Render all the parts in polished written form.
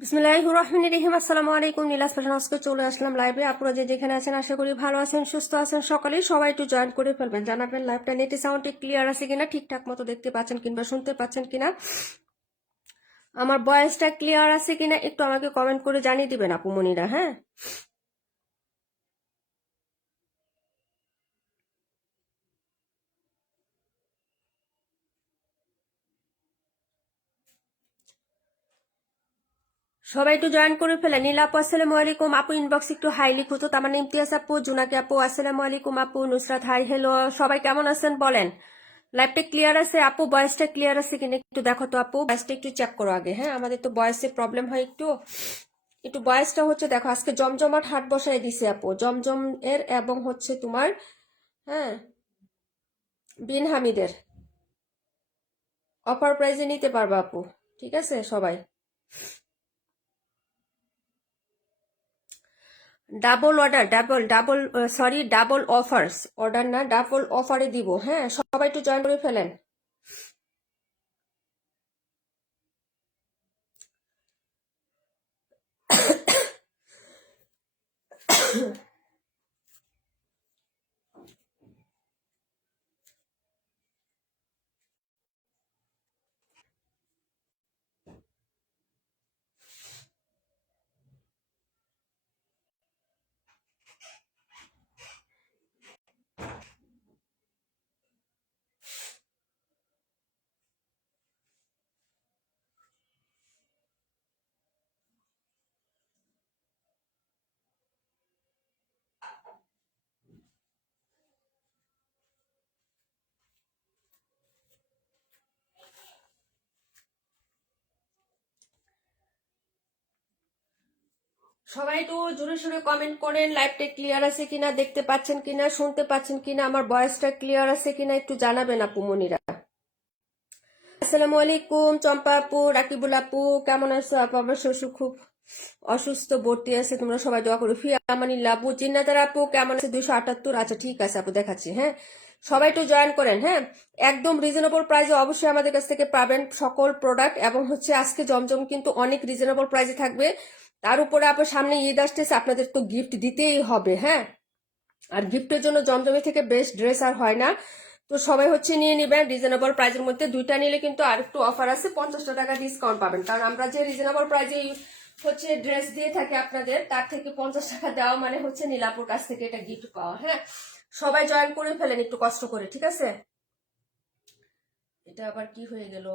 বিসমিল্লাহির রহমানির রহিম। আসসালামু আলাইকুম। নীলাস ফ্যাশন হাউসকে চলে আসলাম লাইভে। আপনারা যে যেখানে আছেন আশা করি ভালো আছেন, সুস্থ আছেন। সকালেই সবাই একটু জয়েন করে ফেলবেন, জানাবেন লাইভটা নেটে সাউন্ডে ক্লিয়ার আছে কিনা, ঠিকঠাক মতো দেখতে পাচ্ছেন কিংবা শুনতে পাচ্ছেন কিনা, আমার ভয়েসটা ক্লিয়ার আছে কিনা একটু আমাকে কমেন্ট করে জানিয়ে দিবেন আপু মনিরা। হ্যাঁ, সবাই একটু জয়েন করে ফেলেন। নীলা আপু আসসালামু আলাইকুম। আপু ইনবক্স একটু হাই লিখো তো। তার মানে ইমতিয়াজ আপু, জুনাকি আপু আসসালামু আলাইকুম। আপু নুসরাত হাই হ্যালো। সবাই কেমন আছেন বলেন। লাইভটা ক্লিয়ার আছে আপু? ভয়েসটা ক্লিয়ার আছে কিনা একটু দেখো তো আপু, ভয়েসটা একটু চেক করো আগে। হ্যাঁ, আমাদের তো ভয়েসের প্রবলেম হয় একটু একটু ভয়েসটা হচ্ছে। দেখো আজকে জমজমাট হাট বসাই দিছে আপু, জমজম এর এবং হচ্ছে তোমার, হ্যাঁ, বিন হামিদের অফার প্রাইজে নিতে পারবা আপু। ঠিক আছে সবাই, double order, double double sorry double offers, order না ডাবল অফারে দিব। হ্যাঁ, সবাই একটু জয়েন করে ফেলেন। সবাই একটু জোরে সোরে কমেন্ট করেন, লাইভটা ক্লিয়ার আছে কিনা, দেখতে পাচ্ছেন কিনা, শুনতে পাচ্ছেন কিনা, আমার ভয়েসটা ক্লিয়ার আছে কিনা একটু জানাবেন আপু মনিরা। আসসালামু আলাইকুম চম্পা আপু, রাকিবুল আপু কেমন আছো আপু? আমার শ্বশুর খুব অসুস্থ, ভর্তি আছে, তোমরা সবাই দোয়া করো। ফিয়া আমানিল্লাহ আপু, জিন্নাতার আপু কেমন আছে? 278। আচ্ছা ঠিক আছে আপু, দেখাচ্ছি। হ্যাঁ, সবাই একটু জয়েন করেন। হ্যাঁ, একদম রিজনেবল প্রাইসে অবশ্যই আমাদের কাছ থেকে পাবেন সকল প্রোডাক্ট, এবং হচ্ছে আজকে জমজম কিন্তু অনেক রিজনেবল প্রাইসে থাকবে। তার উপরে আপু সামনে ঈদ আসতেছে, আপনাদের তো গিফট দিতেই হবে। হ্যাঁ, আর গিফটের জন্য জমজমের থেকে বেস্ট ড্রেস আর হয় না। তো সবাই হচ্ছে নিয়ে নেবেন রিজনেবল প্রাইসের মধ্যে। দুইটা নিলে কিন্তু আর একটু অফার আছে, 50 টাকা ডিসকাউন্ট পাবেন। কারণ আমরা যে রিজনেবল প্রাইসে হচ্ছে ড্রেস দিয়ে থাকি আপনাদের, তার থেকে 50 টাকা দেওয়া মানে হচ্ছে নীলাপুর কাছ থেকে এটা গিফট পাওয়া। হ্যাঁ, সবাই জয়েন করে ফেলেন একটু কষ্ট করে, ঠিক আছে? এটা আবার কি হয়ে গেল?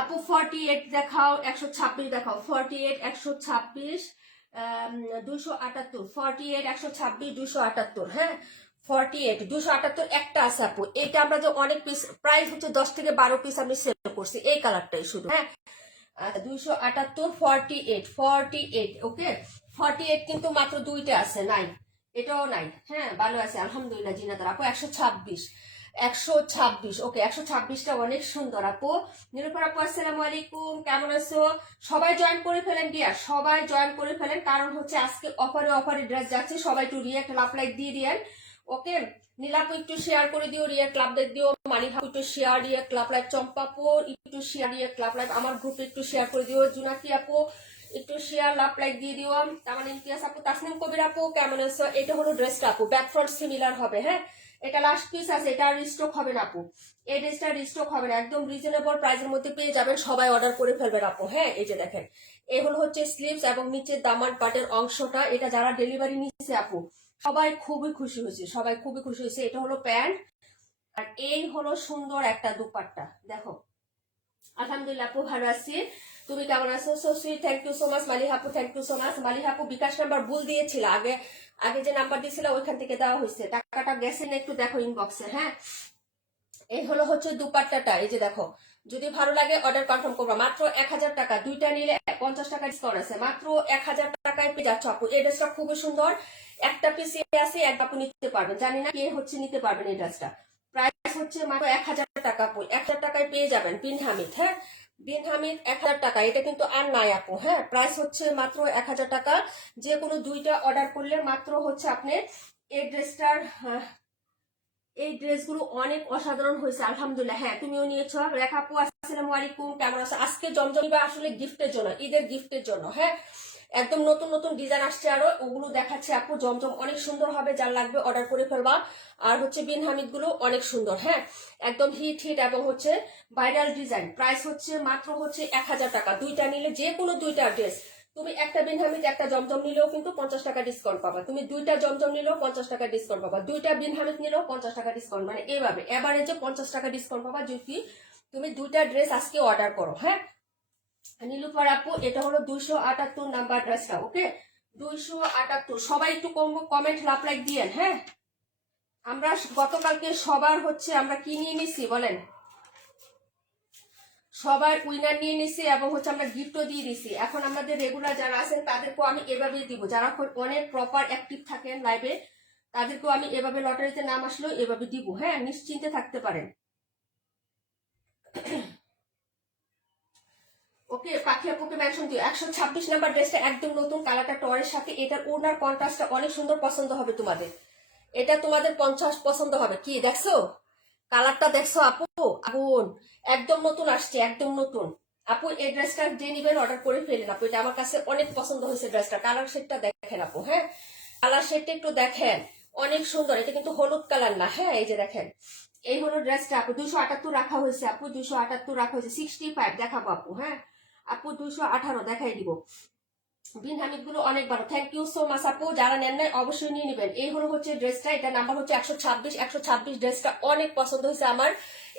আপু 48 দেখাও, 126 দেখাও। 48, 126, 278। 48, 126, 278। হ্যাঁ, 48, 278 একটা আছে আপু। এটা আমরা যে অনেক পিস, প্রাইস হচ্ছে 10 থেকে 12 পিস আমি সেল করছি এই কালারটাই শুধু। হ্যাঁ, 278, 48, 48। ওকে, 48 কিন্তু মাত্র দুইটা আছে, নাই এটাও নাই। হ্যাঁ, ভালো আছে আলহামদুলিল্লাহ। জিনাদার আপু 126, 126। ওকে, 126টা অনেক সুন্দর আপু। নিরুপর আপু আসসালামু আলাইকুম, কেমন আছো? সবাই জয়েন করে ফেলেন ডিয়ার, সবাই জয়েন করে ফেলেন। কারণ হচ্ছে আজকে অফারে অফারে ড্রেস যাচ্ছে। সবাই একটু রিয়াক্ট লাভ লাইক দিয়ে দিয়েন। ওকে, নীলাপু একটু শেয়ার করে দিও, রিয়াক্ট লাভ লাইক দিও। মালিহা একটু শেয়ার রিয়াক্ট লাভ লাইক, চম্পাপু একটু শেয়ার রিয়াক্ট লাভ লাইক, আমার গ্রুপে একটু শেয়ার করে দিও। জুনাকি আপু একটু শেয়ার লাভ লাইক দিয়ে দিও। তার ইমতিয়াজ আপু, তাসনিম কবির আপু কেমন আছো? এটা হলো ড্রেসটা আপু, ব্যাক ফ্রন্ট সিমিলার হবে। হ্যাঁ, এটা লাস্ট পিস আছে, এটা আর রিস্টক হবে না আপু। এই ড্রেসটা রিস্টক হবে না, একদম রিজনেবল প্রাইসের মধ্যে পেয়ে যাবেন। সবাই অর্ডার করে ফেলবেন আপু। হ্যাঁ, এই যে দেখেন, এই হলো হচ্ছে স্লিভস এবং নিচের দামান পাটের অংশটা। এটা যারা ডেলিভারি নিচ্ছে আপু সবাই খুবই খুশি হয়েছে, সবাই খুবই খুশি হয়েছে। এটা হলো প্যান্ট, আর এই হলো সুন্দর একটা দুপাট্টা। দেখো, আলহামদুলিল্লাহ আপু ভালো আছি, তুমি কেমন আছো? So sweet, thank you so much. Maliha আপু thank you so much. Maliha আপু বিকাশ নাম্বার ভুল দিয়েছিল, আগে আগে যে নাম্বার দিয়েছিল ওইখান থেকে দেওয়া হয়েছে, টাকাটা গেছে না একটু দেখো ইনবক্সে। হ্যাঁ, এই হলো হচ্ছে দুপাট্টাটা, এই যে দেখো। যদি ভালো লাগে অর্ডার কনফার্ম করবো। মাত্র 1000 টাকা, দুইটা নিলে 50 টাকা ডিসকাউন্ট আছে। মাত্র 1000 টাকায় পেয়ে যাচ্ছ আপু। এই ড্রেসটা খুবই সুন্দর, একটা পিস আছে, এক আপু নিতে পারবেন, জানি না কে হচ্ছে নিতে পারবেন এই ড্রেসটা। প্রাইস হচ্ছে মাত্র 1000 টাকা আপু, 1000 টাকায় পেয়ে যাবেন। বিন হামিদ, হ্যাঁ, বিন হামিদ 1000 টাকা, এটা কিন্তু আর নাই আপু। হ্যাঁ, প্রাইস হচ্ছে মাত্র 1000 টাকা। যে কোনো দুইটা অর্ডার করলে মাত্র হচ্ছে আপনি এই ড্রেসটার এই ড্রেসগুলো অনেক অসাধারণ হয়েছে আলহামদুলিল্লাহ। হ্যাঁ, তুমিও নিয়েছো। রেখা আপু আসসালামু আলাইকুম, কেমন আছো? আজকে জমজমি বা আসলে গিফটের জন্য, ঈদের গিফটের জন্য। হ্যাঁ, একদম নতুন নতুন ডিজাইন আসছে, আরো ওগুলো দেখাচ্ছে আপু। জমজম অনেক সুন্দর হবে, যার লাগবে অর্ডার করে ফেলবা। আর হচ্ছে বিন হামিদ গুলো অনেক সুন্দর। হ্যাঁ, একদম হিট হিট এবং হচ্ছে ভাইরাল ডিজাইন। প্রাইস হচ্ছে মাত্র হচ্ছে 1000 টাকা। দুইটা নিলে, যে কোনো দুইটা ড্রেস, তুমি একটা বিন হামিদ একটা জমজম নিলেও কিন্তু 50 টাকা ডিসকাউন্ট পাবা। তুমি দুইটা জমজম নিলেও 50 টাকা ডিসকাউন্ট পাবা। দুইটা বিন হামিদ নিলেও 50 টাকা ডিসকাউন্ট, মানে এইভাবে এভারেজে 50 টাকা ডিসকাউন্ট পাবা যদি তুমি দুইটা ড্রেস আজকে অর্ডার করো। হ্যাঁ, নীলুফার আপু, এটা হলো 278 নাম্বার ড্রেসটা। ওকে, 278। সবাই একটু কমেন্ট লাভ লাইক দিয়েন। হ্যাঁ, আমরা গতকালকে সবার হচ্ছে আমরা কি নিয়ে নিছি বলেন, সবার উইনার নিয়ে নিছি এবং হচ্ছে আমরা গিফটও দিয়ে দিছি। এখন আমাদের রেগুলার যারা আছেন তাদেরকেও আমি এভাবেই দিব, যারা অনেক প্রপার অ্যাক্টিভ থাকেন লাইভে, তাদেরকেও আমি এভাবে লটারিতে নাম আসলেও এভাবে দিব। হ্যাঁ, নিশ্চিন্তে থাকতে পারেন। ওকে, পাখি আপুকে মেনশন দিও। 126 নাম্বার ড্রেসটা একদম নতুন, কালারটা টরের সাথে। এটার ওনার কন্ট্রাস্টটা অনেক সুন্দর, পছন্দ হবে তোমাদের। এটা তোমাদের 50 পছন্দ হবে। কি দেখছো কালারটা, দেখছো আপু? আগুন, একদম নতুন আসছে, একদম নতুন। আপু এই ড্রেসটা যে নিবেন অর্ডার করে ফেলেন আপু। এটা আমার কাছে অনেক পছন্দ হয়েছে ড্রেসটা। কালার শেডটা দেখেন আপু। হ্যাঁ, কালার শেডটা একটু দেখেন, অনেক সুন্দর। এটা কিন্তু হলুদ কালার না। হ্যাঁ, এই যে দেখেন, এই হলো ড্রেসটা আপু। 278 রাখা হয়েছে আপু, 278 রাখা হয়েছে। 65 দেখাবো আপু। হ্যাঁ আপু, 218 দেখাই দিব। বিন হামিদ গুলো অনেক ভালো, থ্যাংক ইউ সো মাচ আপু। যারা নেন নাই অবশ্যই নিয়ে নেবেন। এই হলো হচ্ছে ড্রেসটা, এটা নাম্বার হচ্ছে 126। 126 ড্রেসটা অনেক পছন্দ হয়েছে আমার।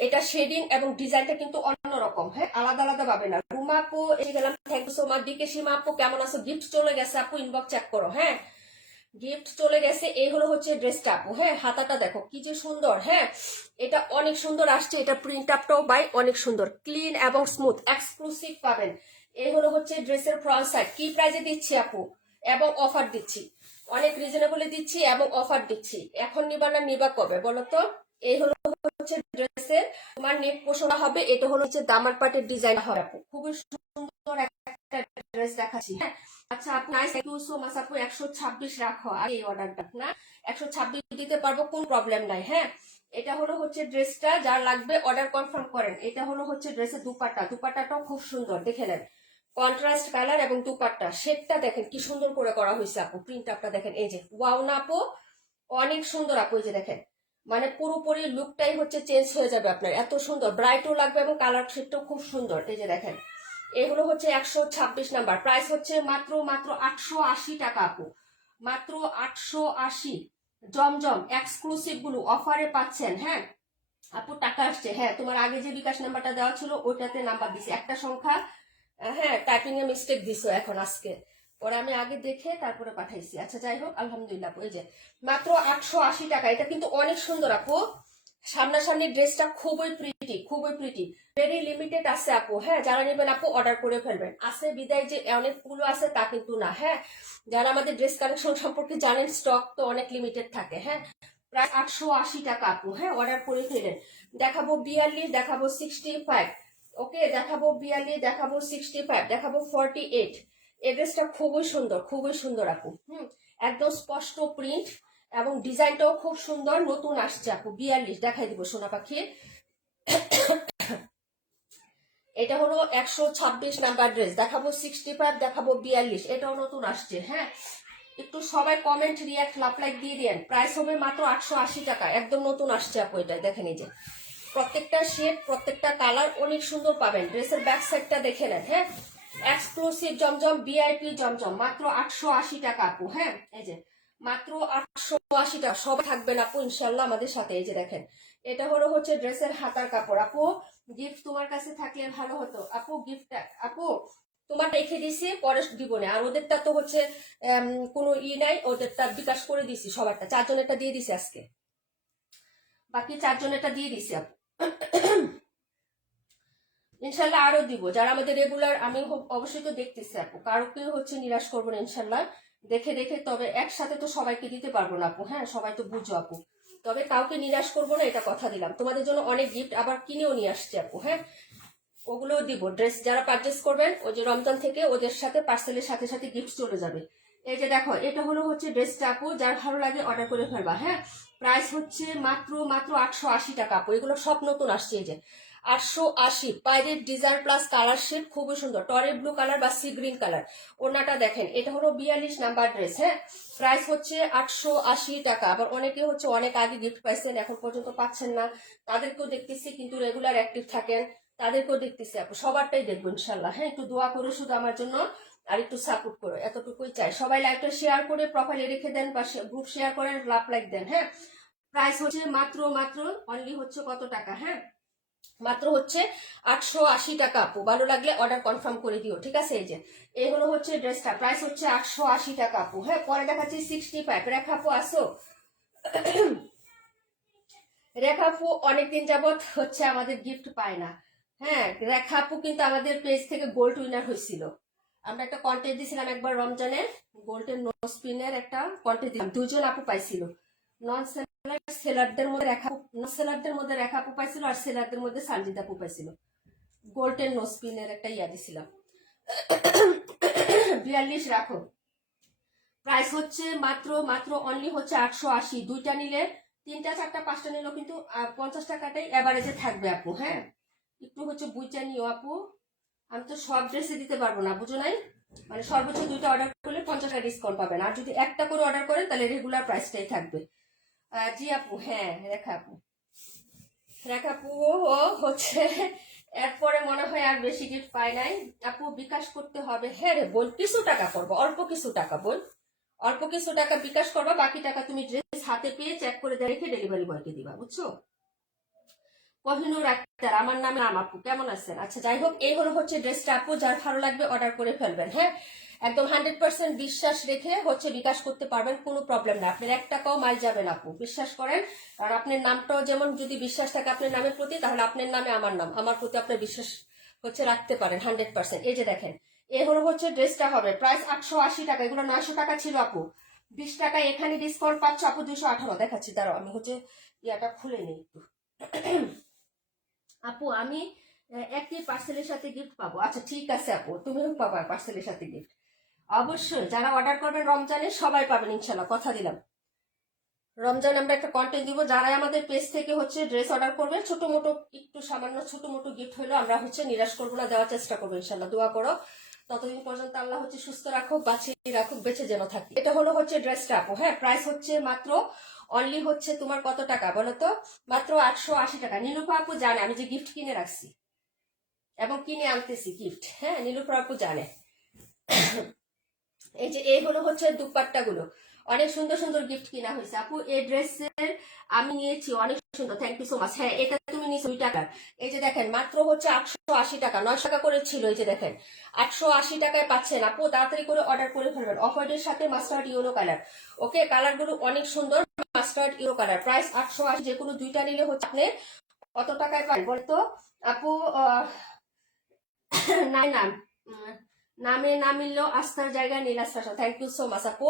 এটা শেডিং এবং ডিজাইনটা কিন্তু অন্যরকম। হ্যাঁ, আলাদা আলাদা পাবে না। রুমা আপু এসে গেলাম, thank you so much. DK Seema আপু কেমন আছো? গিফট চলে গেছে আপু, ইনবক্স চেক করো। হ্যাঁ, গিফট চলে গেছে। এই হলো হচ্ছে ড্রেসটা আপু। হ্যাঁ, হাতাটা দেখো কি যে সুন্দর। হ্যাঁ, এটা অনেক সুন্দর আসছে। এটা প্রিন্ট আপটাও বাই অনেক সুন্দর, ক্লিন এবং স্মুথ, এক্সক্লুসিভ পাবেন। এই হলো হচ্ছে ড্রেসের ফ্রন্ট সাইড। কি প্রাইজে দিচ্ছি আপু এবং অফার দিচ্ছি, অনেক রিজনেবলে দিচ্ছি এবং অফার দিচ্ছি। এখন নিবা না নিবা কবে বলো তো? এই হলো হচ্ছে ড্রেসের তোমার নেক পোষণা হবে। এটা হলো হচ্ছে দামার পাটের ডিজাইন হবে আপু, খুবই সুন্দর একটা ড্রেস দেখাচ্ছি। হ্যাঁ, আচ্ছা আপু, nice, thank you so much আপু। 126 রাখো আর এই অর্ডারটা না, 126 দিতে পারবো, কোন প্রবলেম নাই। হ্যাঁ, এটা হলো হচ্ছে ড্রেসটা, যার লাগবে অর্ডার কনফার্ম করেন। এটা হলো হচ্ছে ড্রেসের দুপাট্টা। দুপাট্টাটাও খুব সুন্দর, দেখে নেন। কন্ট্রাস্ট কালার এবং দুপাট্টা শেডটা দেখেন কি সুন্দর করে করা হয়েছে আপু। প্রিন্ট আপটা দেখেন, এই যে ওয়াও না আপু, অনেক সুন্দর আপু। এই যে দেখেন, মানে পুরোপুরি লুকটাই হচ্ছে চেঞ্জ হয়ে যাবে আপনার, এত সুন্দর। ব্রাইটও লাগবে এবং কালার শেডটাও খুব সুন্দর। এই যে দেখেন, এগুলো হচ্ছে 126 নাম্বার। প্রাইস হচ্ছে মাত্র মাত্র 880 টাকা আপু, মাত্র 880। জমজম এক্সক্লুসিভ গুলো অফারে পাচ্ছেন। হ্যাঁ আপু, টাকা আসছে। হ্যাঁ, তোমার আগে যে বিকাশ নাম্বারটা দেওয়া ছিল ওইটাতে নাম্বার দিছি, একটা সংখ্যা হ্যাঁ টাইপিং এ মিস্টেক দিছো এখন আজকে, পরে আমি আগে দেখে তারপরে পাঠাইছি। আচ্ছা যাই হোক, আলহামদুলিল্লাহ। ওই যে মাত্র 880 টাকা। এটা কিন্তু অনেক সুন্দর আপু। সামনাসামনি ড্রেসটা খুবই প্রিটি, খুবই প্রিটি। ভেরি লিমিটেড আছে আপু। হ্যাঁ, যারা নেবেন আপু অর্ডার করে ফেলবেন। আছে বিদায় যে অনেকগুলো আছে তা কিন্তু না। হ্যাঁ, যারা আমাদের ড্রেস কালেকশন সম্পর্কে জানেন, স্টক তো অনেক লিমিটেড থাকে। হ্যাঁ, প্রায় 880 টাকা আপু। হ্যাঁ, অর্ডার করে ফেলেন। দেখাবো 42, দেখাবো 65। ওকে, দেখাবো 42, দেখাবো 65, দেখাবো 48। এই ড্রেসটা খুবই সুন্দর, খুবই সুন্দর আপু। একদম স্পষ্ট প্রিন্ট এবং ডিজাইনটাও খুব সুন্দর, নতুন আসছে আপু। 42 দেখাই দিব সোনা পাখি। এটা হলো 126 নাম্বার ড্রেস। দেখাবো 65, দেখাবো 42। এটাও নতুন আসছে। হ্যাঁ, একটু সবাই কমেন্ট রিয়াক্ট লাভ লাইক দিয়ে দেন। প্রাইস হবে মাত্র 880 টাকা, একদম নতুন আসছে আপু। এটা দেখেন, এই যে প্রত্যেকটা শেড, প্রত্যেকটা কালার অনেক সুন্দর পাবেন। ড্রেসের ব্যাক সাইডটা দেখে নেন। হ্যাঁ, এক্সক্লুসিভ জমজম, ভিআইপি জমজম, মাত্র 880 টাকা আপু। হ্যাঁ, এই যে মাত্র 880 টাকা। সব থাকবেন আপু ইনশাল্লাহ আমাদের সাথে। এই যে দেখেন, এটা হলো হচ্ছে ড্রেসের হাতার কাপড় আপু। গিফট তোমার কাছে থাকলে ভালো হতো আপু। গিফট আপু তোমার রেখে দিছি, পরে দিব না। আর ওদেরটা তো হচ্ছে কোনো নাই, ওদেরটা বিকাশ করে দিছি। সবারটা 4 জনেরটা দিয়ে দিছি আজকে, বাকি 4 জনেরটা দিয়ে দিছি আপু। ইনশাল্লাহ আরো দিব। যারা আমাদের রেগুলার, আমি অবশ্যই তো দেখতেছি আপু, কারোকে হচ্ছে নিরাশ করবো না ইনশাল্লাহ। দেখে দেখে, তবে একসাথে তো সবাইকে দিতে পারবো না আপু। হ্যাঁ, সবাই তো বুঝো আপু, তবে কাউকে নিরাশ করবো না, এটা কথা দিলাম। তোমাদের জন্য অনেক গিফট আবার কিনেও নিয়ে আসছে আপু। হ্যাঁ, ওগুলোও দিব। ড্রেস যারা পারচেস করবেন, ওই যে রমজান থেকে ওদের সাথে পার্সেলের সাথে সাথে গিফট চলে যাবে। এই যে দেখো, এটা হলো হচ্ছে ড্রেসটা আপু, যার ভালো লাগে অর্ডার করে ফেলবা। হ্যাঁ, প্রাইস হচ্ছে মাত্র মাত্র 880 টাকা আপু। এগুলো সব নতুন আসছে। এই যে 880, পাইরেট ডিজাইন প্লাস কালার শেড, খুবই সুন্দর, টরে ব্লু কালার বা সি গ্রিন কালার। ওনাটা দেখেন, এটা হলো 42 নাম্বার ড্রেস। হ্যাঁ, প্রাইস হচ্ছে 880 টাকা। আবার অনেকে হচ্ছে অনেক আগে গিফট পাইছেন, এখন পর্যন্ত পাচ্ছেন না, তাদেরকেও দেখতেছি, কিন্তু রেগুলার অ্যাক্টিভ থাকেন তাদেরকেও দেখতেছি আপু। সবারটাই দেখবো ইনশাল্লাহ। হ্যাঁ, একটু দোয়া করো শুধু আমার জন্য, আর একটু সাপোর্ট করো, এতটুকুই চাই। সবাই লাইভটা শেয়ার করে প্রোফাইলে রেখে দেন বা গ্রুপ শেয়ার করেন, লাভ লাইক দেন। হ্যাঁ, প্রাইস হচ্ছে মাত্র মাত্র অনলি হচ্ছে কত টাকা? হ্যাঁ, মাত্র হচ্ছে 880 টাকা আপু। ভালো লাগলে অর্ডার কনফার্ম করে দিও, ঠিক আছে? এই যে এই হলো হচ্ছে ড্রেসটা, প্রাইস হচ্ছে 880 টাকা আপু। হ্যাঁ, পরে দেখাচ্ছি 65। রেখা আপু আসো। রেখা আপু অনেকদিন যাবত হচ্ছে আমাদের গিফট পায় না। হ্যাঁ, রেখা আপু কিন্তু আমাদের পেজ থেকে গোল্ড উইনার হয়েছিল। আমরা একটা কন্টেস্ট দিয়েছিলাম একবার রমজানে, গোল্ডের নো স্পিনের একটা কন্টেস্ট দিলাম, দুজন আপু পাইছিল। নন সেলারদের মধ্যে রেখা, নন সেলারদের মধ্যে রেখা আপু পাইছিল, আর সেলারদের মধ্যে সানজিদা আপু পাইছিল। গোল্ডের নো স্পিনের একটা ইয়া দিছিলাম। 42 রাখো। প্রাইস হচ্ছে মাত্র মাত্র অনলি হচ্ছে 880। দুইটা নিলে, তিনটা চারটা পাঁচটা নিলেও কিন্তু 50 টাকাটাই এভারেজে থাকবে আপু। হ্যাঁ, একটু হচ্ছে বুইটা নিও আপু। আমি তো সব ড্রেসে দিতে পারবো না, বুঝো নাই? মানে সর্বোচ্চ দুইটা অর্ডার করলে 50 টাকা ডিসকাউন্ট পাবেন, আর যদি একটা করে অর্ডার করেন তাহলে রেগুলার প্রাইসটাই থাকবে। জি আপু, হ্যাঁ রেখা আপু। রেখা আপু ও হচ্ছে এরপরে মনে হয় আর বেশি গিফট পায় নাই আপু। বিকাশ করতে হবে? হ্যাঁ রে বোন, কিছু টাকা করবো, অল্প কিছু টাকা বোন, অল্প কিছু টাকা বিকাশ করবা, বাকি টাকা তুমি ড্রেস হাতে পেয়ে চেক করে রেখে ডেলিভারি বয়কে দিবা, বুঝছো? কোহিনুর আক্তার, আমার নাম নাম আপু, কেমন আছেন? আচ্ছা, যাই হোক, এই হলো হচ্ছে ড্রেসটা আপু, যার ভালো লাগবে অর্ডার করে ফেলবেন। হ্যাঁ, একদম 100% বিশ্বাস রেখে হচ্ছে বিকাশ করতে পারবেন, কোনো প্রবলেম না। আপনার 1 টাকাও মাল যাবেন আপু, বিশ্বাস করেন। আর আপনার নামটাও যেমন যদি বিশ্বাস থাকে আপনার নামের প্রতি, তাহলে আপনার নামে আমার নাম, আমার প্রতি আপনার বিশ্বাস হচ্ছে রাখতে পারেন 100%। এই যে দেখেন, এই হলো হচ্ছে ড্রেসটা হবে, প্রাইস 880 টাকা। এগুলো 900 টাকা ছিল আপু, 20 টাকা এখানে ডিসকাউন্ট পাচ্ছ আপু। 218 দেখাচ্ছি, দাঁড়াও আমি হচ্ছে ইয়াটা খুলে নিই একটু। আপু আমি একটি পার্সেলের সাথে গিফট পাবো? আচ্ছা ঠিক আছে আপু, তুমিও পাবা পার্সেলের সাথে গিফট। অবশ্যই যারা অর্ডার করবেন রমজানে সবাই পাবেন ইনশাল্লাহ, কথা দিলাম। রমজান আমরা একটা কন্টেন্ট দিব, যারা আমাদের পেজ থেকে হচ্ছে ড্রেস অর্ডার করবে, ছোট মোটো একটু সামান্য ছোট মোটো গিফট হলেও আমরা হচ্ছে নিরাশ করবো না, দেওয়ার চেষ্টা করবো ইনশাল্লাহ। দোয়া করো ততদিন পর্যন্ত আল্লাহ হচ্ছে সুস্থ রাখুক, বাঁচিয়ে রাখুক, বেঁচে যেন থাকি। এটা হলো হচ্ছে ড্রেসটা আপু। হ্যাঁ, প্রাইস হচ্ছে মাত্র অনলি হচ্ছে তোমার কত টাকা বলো তো? মাত্র 880 টাকা। নীলুফা আপু জানে আমি যে গিফট কিনে রাখছি এবং কিনে আনতেছি গিফট। হ্যাঁ, নীলুফা আপু জানে। এই যে এই হলো হচ্ছে দুপাট্টা গুলো, অনেক সুন্দর সুন্দর গিফট কিনা হয়েছে আপু। এই ড্রেসের আমি নিয়েছি, অনেক সুন্দর, থ্যাংক ইউ সো মাচ। হ্যাঁ, এটা তুমি নিয়েছো 2 টাকার। এই যে দেখেন, মাত্র হচ্ছে 880 টাকা, 9 টাকা করে ছিল। এই যে দেখেন, 880 টাকায় পাচ্ছেন আপু। তাড়াতাড়ি করে অর্ডার করে ফেলবেন। অফ হোয়াইটের সাথে মাস্টার্ড ইয়েলো কালার। ওকে, কালার গুলো অনেক সুন্দর, মাস্টার্ড ইয়েলো কালার। প্রাইস 880। যে কোনো দুইটা নিলে হচ্ছে আপনি কত টাকায় পাবেন বলতো আপু? নাই নাম, নামে না মিললেও আস্থার জায়গায় নীল আস্থা। থ্যাংক ইউ সো মাচ আপু।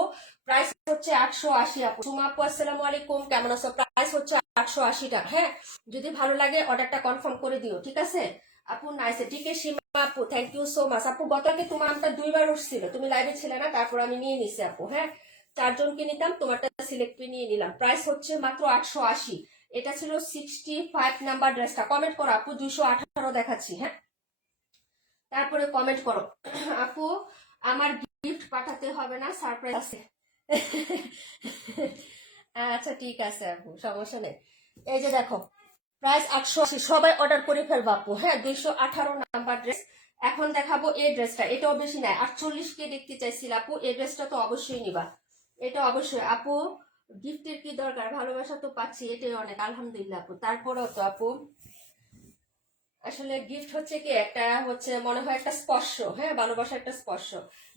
প্রাইস হচ্ছে 880 আপু। সুমা আপু আসসালামু আলাইকুম, কেমন আছো? প্রাইস হচ্ছে 880 টাকা। হ্যাঁ, যদি ভালো লাগে অর্ডারটা কনফার্ম করে দিও, ঠিক আছে আপু? নাইস। ঠিক আছে সীমা আপু, থ্যাংক ইউ সো মাচ আপু। গতকালকে তোমার নামটা 2বার উঠছিল, তুমি লাইভে ছিলে না, তারপর আমি নিয়ে নিছি আপু। হ্যাঁ, 4 জনকে নিতাম, তোমারটা সিলেক্ট করে নিয়ে নিলাম। প্রাইস হচ্ছে মাত্র 880। এটা ছিল 65 নাম্বার ড্রেসটা। কমেন্ট করো আপু, 218 দেখাচ্ছি। হ্যাঁ, তারপরে কমেন্ট করো আপু। আমার গিফট পাঠাতে হবে না, সারপ্রাইজ আছে। আচ্ছা ঠিক আছে আপু, সমস্যা নেই। এই যে দেখো, প্রাইস 880, সবাই অর্ডার করে ফেলবো আপু। হ্যাঁ, 218 নাম্বার ড্রেস। এখন দেখাবো এই ড্রেসটা, এটাও বেশি নাই, 48 কে দেখতে চাইছিল আপু। এই ড্রেসটা তো অবশ্যই নিবা, এটা অবশ্যই আপু। গিফটের কি দরকার, ভালোবাসা তো পাচ্ছি, এটাই অনেক, আলহামদুলিল্লাহ আপু। তারপরেও তো আপু আসলে গিফট হচ্ছে কি একটা হচ্ছে মনে হয় একটা স্পর্শ। হ্যাঁ, ভালোবাসা একটা স্পর্শ।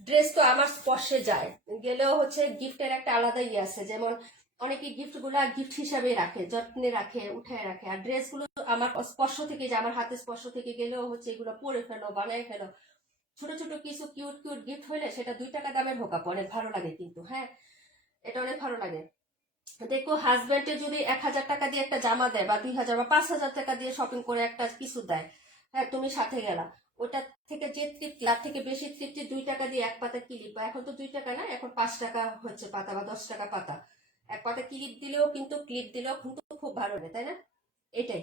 ড্রেস তো আমার স্পর্শে যায়, গেলেও হচ্ছে গিফটের একটা আলাদা ইয়ে আছে। যেমন অনেকে গিফট গুলা গিফট হিসাবে রাখে, যত্নে রাখে, উঠায় রাখে। আর ড্রেস গুলো আমার স্পর্শ থেকে, যে আমার হাতে স্পর্শ থেকে গেলেও হচ্ছে এগুলো পরে ফেলো, বানায় ফেলো। ছোট ছোট কিছু কিউট কিউট গিফট হইলে সেটা 2 টাকা দামের হোক আপু, অনেক ভালো লাগে কিন্তু। হ্যাঁ, এটা অনেক ভালো লাগে। দেখো, হাজবেন্ডে যদি 1000 টাকা দিয়ে একটা জামা দেয়, বা 2000 বা 5000 টাকা দিয়ে শপিং করে একটা কিছু দেয়, হ্যাঁ তুমি সাথে গেলা, ওটা থেকে যে তৃপ্তি, তার থেকে বেশি তৃপ্তি 2 টাকা দিয়ে এক পাতা ক্লিপ, বা এখন তো 2 টাকা না, এখন 5 টাকা হচ্ছে পাতা বা 10 টাকা পাতা, এক পাতা ক্লিপ দিলেও কিন্তু খুব ভালো লাগে, তাই না? এটাই,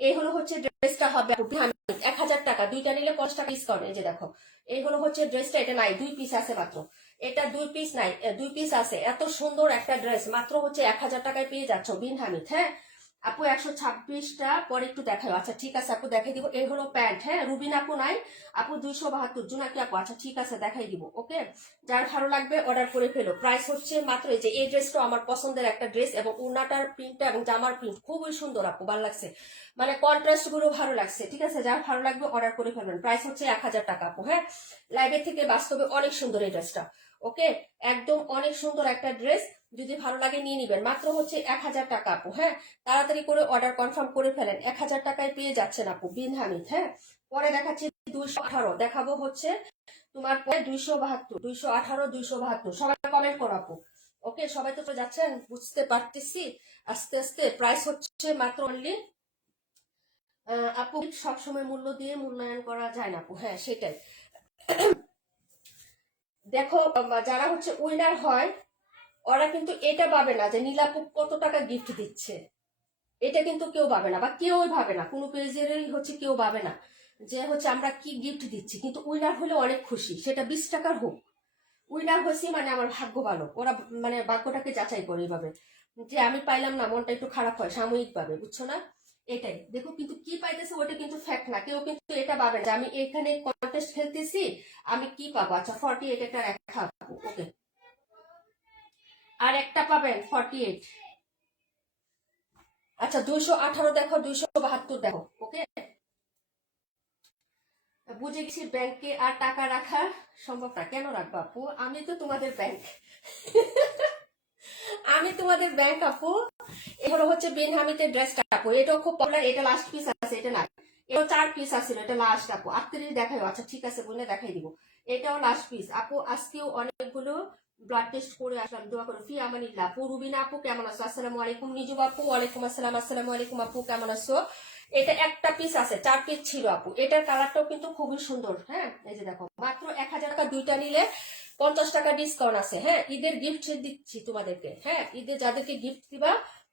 এই হলো হচ্ছে ড্রেসটা হবে 1000 টাকা, দুইটা নিলে 50 টাকা ডিসকাউন্ট। এই যে দেখো, এই হলো হচ্ছে ড্রেসটা, এটা নাই, 2 পিস আছে মাত্র, এটা 2 পিস নাই, 2 পিস আছে। এত সুন্দর একটা ড্রেস মাত্র হচ্ছে 1000 টাকায় পেয়ে যাচ্ছ বিন হামিদ। হ্যাঁ আপু 126টা পরে একটু দেখাও। আচ্ছা ঠিক আছে আপু, দেখাই দিব। এই হলো প্যান্ট। হ্যাঁ রুবিন আপু নাই, আপু 272, জোনাকি আপু। আচ্ছা ঠিক আছে, দেখাই দিব। ওকে, যার ভালো লাগবে অর্ডার করে ফেলো। প্রাইস হচ্ছে মাত্র, এই যে এই ড্রেসটা আমার পছন্দের একটা ড্রেস, এবং উন্নাটার প্রিন্টটা এবং জামার প্রিন্ট খুবই সুন্দর আপু, ভালো লাগছে, মানে কন্ট্রাস্ট গুলো ভালো লাগছে। ঠিক আছে, যার ভালো লাগবে অর্ডার করে ফেলবেন। প্রাইস হচ্ছে 1000 টাকা আপু। হ্যাঁ লাইভের থেকে বাস্তবে অনেক সুন্দর এই ড্রেসটা। ওকে, একদম অনেক সুন্দর একটা ড্রেস, যদি ভালো লাগে নিয়ে নিবেন। মাত্র হচ্ছে 1000 টাকা আপু। হ্যাঁ তাড়াতাড়ি করে অর্ডার কনফার্ম করে ফেলেন, 1000 টাকায় পেয়ে যাচ্ছেন আপু বিন হামিদ। হ্যাঁ পরে দেখাচ্ছি 218, দেখাবো হচ্ছে তোমার পরে 272, 218, 272। সবাই কমেন্ট করো আপু। ওকে, সবাই তো যাচ্ছেন, বুঝতে পারতেছি আস্তে আস্তে। প্রাইস হচ্ছে মাত্র অনলি, আপু সবসময় মূল্য দিয়ে মূল্যায়ন করা যায় না আপু। হ্যাঁ সেটাই। দেখো যারা হচ্ছে উইনার হয়, ওরা কিন্তু এটা পাবে না যে নীলাপু কত টাকা গিফট দিচ্ছে, এটা কিন্তু কেউ ভাবে না, বা কেউই ভাবে না, কোনো পেজেরই হচ্ছে কেউ ভাবে না যে হচ্ছে আমরা কি গিফট দিচ্ছি। কিন্তু উইনার হলে অনেক খুশি, সেটা 20 টাকার হোক। উইনার হয়েছি মানে আমার ভাগ্য ভালো, ওরা মানে ভাগ্যটাকে যাচাই করে এইভাবে, যে আমি পাইলাম না, মনটা একটু খারাপ হয় সাময়িক ভাবে, বুঝছো না? এটাই দেখো, কিন্তু কি পাইতেছে ওটা কিন্তু ফ্যাক্ট না, কেউ কিন্তু এটা পাবে না যে আমি এখানে কন্টেস্ট খেলতেছি আমি কি পাবো। আচ্ছা 48 একটা রেখা। ওকে, আর একটা পাবেন 48। আচ্ছা 218 দেখো, 272 দেখো। ওকে, বুঝে গেছি ব্যাংকে আর টাকা রাখা সম্ভব না। কেন রাখবো আপু, আমি তো তোমাদের ব্যাংক। আমি তোমাদের ব্যাংক আপু। এগুলো হচ্ছে বিন হামিদের ড্রেসটা আপু, এটাও খুব পপুলার, এটা লাস্ট পিস আছে, এটা না, এটাও 4 পিস আছে, এটা লাস্ট আপু। 38 দেখাই। আচ্ছা ঠিক আছে বলে দেখাই দিব, এটাও লাস্ট পিস আপু। আজকেও অনেকগুলো ব্লাড টেস্ট করে আসলাম, দোয়া করো। ফি আমানিল্লাহ আপু। রুবিনা আপু কেমন আছো? আসসালামু আলাইকুম। নিজু আপু ওয়ালাইকুম আসসালাম। আসসালামু আলাইকুম আপু, কেমন আছো? এটা একটা পিস আছে, 4 পিস ছিল আপু। এটার কালারটাও কিন্তু খুবই সুন্দর। হ্যাঁ এই যে দেখো, মাত্র 1000 টাকা, দুইটা নিলে 50 টাকা ডিসকাউন্ট আছে। হ্যাঁ ঈদের গিফট দিচ্ছি তোমাদেরকে। হ্যাঁ ঈদে যাদেরকে গিফট দিবা,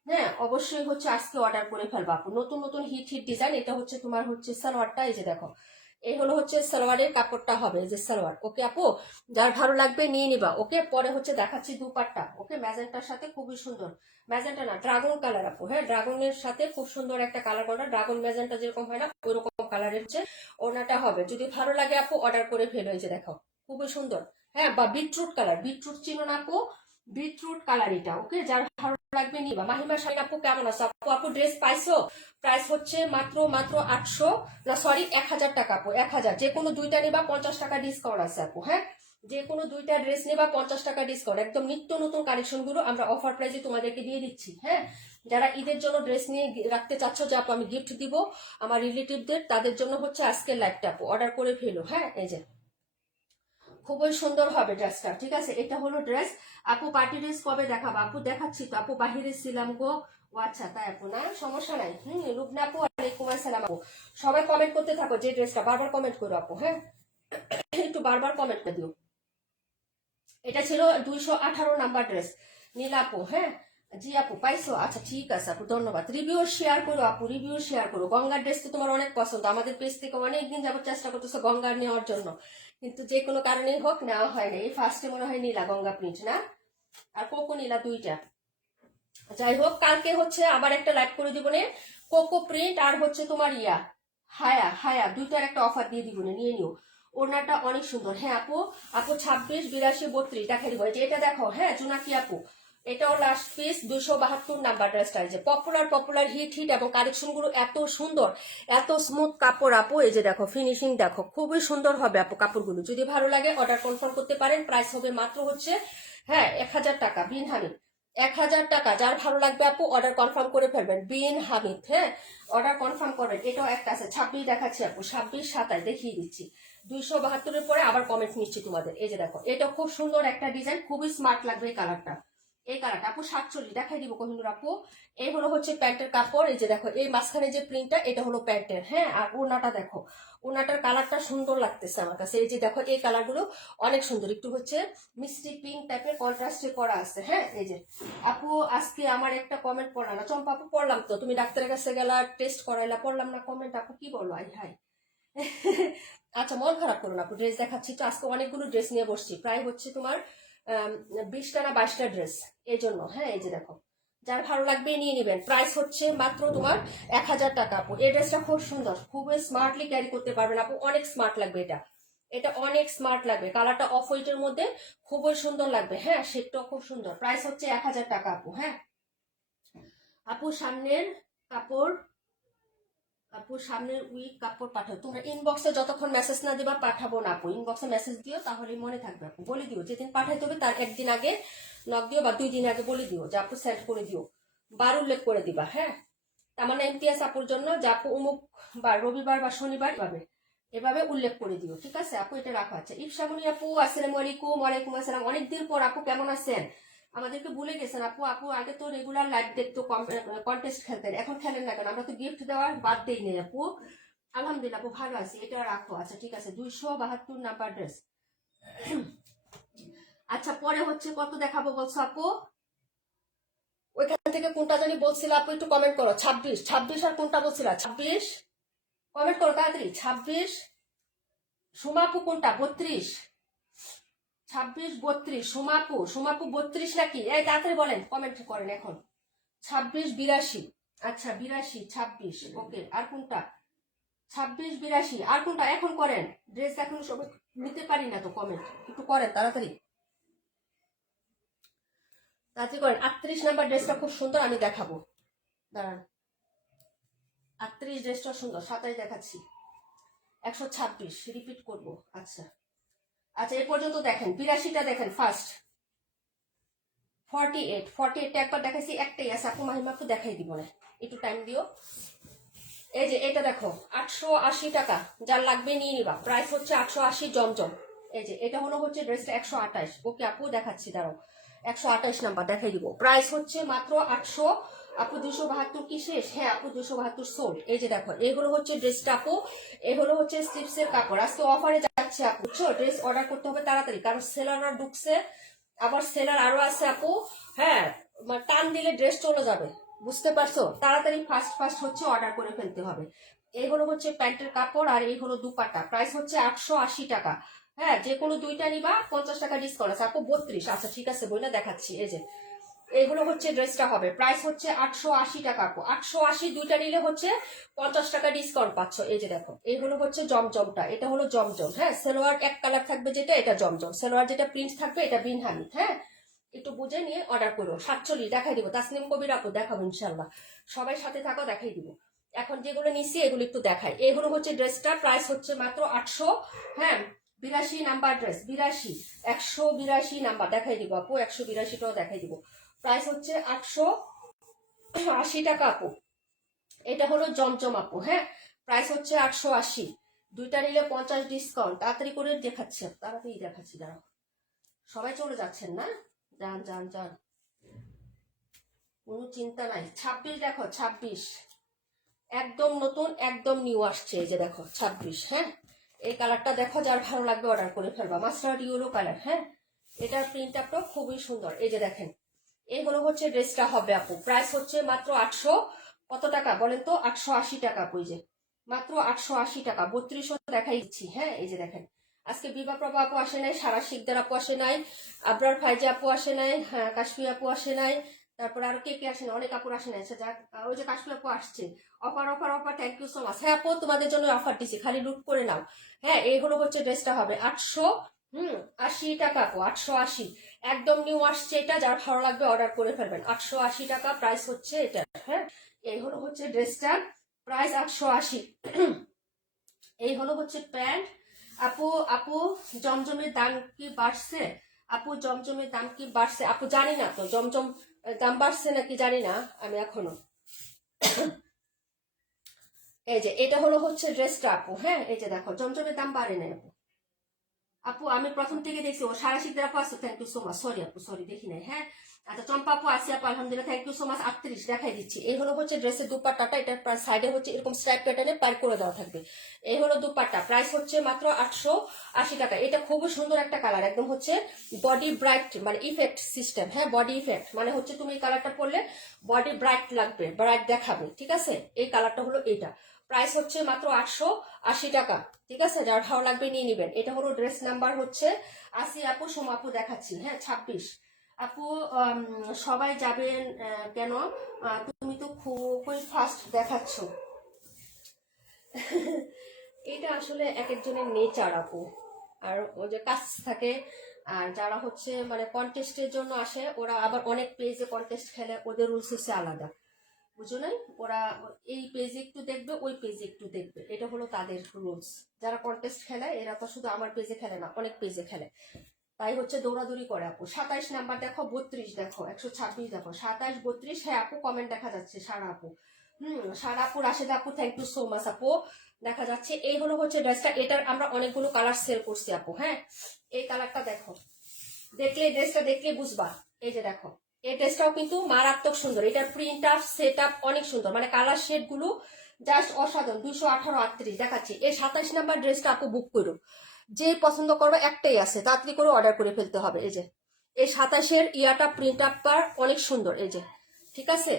হ্যাঁ অবশ্যই হচ্ছে আজকে অর্ডার করে ফেলবা আপু। নতুন নতুন হিট হিট ডিজাইন। এটা হচ্ছে তোমার হচ্ছে সালোয়ারটা, এই যে দেখো, এই হলো হচ্ছে সালোয়ারের কাপড়টা হবে, এই যে সালোয়ার। ওকে আপু, যার ভালো লাগবে নিয়ে নিবা। ওকে, পরে হচ্ছে দেখাচ্ছি দুপাট্টা। ওকে, ম্যাজেন্টার সাথে খুবই সুন্দর, ম্যাজেন্টা না ড্রাগন কালার আপু। হ্যাঁ ড্রাগনের সাথে খুব সুন্দর একটা কালার করা, ড্রাগন ম্যাজেন্টা যেরকম হয় না ওইরকম কালারের হচ্ছে ওনাটা হবে। যদি ভালো লাগে আপু অর্ডার করে ফেলো। এই যে দেখো, খুবই সুন্দর। হ্যাঁ বা বিটরুট কালার, বিটরুট চিনো না আপু? বিটরুট কালার এটা। ওকে, যার ভালো লাগবে নিবা। মাহিমা শাহিন আপু কেমন আছো? আপু আপু ড্রেস পাইছো? প্রাইস হচ্ছে মাত্র মাত্র 800, না সরি 1000 টাকা আপু, 1000। যে কোনো দুইটা নিবা 50 টাকা ডিসকাউন্ট আছে আপু। হ্যাঁ যে কোনো দুইটা ড্রেস নিবা 50 টাকা ডিসকাউন্ট, একদম নিত্য নতুন কালেকশন গুলো আমরা অফার প্রাইসে তোমাদেরকে দিয়ে দিচ্ছি। হ্যাঁ যারা ঈদের জন্য ড্রেস নিয়ে রাখতে চাচ্ছ যে আপু আমি গিফট দিব আমার রিলেটিভদের, তাদের জন্য হচ্ছে আজকের লাইভটা আপু, অর্ডার করে ফেলো। হ্যাঁ এই যে খুবই সুন্দর হবে ড্রেসটা। ঠিক আছে, এটা হলো ড্রেস আপু। পার্টি ড্রেস কবে দেখাবো আপু? দেখাচ্ছি তো আপু, বাহিরে ছিলাম গো। ও আচ্ছা তাই আপু, না সমস্যা নাই। লুবনা আপু ওয়ালাইকুম আসসালাম আপু। সবাই কমেন্ট করতে থাকো যে ড্রেসটা, বারবার কমেন্ট করো আপু। হ্যাঁ একটু বারবার কমেন্ট করে দিও। এটা ছিল 218 নাম্বার ড্রেস, নীলা আপু। হ্যাঁ জি আপু পাইছো? আচ্ছা ঠিক আছে আপু, ধন্যবাদ। রিভিউ শেয়ার করো আপু, রিভিউ শেয়ার করো। গঙ্গার ড্রেস তো তোমার অনেক পছন্দ, আমাদের পেজ থেকে অনেকদিন যাবত চেষ্টা করতেছো গঙ্গার নেওয়ার জন্য, কিন্তু যে কোনো কারণেই হোক নেওয়া হয় না। এই ফার্স্টে মনে হয় নীলা, গঙ্গা প্রিন্ট না, আর কোকো নীলা, দুইটা। যাই হোক, কালকে হচ্ছে আবার একটা লাইভ করে দিব নে, কোকো প্রিন্ট আর হচ্ছে তোমার ইয়া হায়া, হায়া দুইটার একটা অফার দিয়ে দিব, নিয়ে নিও। ওড়নাটা অনেক সুন্দর। হ্যাঁ আপু, আপু 26, 82, 32 দেখাই দিব। এটা দেখো। হ্যাঁ জোনাকি আপু, এটাও লাস্ট পিস, 272 নাম্বার ড্রেসটা। যে পপুলার পপুলার হিট হিট, এবং কালেকশন গুলো এত সুন্দর, এত স্মুথ কাপড় আপু। এই যে দেখো ফিনিশিং দেখো, খুবই সুন্দর হবে আপু কাপড়গুলো। যদি ভালো লাগে অর্ডার কনফার্ম করতে পারেন। প্রাইস হবে মাত্র হচ্ছে, হ্যাঁ 1000 টাকা বিন হামিদ, 1000 টাকা। যার ভালো লাগবে আপু অর্ডার কনফার্ম করে ফেলবেন বিন হামিদ। হ্যাঁ অর্ডার কনফার্ম করবেন। এটাও একটা আছে 26 দেখাচ্ছি আপু, 26, 27 দেখিয়ে দিচ্ছি। 272-এর পরে আবার কমেন্ট নিচ্ছি তোমাদের। এই যে দেখো, এটা খুব সুন্দর একটা ডিজাইন, খুবই স্মার্ট লাগবে এই কালারটা। এই কালারটা আপু 47 দেখাই দিব কোহিনুর আপু। এই হলো হচ্ছে প্যান্টের কাপড়, এই যে দেখো এই মাঝখানে যে প্রিন্টটা এটা হলো প্যান্টের, হ্যাঁ। আর ওনাটা দেখো, ওনাটার কালারটা সুন্দর লাগতেছে আমার কাছে। এই যে দেখো এই কালারগুলো অনেক সুন্দর, একটু হচ্ছে মিষ্টি পিঙ্ক টাইপের কন্ট্রাস্টে করা আছে, হ্যাঁ। এই যে আপু আজকে আমার একটা কমেন্ট পড়লাম না, চম্পা আপু পড়লাম তো, তুমি ডাক্তারের কাছে গেলা টেস্ট করাইলা, পড়লাম না কমেন্ট, আপু কি বলো? আই হাই আচ্ছা মন খারাপ করো না আপু, ড্রেস দেখাচ্ছি তো, আজকে অনেকগুলো ড্রেস নিয়ে বসছি, প্রায় হচ্ছে তোমার 20টা না 22টা ড্রেস, এই জন্য, হ্যাঁ। এই যে দেখো যার ভালো লাগবে নিয়ে নেবেন, প্রাইস হচ্ছে মাত্র তোমার 1000 টাকা আপু। এই ড্রেসটা খুব সুন্দর, খুবই স্মার্টলি ক্যারি করতে পারবেন আপু, অনেক স্মার্ট লাগবে এটা, এটা অনেক স্মার্ট লাগবে, কালারটা অফ হোয়াইটের মধ্যে খুবই সুন্দর লাগবে, হ্যাঁ। শেডটাও খুব সুন্দর, প্রাইস হচ্ছে 1000 টাকা আপু, হ্যাঁ। আপু সামনের কাপড়, আপু সামনের উইক কাপড় পাঠাও, তোমরা ইনবক্সে যতক্ষণ মেসেজ না দিবা পাঠাবো না আপু, ইনবক্সে মেসেজ দিও তাহলে মনে থাকবে আপু, বলে দিও যেদিন পাঠাইতে হবে তার একদিন আগে নক দিও বা 2 দিন আগে বলে দিও যে আপু সেন্ড করে দিও, বার উল্লেখ করে দিবা, হ্যাঁ। তার মানে ইমতিয়াজ আপুর জন্য যে আপু অমুক বা রবিবার বা শনিবার এভাবে এভাবে উল্লেখ করে দিও, ঠিক আছে আপু। এটা রাখা আছে। ইফসামনি আপু আসসালামু আলাইকুম। ওয়ালাইকুম আসসালাম, অনেকদিন পর আপু, কেমন আছেন? আমাদেরকে ভুলে গেছেন আপু। আপু আগে তো রেগুলার লাইভ দেখতো, কন্টেস্ট খেলতেন, এখন খেলেন না কেন? আমরা তো গিফট দেওয়ার বাদ দেই নেই আপু। আলহামদুলিল্লাহ আপু ভালো আছি, এটা রাখো, আচ্ছা ঠিক আছে। 272 নাম্বার ড্রেস। আচ্ছা পরে হচ্ছে কত দেখাবো বলছো আপু? ওইখান থেকে কোনটা জানি বলছিল আপু, একটু কমেন্ট করো। 26, 26 আর কোনটা বলছিল? 26 কমেন্ট করো তাড়াতাড়ি। 26 সোমাপু কোনটা? 32, 26 32 সোমাপু, সোমাপু 32 নাকি? এই তাড়াতাড়ি বলেন, কমেন্ট করেন এখন। 26 82, আচ্ছা 82 26, ওকে। আর কোনটা? 26 82 আর কোনটা? এখন করেন, ড্রেস এখন সবাই নিতে পারি না তো, কমেন্ট একটু করেন তাড়াতাড়ি, তাড়াতাড়ি করেন। 38 নাম্বার ড্রেসটা খুব সুন্দর, আমি দেখাবো, দাঁড়ান। 38 ড্রেসটা সুন্দর, 27 দেখাচ্ছি। 126 রিপিট করবো, আচ্ছা আচ্ছা এই পর্যন্ত দেখেন। 82টা দেখেন ফার্স্ট। 48, 48টা একবার দেখাইছি, একটাই আছে আপু, মাহিমাকে দেখাই দিব না, একটু টাইম দিও। এই যে এটা দেখো 880 টাকা, যার লাগবে নিয়ে নিবা, প্রাইস হচ্ছে 880 জমজম। এই যে এটা হলো হচ্ছে ড্রেসটা 128, ওকে আপু দেখাচ্ছি, দাঁড়াও। 128 নাম্বার দেখাই দিব, প্রাইস হচ্ছে মাত্র 800 আপু। 272 কি শেষ? হ্যাঁ আপু 272 সোল্ড। এই যে দেখো এইগুলো হচ্ছে ড্রেসটা আপু, এগুলো হচ্ছে স্লিপসের কাপড়, আজকে অফারে যাচ্ছে আপু, বুঝছো? ড্রেস অর্ডার করতে হবে তাড়াতাড়ি, কারণ সেলাররা ঢুকছে, আবার সেলার আরো আছে আপু, হ্যাঁ। টান দিলে ড্রেস চলে যাবে, বুঝতে পারছো? তাড়াতাড়ি ফার্স্ট ফার্স্ট হচ্ছে অর্ডার করে ফেলতে হবে। এই হলো হচ্ছে প্যান্টের কাপড়, আর এই হলো দুপাট্টা, প্রাইস হচ্ছে 880 টাকা, হ্যাঁ। যে কোনো দুইটা নিবা 50 টাকা ডিসকাউন্ট আছে আপু। 32, আচ্ছা ঠিক আছে বইনা দেখাচ্ছি। এই যে এইগুলো হচ্ছে ড্রেসটা হবে, প্রাইস হচ্ছে 880 টাকা আপু। 880 দুইটা নিলে হচ্ছে 50 টাকা ডিসকাউন্ট পাচ্ছ। এই যে দেখো এইগুলো হচ্ছে জমজমটা, এটা হলো জমজম, হ্যাঁ। সালোয়ার এক কালার থাকবে যেটা, এটা জমজম। সালোয়ার যেটা প্রিন্ট থাকবে এটা বিন হামিদ, হ্যাঁ। একটু বুঝে নিয়ে অর্ডার করো। 47 দেখাই দিব, তাসনিম কবির আপু দেখাবো ইনশাল্লাহ, সবাই সাথে থাকো, দেখাই দিব। এখন যেগুলো নিচ্ছি এগুলো একটু দেখাই। এগুলো হচ্ছে ড্রেসটা, প্রাইস হচ্ছে মাত্র 800, হ্যাঁ। 82 নাম্বার ড্রেস, 82, 182 নাম্বার দেখাই দিব আপু, 182টাও দেখাই দিব। প্রাইস হচ্ছে 880 টাকা আপু। এটা হলো জমজম আপু, হ্যাঁ। প্রাইস হচ্ছে 880, দুইটা নিলে 50 ডিসকাউন্ট। তাড়াতাড়ি করে দেখাচ্ছি, তাড়াতাড়ি দেখাচ্ছি, দাঁড়াও। সবাই চলে যাচ্ছেন না? যান যান যান, কোনো চিন্তা নাই। 26 দেখো, 26 একদম নতুন, একদম নিউ আসছে। এই যে দেখো 26, হ্যাঁ। এই কালারটা দেখো, যার ভালো লাগবে অর্ডার করে ফেলবা। মাস্টার্ড ইয়েলো কালার, হ্যাঁ। এটার প্রিন্টটাও খুবই সুন্দর। এই যে দেখেন এইগুলো হচ্ছে ড্রেসটা হবে আপু, প্রাইস হচ্ছে মাত্র 800 কত টাকা বলেন তো? 880 টাকা আপু। এই যে মাত্র 880 টাকা। 3200 দেখাই দিচ্ছি, হ্যাঁ। এই যে দেখেন আজকে বিভা প্রভা আপু আসে নাই, সারা শিকদার আপু আসে নাই, আবরার ফাইজা আপু আসে নাই, হ্যাঁ কাশ্মীর আপু আসে নাই, তারপর আর কে কে আসে না, অনেক আপুর আসে নাই। আচ্ছা যাক, ওই যে কাশ্মীর আপু আসছে। Offer offer offer, thank you so much. হ্যাঁ আপু তোমাদের জন্য অফার দিচ্ছি, খালি লুট করে নাও, হ্যাঁ। এইগুলো হচ্ছে ড্রেসটা হবে 880 টাকা আপু, 880 একদম নিউ আসছে এটা, যার ভালো লাগবে অর্ডার করে ফেলবেন। 880 টাকা প্রাইস হচ্ছে এটা, হ্যাঁ। এই হলো হচ্ছে ড্রেসটা, প্রাইস 880। এই হলো হচ্ছে প্যান্ট আপু। আপু জমজমের দাম কি বাড়ছে? আপু জমজমের দাম কি বাড়ছে? আপু জানি না তো, জমজম দাম বাড়ছে নাকি জানি না আমি এখনো। এই যে এটা হলো হচ্ছে ড্রেসটা আপু, হ্যাঁ। এই যে দেখো জমজমের দাম বাড়ে নাই আপু, আপু আমি প্রথম থেকে দেখছি ও সারা শীতের আপু আসছে, thank you so much. Sorry আপু সরি, দেখি নাই। হ্যাঁ আচ্ছা, চম্পা আপু আসি আপু, আলহামদুলিল্লাহ, থ্যাংক ইউ সো মাচ। 38 দেখাই দিচ্ছি। এই হলো হচ্ছে ড্রেসের দুপাট্টাটা, এটার সাইডে হচ্ছে এরকম স্ট্রাইপ প্যাটার্নে পার করে দেওয়া থাকবে। এই হলো দুপাট্টা, প্রাইস হচ্ছে মাত্র 880 টাকা। এটা খুবই সুন্দর একটা কালার, একদম হচ্ছে বডি ব্রাইট, মানে ইফেক্ট সিস্টেম। হ্যাঁ বডি ইফেক্ট মানে হচ্ছে তুমি এই কালারটা পরলে বডি ব্রাইট লাগবে, ব্রাইট দেখাবে, ঠিক আছে। এই কালারটা হলো এইটা, প্রাইস হচ্ছে মাত্র 880 টাকা, ঠিক আছে। যার ভালো লাগবে নিয়ে নিবেন। এটা হলো ড্রেস নাম্বার হচ্ছে 80 আপু। সোমা আপু দেখাচ্ছি, হ্যাঁ 26 আপু। সবাই যাবেন কেন? তুমি তো খুবই ফাস্ট দেখাচ্ছ। এটা আসলে এক একজনের নেচার আপু, আর ও যে কাজ থাকে, আর যারা হচ্ছে মানে কন্টেস্টের জন্য আসে, ওরা আবার অনেক পেজে কন্টেস্ট খেলে, ওদের রুলস হচ্ছে আলাদা, বুঝো নাই? ওরা এই পেজে একটু দেখবে, ওই পেজে একটু দেখবে, এটা হলো তাদের রুলস। যারা কন্টেস্ট খেলে এরা তো শুধু আমার পেজে খেলে না, অনেক পেজে খেলে, তাই হচ্ছে দৌড়াদৌড়ি করে আপু। 27 নাম্বার দেখো, 32 দেখো, 126 দেখো, 27 32। হ্যাঁ আপু কমেন্ট দেখা যাচ্ছে, সারা আপু। সারা আপু, রাশেদ আপু, থ্যাংক ইউ সো মাচ আপু, দেখা যাচ্ছে। এই হলো হচ্ছে ড্রেসটা, এটার আমরা অনেকগুলো কালার সেল করছি আপু। হ্যাঁ এই কালারটা দেখো, দেখলে ড্রেসটা দেখলে বুঝবা। এই যে দেখো, এই ড্রেসটাও কিন্তু মারাত্মক সুন্দর, এটার প্রিন্ট আপ সেট আপ অনেক সুন্দর, মানে কালার শেড গুলো জাস্ট অসাধারণ। 218 38 দেখাচ্ছি। এই 27 নাম্বার ড্রেসটা আপু বুক করো, যে পছন্দ করবে একটাই আছে, তাড়াতাড়ি করে অর্ডার করে ফেলতে হবে। এই যে এই 27-এর ইয়াটা প্রিন্ট আপ পার অনেক সুন্দর, এই যে, ঠিক আছে।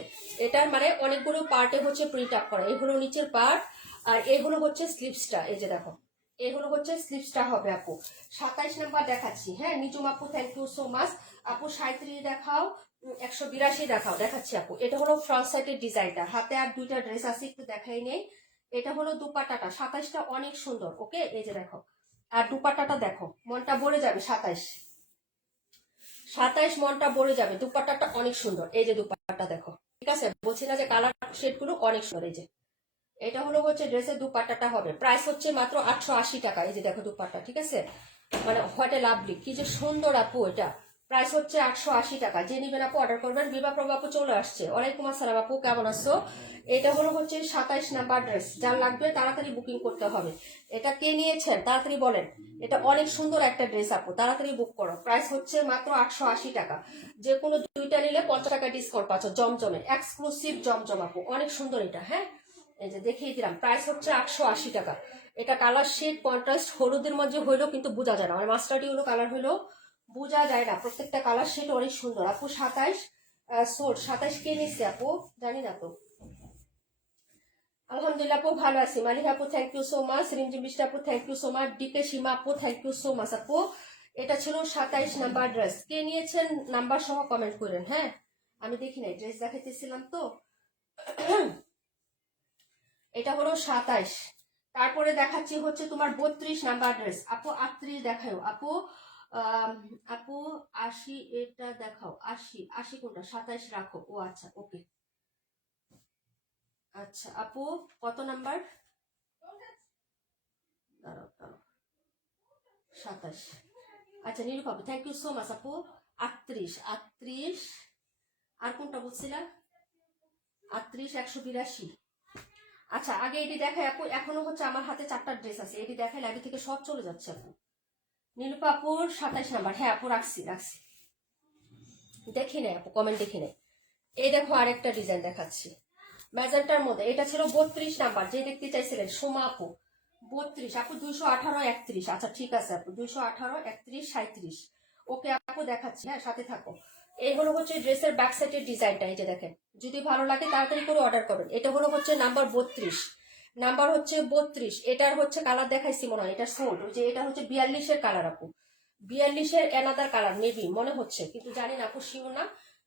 এটার মানে অনেকগুলো পার্টে হচ্ছে প্রিন্ট আপ করা। এই হলো নিচের পার্ট, আর এই হলো হচ্ছে স্লিভসটা। এই যে দেখো, এই হলো হচ্ছে স্লিভসটা হবে আপু। 27 নাম্বার দেখাচ্ছি। হ্যাঁ নিজুম আপু, থ্যাংক ইউ সো মাচ আপু। 37 দেখাও, 182 দেখাও, দেখাচ্ছি আপু। এটা হলো ফ্রন্ট সাইডের ডিজাইনটা, হাতে আর দুইটা ড্রেস আছে, একটু দেখাই নেই। এটা হলো দুপাট্টাটা, 27টা অনেক সুন্দর, ওকে। এই যে দেখো, আর দুপাট্টাটা দেখো, মনটা ভরে যাবে। 27 মনটা ভরে যাবে, দুপাট্টাটা অনেক সুন্দর। এই যে দুপাট্টা দেখো, ঠিক আছে। বলছি না যে কালার শেড গুলো অনেক সুন্দর। এই যে এটা হলো হচ্ছে ড্রেসের দুপাট্টাটা হবে, প্রাইস হচ্ছে মাত্র 880 টাকা। এই যে দেখো দুপাট্টা, ঠিক আছে, মানে হোয়াট এ লাভলি, কি যে সুন্দর আপু। এটা প্রাইস হচ্ছে 880 টাকা। যে নিবেন আপু অর্ডার করবেন। বিভা প্রভা আপু চলে আসছে, ওয়ালাইকুম আসসালাম আপু, কেমন আছো? এটা হলো হচ্ছে 27 নাম্বার ড্রেস, যার লাগবে তাড়াতাড়ি বুকিং করতে হবে। এটা কে নিয়েছেন তাড়াতাড়ি বলেন। এটা অনেক সুন্দর একটা ড্রেস আপু, তাড়াতাড়ি বুক করো। প্রাইস হচ্ছে মাত্র 880 টাকা। যে কোনো দুইটা নিলে 50 টাকা ডিসকাউন্ট পাচ্ছ। জমজমে এক্সক্লুসিভ জমজম আপু, অনেক সুন্দর এটা। হ্যাঁ এই যে দেখিয়ে দিলাম, প্রাইস হচ্ছে 880 টাকা। এটা কালার শেড কন্ট্রাস্ট হলুদের মধ্যে হইলেও কিন্তু বোঝা যায় না, মানে মাস্টার্ডি হলো কালার হইলেও বোঝা যায় না। প্রত্যেকটা কালার শেড অনেক সুন্দর আপু। 27 সোট 27 কে নিচ্ছে আপু, জানি না তো। আলহামদুলিল্লাহ আপু, ভালো আছি। মালিক আপু, thank you so much. Rimjhim Brishti আপু, thank you so much. DK Seema আপু, থ্যাংক ইউ সো মাচ আপু। এটা ছিল 27 নাম্বার ড্রেস। কে নিয়েছেন নাম্বার সহ কমেন্ট করেন। হ্যাঁ আমি দেখি নাই, ড্রেস দেখাইতেছিলাম তো। এটা হলো 27। তারপরে দেখাচ্ছি হচ্ছে তোমার 32 নাম্বার ড্রেস আপু। 38 দেখাও আপু। আপু 80 এটা দেখাও। 80 80 কোনটা? 27 রাখো। ও আচ্ছা, ওকে। আচ্ছা আপু, কত নাম্বার? দাঁড়াও দাঁড়াও, 27। আচ্ছা নিরূপ আপু, থ্যাংক ইউ সো মাচ আপু। 38 38, আর কোনটা বলছিলা? 38 182। আচ্ছা আগে এটি দেখাই আপু, এখনো হচ্ছে আমার হাতে 4টা ড্রেস আছে, এটি দেখাই, লাইভে থেকে সব চলে যাচ্ছে আপু। নীলুপা আপুর 27 নাম্বার, হ্যাঁ আপু রাখছি রাখছি, দেখি নাই আপু, কমেন্ট দেখি নাই। এই দেখো আরেকটা ডিজাইন দেখাচ্ছি ম্যাজেন্টার মধ্যে। এটা ছিল 32 নাম্বার, যে দেখতে চাইছিলেন সোমা আপু। 32 আপু, 218 31। আচ্ছা ঠিক আছে আপু, 218 31 37। ওকে আপু দেখাচ্ছি, হ্যাঁ সাথে থাকো। এই হলো হচ্ছে ড্রেসের ব্যাক সাইডের ডিজাইনটা, এই যে দেখেন। যদি ভালো লাগে তাড়াতাড়ি করে অর্ডার করবেন। এটা হলো হচ্ছে নাম্বার 32, নাম্বার হচ্ছে 32। এটার হচ্ছে কালার দেখাইছি মনে হয়, এটা সোল্ড, যে এটা হচ্ছে 42-এর কালার আপু। 42-এর এনাদার কালার মেবি মনে হচ্ছে, কিন্তু জানি না আপু, শিও না।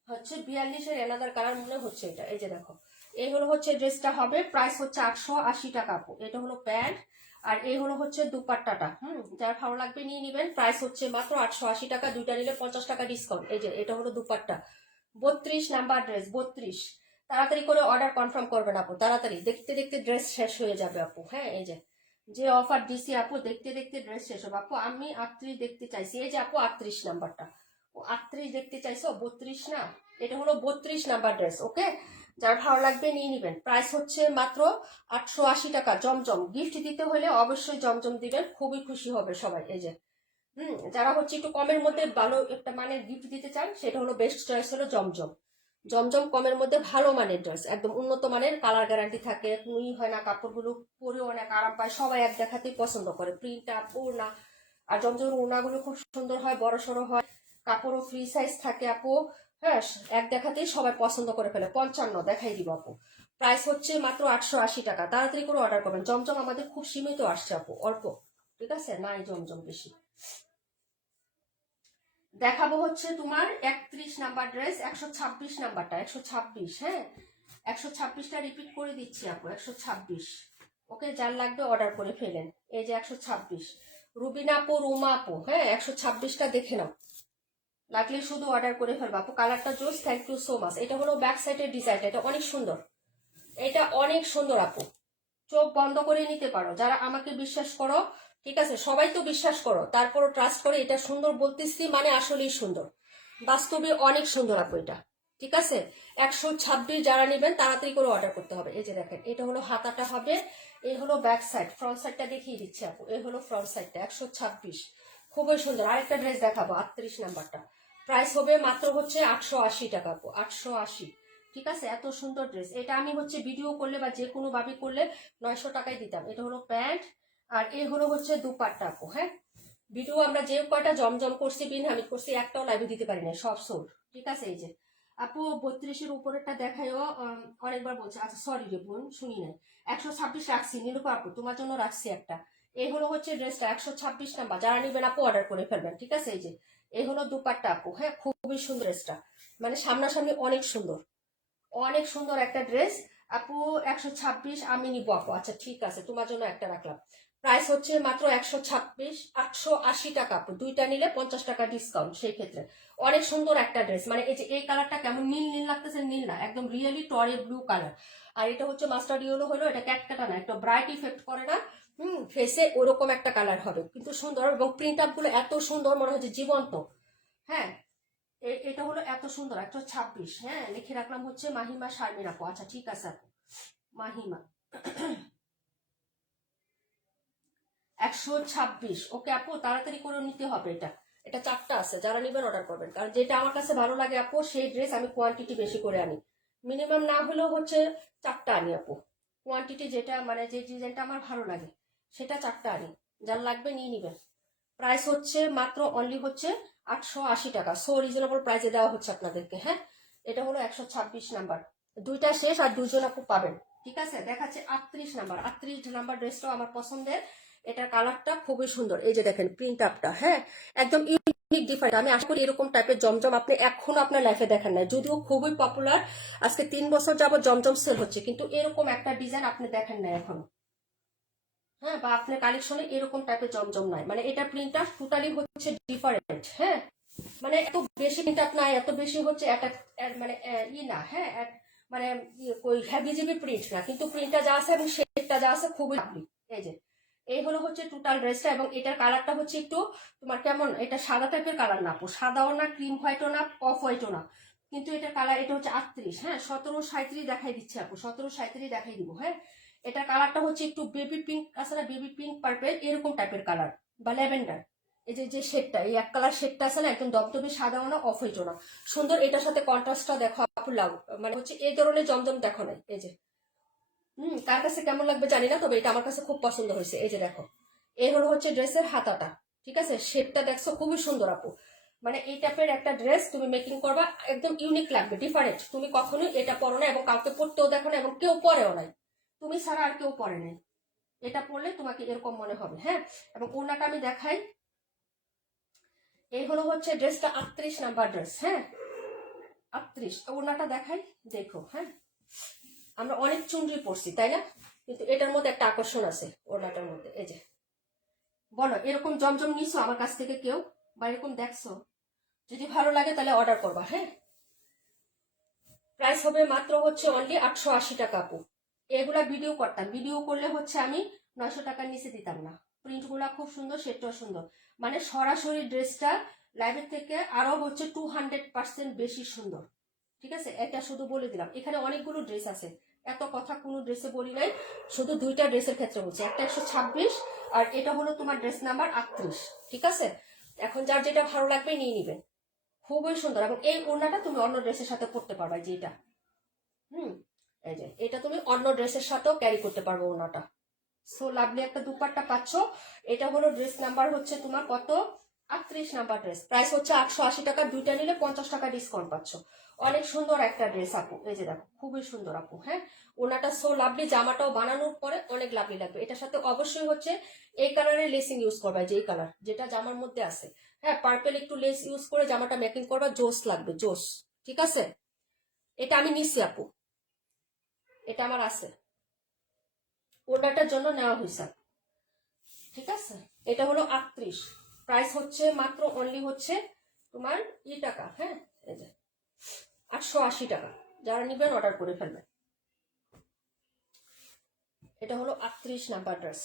হচ্ছে 42-এর এনাদার কালার মনে হচ্ছে এটা। এই যে দেখো, এই হলো হচ্ছে ড্রেসটা হবে, প্রাইস হচ্ছে 880 টাকা আপু। এটা হলো প্যান্ট, আর এই হলো হচ্ছে দুপাট্টাটা। যার ভালো লাগবে নিয়ে নিবেন। প্রাইস হচ্ছে মাত্র 880 টাকা, দুইটা নিলে 50 টাকা ডিসকাউন্ট। এই যে এটা হলো দুপাট্টা। 32 number dress, 32। তাড়াতাড়ি করে অর্ডার কনফার্ম করবেন আপু, তাড়াতাড়ি, দেখতে দেখতে ড্রেস শেষ হয়ে যাবে আপু। হ্যাঁ এই যে, যে অফার দিছি আপু, দেখতে দেখতে ড্রেস শেষ হবে আপু। আমি 38 দেখতে চাইছি, এই যে আপু 38 নাম্বারটা। ও 38 দেখতে চাইছো, 32 না। এটা হলো 32 নাম্বার ড্রেস, ওকে। যার ভালো লাগবে নিয়ে নিবেন। প্রাইস হচ্ছে মাত্র 880 টাকা। জমজম গিফট দিতে হলে অবশ্যই জমজম দিবেন, খুবই খুশি হবে সবাই। এই যে যারা হচ্ছে একটু কমের মধ্যে ভালো একটা মানের গিফট দিতে চান, সেটা হলো বেস্ট চয়েস হলো জমজম। জমজম কমের মধ্যে ভালো মানের ড্রেস, একদম উন্নত মানের, কালার গ্যারান্টি থাকে, নুই হয় না, কাপড়গুলো পরেও অনেক আরাম পায়, সবাই এক দেখাতেই পছন্দ করে, প্রিন্টটা ওড়না। আর জমজমের ওড়নাগুলো খুব সুন্দর হয়, বড় সড়ো হয়, কাপড়ও ফ্রি সাইজ থাকে আপু। হ্যাঁ, এক দেখাতেই সবাই পছন্দ করে ফেলে। 55 দেখাই দিব আপু। প্রাইস হচ্ছে মাত্র 880 টাকা। তাড়াতাড়ি করে অর্ডার করবেন। জমজম আমাদের খুব সীমিত আসছে আপু, অল্প, ঠিক আছে, নাই জমজম বেশি। দেখাবো হচ্ছে তোমার 31 নাম্বার ড্রেস, 126 নাম্বারটা, 126। হ্যাঁ, 126টা রিপিট করে দিচ্ছি আপু, 126। ওকে, যার লাগবে অর্ডার করে ফেলেন। এই যে 126, রুবিনা আপু, রুমা আপু। হ্যাঁ, 126টা দেখে নাও, লাগলে শুধু অর্ডার করে ফেলবো আপু। কালারটা জোস, থ্যাংক ইউ সো মাচ। এটা হলো ব্যাক সাইডের ডিজাইনটা, এটা অনেক সুন্দর, এটা অনেক সুন্দর আপু। চোখ বন্ধ করে নিতে পারো যারা আমাকে বিশ্বাস করো, ঠিক আছে, সবাই তো বিশ্বাস করো, তারপরও ট্রাস্ট করে এটা সুন্দর বলতেছি মানে আসলেই সুন্দর, বাস্তবে অনেক সুন্দর আপু এটা, ঠিক আছে। 126 যারা নেবেন তাড়াতাড়ি করে অর্ডার করতে হবে। এই যে দেখেন, এটা হলো হাতাটা হবে, এই হলো ব্যাক সাইড, ফ্রন্ট সাইডটা দেখিয়ে দিচ্ছি আপু, এই হলো ফ্রন্ট সাইডটা। 126 খুবই সুন্দর। আরেকটা ড্রেস দেখাবো, 38 নাম্বারটা। প্রাইস হবে মাত্র হচ্ছে 880 টাকা আপু, 880, ঠিক আছে। এত সুন্দর ড্রেস, এটা আমি হচ্ছে ভিডিও করলে বা যে কোনো ভাবে করলে 900 টাকায় দিতাম। এটা হলো প্যান্ট, আর এই হলো হচ্ছে দুপাট্টা আপু। হ্যাঁ, ভিডিও আমরা যে কয়টা জমজম করছি, বিনহামিদ করছি, একটাও লাইভে দিতে পারি না, সব সোল্ড, ঠিক আছে। এই যে আপু 32-এর উপরেরটা দেখায়ও, অনেকবার বলছে, আচ্ছা সরি রে বোন, শুনি নাই। 126 রাখছি নিরূপা আপু, তোমার জন্য রাখছি একটা। এই হলো হচ্ছে ড্রেসটা, 126 নাম্বার। যারা নিবেন আপু অর্ডার করে ফেলবেন, ঠিক আছে। এই যে এই হলো দুপাট্টা আপু। হ্যাঁ, খুবই সুন্দর ড্রেসটা, মানে সামনাসামনি অনেক সুন্দর, অনেক সুন্দর একটা ড্রেস আপু। 126 আমি নিব আপু। আচ্ছা ঠিক আছে, তোমার জন্য একটা রাখলাম। প্রাইস হচ্ছে মাত্র 126, 880 টাকা আপু। দুইটা নিলে 50 টাকা ডিসকাউন্ট। সেই ক্ষেত্রে অনেক সুন্দর একটা ড্রেস, মানে এই যে এই কালারটা কেমন নীল নীল লাগতেছে, নীল না, একদম রিয়েলি টরে ব্লু কালার। আর এটা হচ্ছে মাস্টার্ড ইয়েলো হলো, এটা ক্যাটকাটা না, একটা ব্রাইট ইফেক্ট করে না, ফেসে ওরকম একটা কালার হবে, কিন্তু সুন্দর, এবং প্রিন্ট আপ গুলো এত সুন্দর, মনে হচ্ছে জীবন্ত। হ্যাঁ, এটা হলো এত সুন্দর 126। হ্যাঁ, লিখে রাখলাম হচ্ছে মাহিমা শারমিন আপু। আচ্ছা ঠিক আছে আপু, মাহিমা 126। ওকে আপু, তাড়াতাড়ি করে নিতে হবে। এটা এটা 4টা আছে, যারা নেবেন অর্ডার করবেন, কারণ যেটা আমার কাছে ভালো লাগে আপু, সেই ড্রেস আমি কোয়ান্টিটি বেশি করে আনি, মিনিমাম না হলেও হচ্ছে 4টা আনি আপু। কোয়ান্টিটি যেটা, মানে যে ডিজাইনটা আমার ভালো লাগে সেটা 4টা আনি, যার লাগবে নিয়ে নিবেন। প্রাইস হচ্ছে মাত্র অনলি হচ্ছে 880 টাকা। সো রিজনেবল প্রাইসে দেওয়া হচ্ছে আপনাদেরকে। হ্যাঁ, এটা হলো 126 নাম্বার, দুইটা শেষ আর দুজন আপু পাবেন, ঠিক আছে। দেখাচ্ছে 38 নাম্বার। 38 নাম্বার ড্রেসটাও আমার পছন্দের, এটার কালারটা খুবই সুন্দর। এই যে দেখেন প্রিন্ট আপটা, হ্যাঁ, একদম ইউনিক ডিফারেন্ট। আমি আশা করি এরকম টাইপের জমজম আপনি এখনো আপনার লাইফে দেখেন নাই, যদিও খুবই পপুলার, আজকে 3 বছর যাবত জমজম সেল হচ্ছে, কিন্তু এরকম একটা ডিজাইন আপনি দেখেন নাই এখনো। হ্যাঁ, বা আপনার কালেকশনে এরকম টাইপের জমজম নাই, মানে এটা প্রিন্টটা টোটালি হচ্ছে ডিফারেন্ট। হ্যাঁ, মানে এত বেশি প্রিন্ট আপ নাই, এত বেশি হচ্ছে মানে না। হ্যাঁ, মানে ওই হেভি জিবি প্রিন্ট না, কিন্তু প্রিন্টটা যা আছে এবং শেডটা যা আছে খুবই লাভলি। এই যে এই হলো হচ্ছে টোটাল ড্রেসটা, এবং এটার কালারটা হচ্ছে একটু তোমার কেমন, এটা সাদা টাইপের কালার না আপু, সাদাও না, ক্রিম হোয়াইটও না, অফ হোয়াইটও না, কিন্তু এটার কালার, এটা হচ্ছে 38। হ্যাঁ, 1737 দেখাই দিচ্ছে আপু, 1737 দেখাই দিব। হ্যাঁ, এটা কালারটা হচ্ছে একটু বেবি পিঙ্ক আছে না, বেবি পিঙ্ক পার্পেল এরকম টাইপের কালার, বা ল্যাভেন্ডার। এই যে যে শেডটা, এই এক কালার শেডটা আছে না, একদম দবদবে সাদাও না, অফ হোয়াইটও না, সুন্দর। এটার সাথে কন্ট্রাস্টটা দেখো আপু, লাভ, মানে হচ্ছে এই ধরনের জমজম দেখো নাই। এই যে কার কাছে কেমন লাগবে জানি না, তবে এটা আমার কাছে খুব পছন্দ হয়েছে। এই যে দেখো, এই হলো হচ্ছে ড্রেসের হাতাটা, ঠিক আছে। শেডটা দেখছো খুবই সুন্দর আপু, মানে এই টাইপের একটা ড্রেস তুমি মেকিং করবা, একদম ইউনিক লাগবে, ডিফারেন্ট। তুমি কখনোই এটা পরো না, এবং কাউকে পরতেও দেখো না, এবং কেউ পরেও নাই, তুমি ছাড়া আর কেউ পরে নাই। এটা পরলে তোমাকে এরকম মনে হবে। হ্যাঁ, এবং ওড়নাটা আমি দেখাই, এই হলো হচ্ছে ড্রেসটা 38 নাম্বার ড্রেস। হ্যাঁ, 38, ওড়নাটা দেখাই, দেখো। হ্যাঁ, আমরা অনেক চুনরি পরছি তাই না, কিন্তু এটার মধ্যে একটা আকর্ষণ আছে ওড়নাটার মধ্যে। এই যে বলো, এরকম জমজম নিছো আমার কাছ থেকে কেউ, বা এরকম দেখছো? যদি ভালো লাগে তাহলে অর্ডার করবা। হ্যাঁ, প্রাইস হবে মাত্র হচ্ছে অনলি 880 টাকা আপু। এগুলা ভিডিও করতাম, ভিডিও করলে হচ্ছে আমি 900 টাকার নিচে দিতাম না। প্রিন্ট গুলা খুব সুন্দর, সেটাও সুন্দর, মানে সরাসরি ড্রেসটা লাইভের থেকে আরো হচ্ছে 200% বেশি সুন্দর, ঠিক আছে। এটা শুধু বলে দিলাম, এখানে অনেকগুলো ড্রেস আছে, এত কথা কোনো ড্রেসে বলি নাই, শুধু দুইটা ড্রেসের ক্ষেত্রে বলছি, একটা 126 আর এটা হলো তোমার ড্রেস নাম্বার 38, ঠিক আছে। এখন যার যেটা ভালো লাগবে নিয়ে নিবেন, খুবই সুন্দর। এবং এই ওড়নাটা তুমি অন্য ড্রেসের সাথে পরতে পারবা, যেটা এই যে এটা তুমি অন্য ড্রেসের সাথেও ক্যারি করতে পারবো ওড়নাটা। সো লাভলি একটা দুপাট্টা পাচ্ছ। এটা হলো ড্রেস নাম্বার হচ্ছে তোমার কত, 38 নাম্বার ড্রেস। প্রাইস হচ্ছে 880 টাকা, দুইটা নিলে 50 টাকা ডিসকাউন্ট পাচ্ছ। অনেক সুন্দর একটা ড্রেস আপু, এই যে দেখো খুবই সুন্দর আপু। হ্যাঁ, ওনাটা সো লাভলি, জামাটাও বানানোর পরে অনেক লাভলি লাগবে। এটার সাথে অবশ্যই হচ্ছে এই কালারের লেসিং ইউজ করবা, যে কালার যেটা জামার মধ্যে আছে। হ্যাঁ, পার্পেল একটু লেস ইউজ করে জামাটা মেকিং করবা, জোস লাগবে, জোস। ঠিক আছে, এটা আমি নিচ্ছি আপু, এটা আমার আছে, ওনাটার জন্য নেওয়া হয়েছে। ঠিক আছে, এটা হলো 38, প্রাইস হচ্ছে মাত্র অনলি হচ্ছে তোমার টাকা। হ্যাঁ, এই যে 880 টাকা, যারা নিবেন অর্ডার করে ফেলবেন। এটা হলো 38 নাম্বার ড্রেস,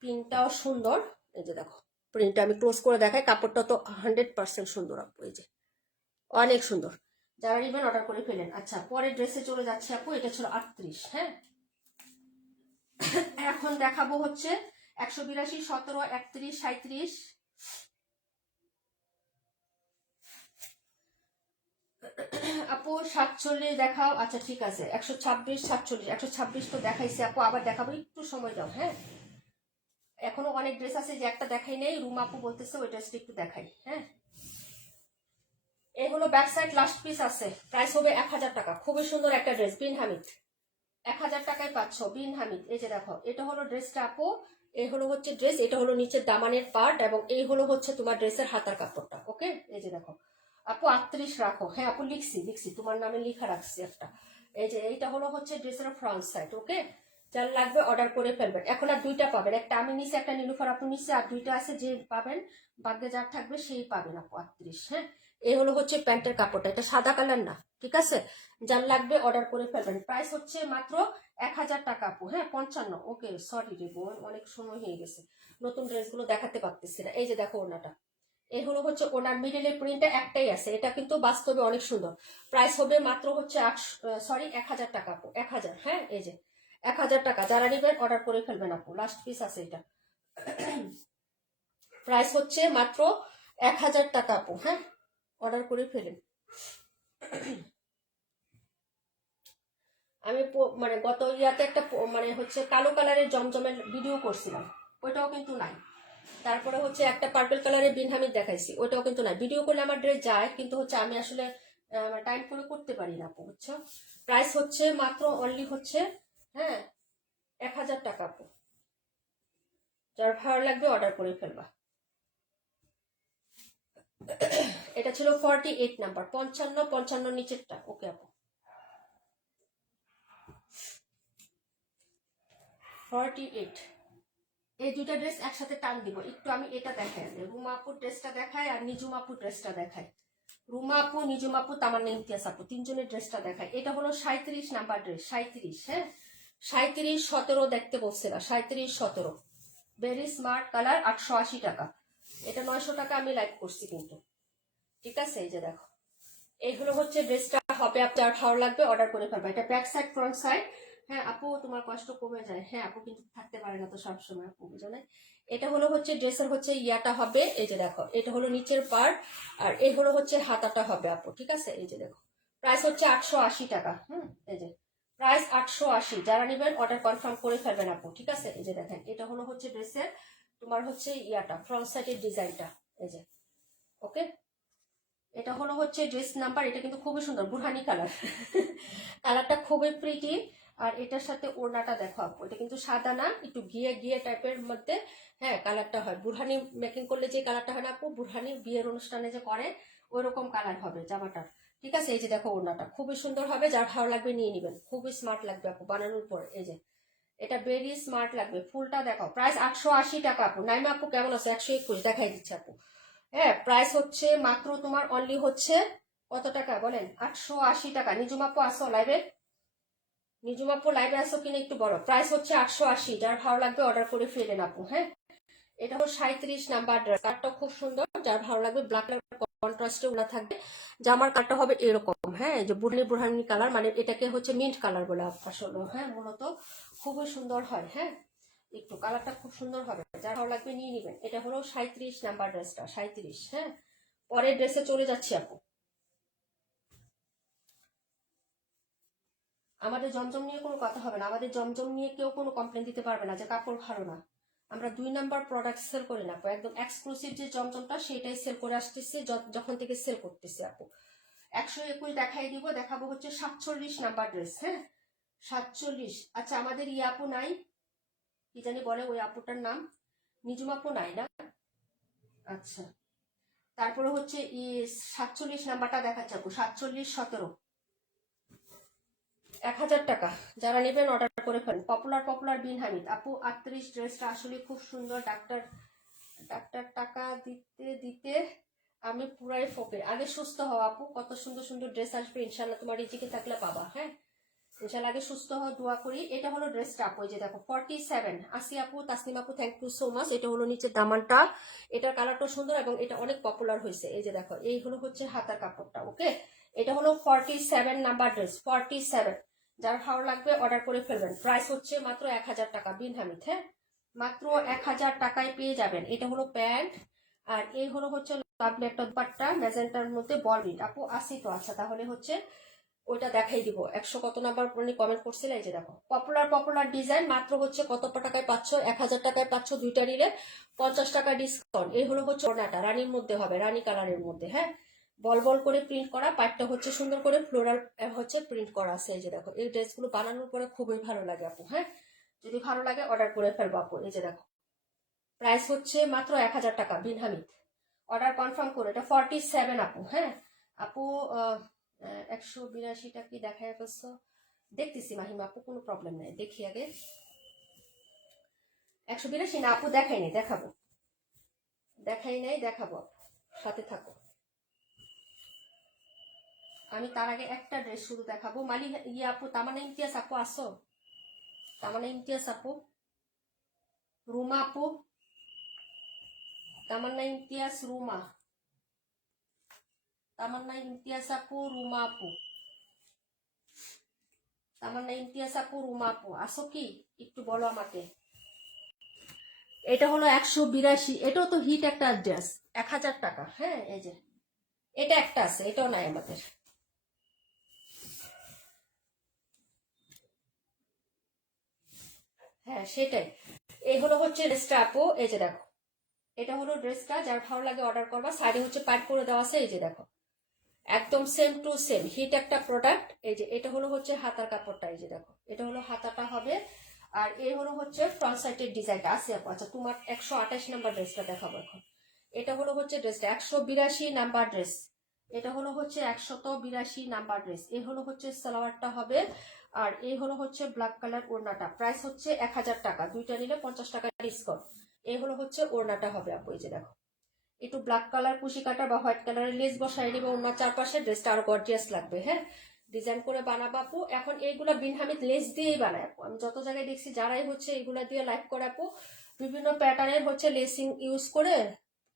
প্রিন্টটাও সুন্দর। এই যে দেখো প্রিন্টটা আমি ক্লোজ করে দেখাই, কাপড়টা তো 100% সুন্দর আপু, এই যে অনেক সুন্দর। যারা নিবেন অর্ডার করে ফেলেন। আচ্ছা, পরের ড্রেসে চলে যাচ্ছে আপু, এটা ছিল 38। হ্যাঁ, এখন দেখাবো হচ্ছে 182, 17, 31, 37, আপু 47 দেখাও। আচ্ছা ঠিক আছে, 126, 47, 126 তো দেখাইছি আপু, আবার দেখাবো, একটু সময় দাও। হ্যাঁ, এখনো অনেক ড্রেস আছে, যে একটা দেখাই নেই, রুম আপু বলতেছে ওই ড্রেসটা একটু দেখাই। হ্যাঁ, এই হলো ব্যাক সাইড, লাস্ট পিস আছে, প্রাইস হবে 1000 টাকা। খুবই সুন্দর একটা ড্রেস, বিন হামিদ, 1000 টাকায় পাচ্ছ বিন হামিদ। এই যে দেখো এটা হলো ড্রেসটা আপু, এই হলো হচ্ছে ড্রেস, এটা হলো নিচের দামানের পার্ট, এবং এই হলো হচ্ছে তোমার ড্রেসের হাতার কাপড়টা। ওকে, এই যে দেখো আপু 38 রাখো। হ্যাঁ আপু, লিখছি তোমার নামে লিখা রাখছি একটা। এই যে এইটা হলো হচ্ছে ড্রেসের ফ্রন্ট সাইড। ওকে, যার লাগবে অর্ডার করে ফেলবেন। এখন আর দুইটা পাবেন, একটা আমি নিচে, একটা নীলুফার আপু নিচে, আর দুইটা আছে, যে পাবেন ভাগ্যে যার থাকবে সেই পাবেন আপু 38। হ্যাঁ, এই হলো হচ্ছে প্যান্টের কাপড়টা, এটা সাদা কালার না। ঠিক আছে, যার লাগবে অর্ডার করে ফেলবেন। প্রাইস হচ্ছে মাত্র 1000 টাকা আপু। হ্যাঁ 55। ওকে, সরি রে বোন, অনেক সময় হয়ে গেছে, নতুন ড্রেসগুলো দেখাতে পারতেছি না। এই যে দেখো ওনাটা, এই হলো হচ্ছে ওনার মিডলের প্রিন্টটা একটাই আছে, এটা কিন্তু বাস্তবে অনেক সুন্দর। প্রাইস হবে মাত্র হচ্ছে 1000 টাকা আপু, 1000। হ্যাঁ, এই যে 1000 টাকা, যারা নেবেন অর্ডার করে ফেলবেন আপু, লাস্ট পিস আছে এটা। প্রাইস হচ্ছে মাত্র 1000 টাকা আপু। হ্যাঁ, অর্ডার করে ফেলেন। আমি মানে গত ইয়াতে একটা মানে হচ্ছে কালো কালারের জমজমের ভিডিও করছিলাম, ওইটাও কিন্তু নাই। তারপরে হচ্ছে একটা পার্পল কালারের বিন হামিদ দেখাইছি, ওইটাও কিন্তু নাই। ভিডিও করলে আমার ড্রেস যায়, কিন্তু হচ্ছে আমি আসলে টাইম করে করতে পারি না আপু, বুঝছো। প্রাইস হচ্ছে মাত্র অনলি হচ্ছে, হ্যাঁ 1000 টাকা আপু, যার ভালো লাগবে অর্ডার করে ফেলবা। এটা ছিল 48 নাম্বার, 55 নিচেরটা। ওকে আপু, 48। এই দুইটা ড্রেস একসাথে টান দিব একটু, আমি এটা দেখাই, রুমা আপুর ড্রেসটা দেখাই আর নিজুম আপুর ড্রেসটা দেখাই। রুমা আপু, নিজুম আপু, তামান্না ইমতিয়াজ আপু, তিনজনের ড্রেসটা দেখাই। এটা হলো 37 নাম্বার ড্রেস, 37। হ্যাঁ, 37, 17 দেখতে বলছিলাম, 37, 17, ভেরি স্মার্ট কালার, 880 টাকা। এটা 900 টাকা আমি লাইক করছি কিন্তু। ঠিক আছে, এই যে দেখো এই হলো হচ্ছে ড্রেসটা হবে, আপনার ভালো লাগবে অর্ডার করে ফেলবে। এটা ব্যাক সাইড, ফ্রন্ট সাইড। হ্যাঁ আপু, তোমার কষ্ট কমে যায়। হ্যাঁ আপু, কিন্তু থাকতে পারে না তো সবসময় আপু, বুঝলে। এটা হলো হচ্ছে ড্রেসের হচ্ছে ইয়াটা হবে, এই যে দেখো এটা হলো নিচের পার্ট, আর এই হলো হচ্ছে হাতাটা হবে আপু। ঠিক আছে, এই যে দেখো প্রাইস হচ্ছে 880 টাকা। এই যে প্রাইস 880, যারা নেবেন অর্ডার কনফার্ম করে ফেলবেন আপু। ঠিক আছে, এই যে দেখেন এটা হলো হচ্ছে ড্রেসের তোমার হচ্ছে ইয়াটা, ফ্রন্ট সাইডের ডিজাইনটা। এই যে ওকে, এটা হলো হচ্ছে ড্রেস নাম্বার। এটা কিন্তু খুবই সুন্দর, বুরহানি কালার, কালারটা খুবই প্রিটি। আর এটার সাথে ওড়নাটা দেখো আপু, এটা কিন্তু সাদা না, একটু ঘিয়ে ঘিয়ে টাইপের মধ্যে। হ্যাঁ, কালারটা হয় বুরহানি মেকিং করলে যে কালারটা হয় না আপু, বুরহানি বিয়ের অনুষ্ঠানে যে করে ওই রকম কালার হবে জামাটার। ঠিক আছে, এই যে দেখো ওড়নাটা খুবই সুন্দর হবে, যার ভালো লাগবে নিয়ে নিবেন, খুবই স্মার্ট লাগবে আপু বানানোর পর। এই যে এটা ভেরি স্মার্ট লাগবে। ফুলটা দেখো, প্রাইস 880 টাকা আপু। নাইমা আপু কেমন আছে? 121 দেখাই দিচ্ছে আপু। হ্যাঁ, প্রাইস হচ্ছে মাত্র তোমার অনলি হচ্ছে কত টাকা বলেন? 880 টাকা। নিজুমাপু আসো লাইভে, নিজুমাপু লাইভে আসো কিনা একটু বড়। প্রাইস হচ্ছে 880, যার ভালো লাগবে অর্ডার করে ফেলেন আপু। হ্যাঁ, এটা হলো 37 নাম্বার ড্রেস, কালারটা খুব সুন্দর, যার ভালো লাগবে ব্ল্যাক কালার কন্ট্রাস্টে ওনা থাকবে। জামার কালারটা হবে এরকম। হ্যাঁ, যে বুরহানি বুরহানি কালার, মানে এটাকে হচ্ছে মিন্ট কালার বলে আসলে। হ্যাঁ, মূলত খুবই সুন্দর হয়। হ্যাঁ, একটু কালারটা খুব সুন্দর হবে, যার ভালো লাগবে নিয়ে নেবেন। এটা হলো 37 নাম্বার ড্রেসটা, 37। হ্যাঁ, পরের ড্রেসে চলে যাচ্ছি আপু। আমাদের জমজম নিয়ে কোনো কথা হবে না, আমাদের জমজম নিয়ে কেউ কোনো কমপ্লেন দিতে পারবে না যে কাপড় ভালো না। আমরা 2 নাম্বার প্রোডাক্ট সেল করি না আপু, একদম এক্সক্লুসিভ যে জমজমটা সেটাই সেল করে আসতেছি যখন থেকে সেল করতেছি আপু। 121 দেখাই দিব, দেখাবো হচ্ছে 47 নাম্বার ড্রেস। হ্যাঁ, 47। আচ্ছা, আমাদের ই আপু নাই, কি জানি বলে ওই আপুটার নাম, নিজুম আপু নাই না? আচ্ছা, তারপরে হচ্ছে 47 নাম্বারটা দেখাচ্ছে আপু, 47 17, 1000 টাকা। যারা নেবেন অর্ডার করে ফেলেন। পপুলার বিন হামিদ আপু 38 ড্রেসটা আসলে খুব সুন্দর। ডাক্তার টাকা দিতে দিতে আমি পুরাই ফোকে। আগে সুস্থ হও আপু, কত সুন্দর সুন্দর ড্রেস আসবে ইনশাল্লাহ, তোমার রিজিকে থাকলে পাবা। হ্যাঁ, ইনশাল্লাহ আগে সুস্থ হও, দোয়া করি। এটা হলো ড্রেসটা আপু, এই যে দেখো 47। আসি আপু, তাসনিম আপু থ্যাংক ইউ সো মাচ। এটা হলো নিচের দামানটা, এটার কালারটা সুন্দর এবং এটা অনেক পপুলার হয়েছে। এই যে দেখো, এই হলো হচ্ছে হাতার কাপড়টা। ওকে, এটা হলো 47 নাম্বার ড্রেস, 47। যার ভালো লাগবে অর্ডার করে ফেলবেন। প্রাইস হচ্ছে মাত্র 1000 টাকা বিন হামিদ। হ্যাঁ, মাত্র 1000 টাকায় পেয়ে যাবেন। এটা হলো প্যান্ট, আর এই হলো হচ্ছে লাভলি একটা দুপাট্টা ম্যাজেন্টার মধ্যে বল বিট। আপু আসি তো, আচ্ছা তাহলে হচ্ছে ওইটা দেখাই দিব। 100 কত নাম্বার কমেন্ট করছিল, এই যে দেখো পপুলার ডিজাইন। মাত্র হচ্ছে কত টাকায় পাচ্ছ? 1000 টাকায় পাচ্ছ। দুইটা নিলে 50 টাকা ডিসকাউন্ট। এই হলো হচ্ছে ওড়নাটা, রানীর মধ্যে হবে, রানী কালারের মধ্যে। হ্যাঁ, বল করে প্রিন্ট করা, পাটটা হচ্ছে সুন্দর করে ফ্লোরাল হচ্ছে প্রিন্ট করা আছে। এই যে দেখো, এই ড্রেসগুলো বানানোর পরে খুবই ভালো লাগে আপু। হ্যাঁ, যদি ভালো লাগে অর্ডার করে ফেলবো আপু। এই যে দেখো, প্রাইস হচ্ছে মাত্র 1000 টাকা বিন হামিদ। অর্ডার কনফার্ম করো। এটা 47 আপু। হ্যাঁ আপু, 182টা কি দেখায় ফেলছো? দেখতেছি মাহিমা আপু, কোনো প্রবলেম নাই, দেখি আগে। 182 না আপু, দেখাই নাই, দেখাবো। দেখাই নাই, দেখাবো আপু, সাথে থাকো। আমি তার আগে একটা ড্রেস শুধু দেখাবো। মালি ইয়ে আপু, তামান্না ইমতিয়াজ আপু আসো? তামান্না ইমতিয়াজ আপু, রুমা আপু, তামান্না ইমতিয়াজ, রুমা, তামান্না ইমতিয়াজ আপু, রুমা আপু, তামান্না ইমতিয়াজ আপু, রুমা আপু আসো কি? একটু বলো আমাকে। এটা হলো 182, এটাও তো হিট একটা ড্রেস, 1000 টাকা। হ্যাঁ, এই যে এটা একটা আছে, এটাও নাই আমাদের। হ্যাঁ সেটাই। এই হলো হচ্ছে ড্রেসটা আপু, এই যে দেখো, এটা হলো ড্রেসটা। যার ভালো লাগে অর্ডার করবা। সাইডে হচ্ছে পাইপ করে দেওয়া আছে, এই যে দেখো, একদম সেম টু সেম হিট একটা প্রোডাক্ট। এই যে এটা হলো হচ্ছে হাতার কাপড়টা, এই যে দেখো, এটা হলো হাতাটা হবে। আর এই হলো হচ্ছে ফ্রন্ট সাইডের ডিজাইনটা আছে আপু। আচ্ছা, তোমার 128 নাম্বার ড্রেসটা দেখাবো এখন। এটা হলো হচ্ছে ড্রেসটা 182 নাম্বার ড্রেস। এটা হলো হচ্ছে 182 নাম্বার ড্রেস। এই হলো হচ্ছে সালোয়ারটা হবে, আর এই হলো হচ্ছে ব্ল্যাক কালার ওড়নাটা। প্রাইস হচ্ছে 1000 টাকা, দুইটা নিলে 50 টাকা ডিসকাউন্ট। এই হলো হচ্ছে ওড়নাটা হবে আপু, এই যে দেখো, একটু ব্ল্যাক কালার কুশি কাটা বা হোয়াইট কালারের লেস বসাই নিবে ওনার চারপাশে, ড্রেসটা আরো গর্জিয়াস লাগবে। হ্যাঁ, ডিজাইন করে বানাবো আপু। এখন এইগুলা বিন হামিদ লেস দিয়েই বানায় আপু। আমি যত জায়গায় দেখছি যারাই হচ্ছে এইগুলা দিয়ে লাইভ করে আপু, বিভিন্ন প্যাটার্নের হচ্ছে লেসিং ইউজ করে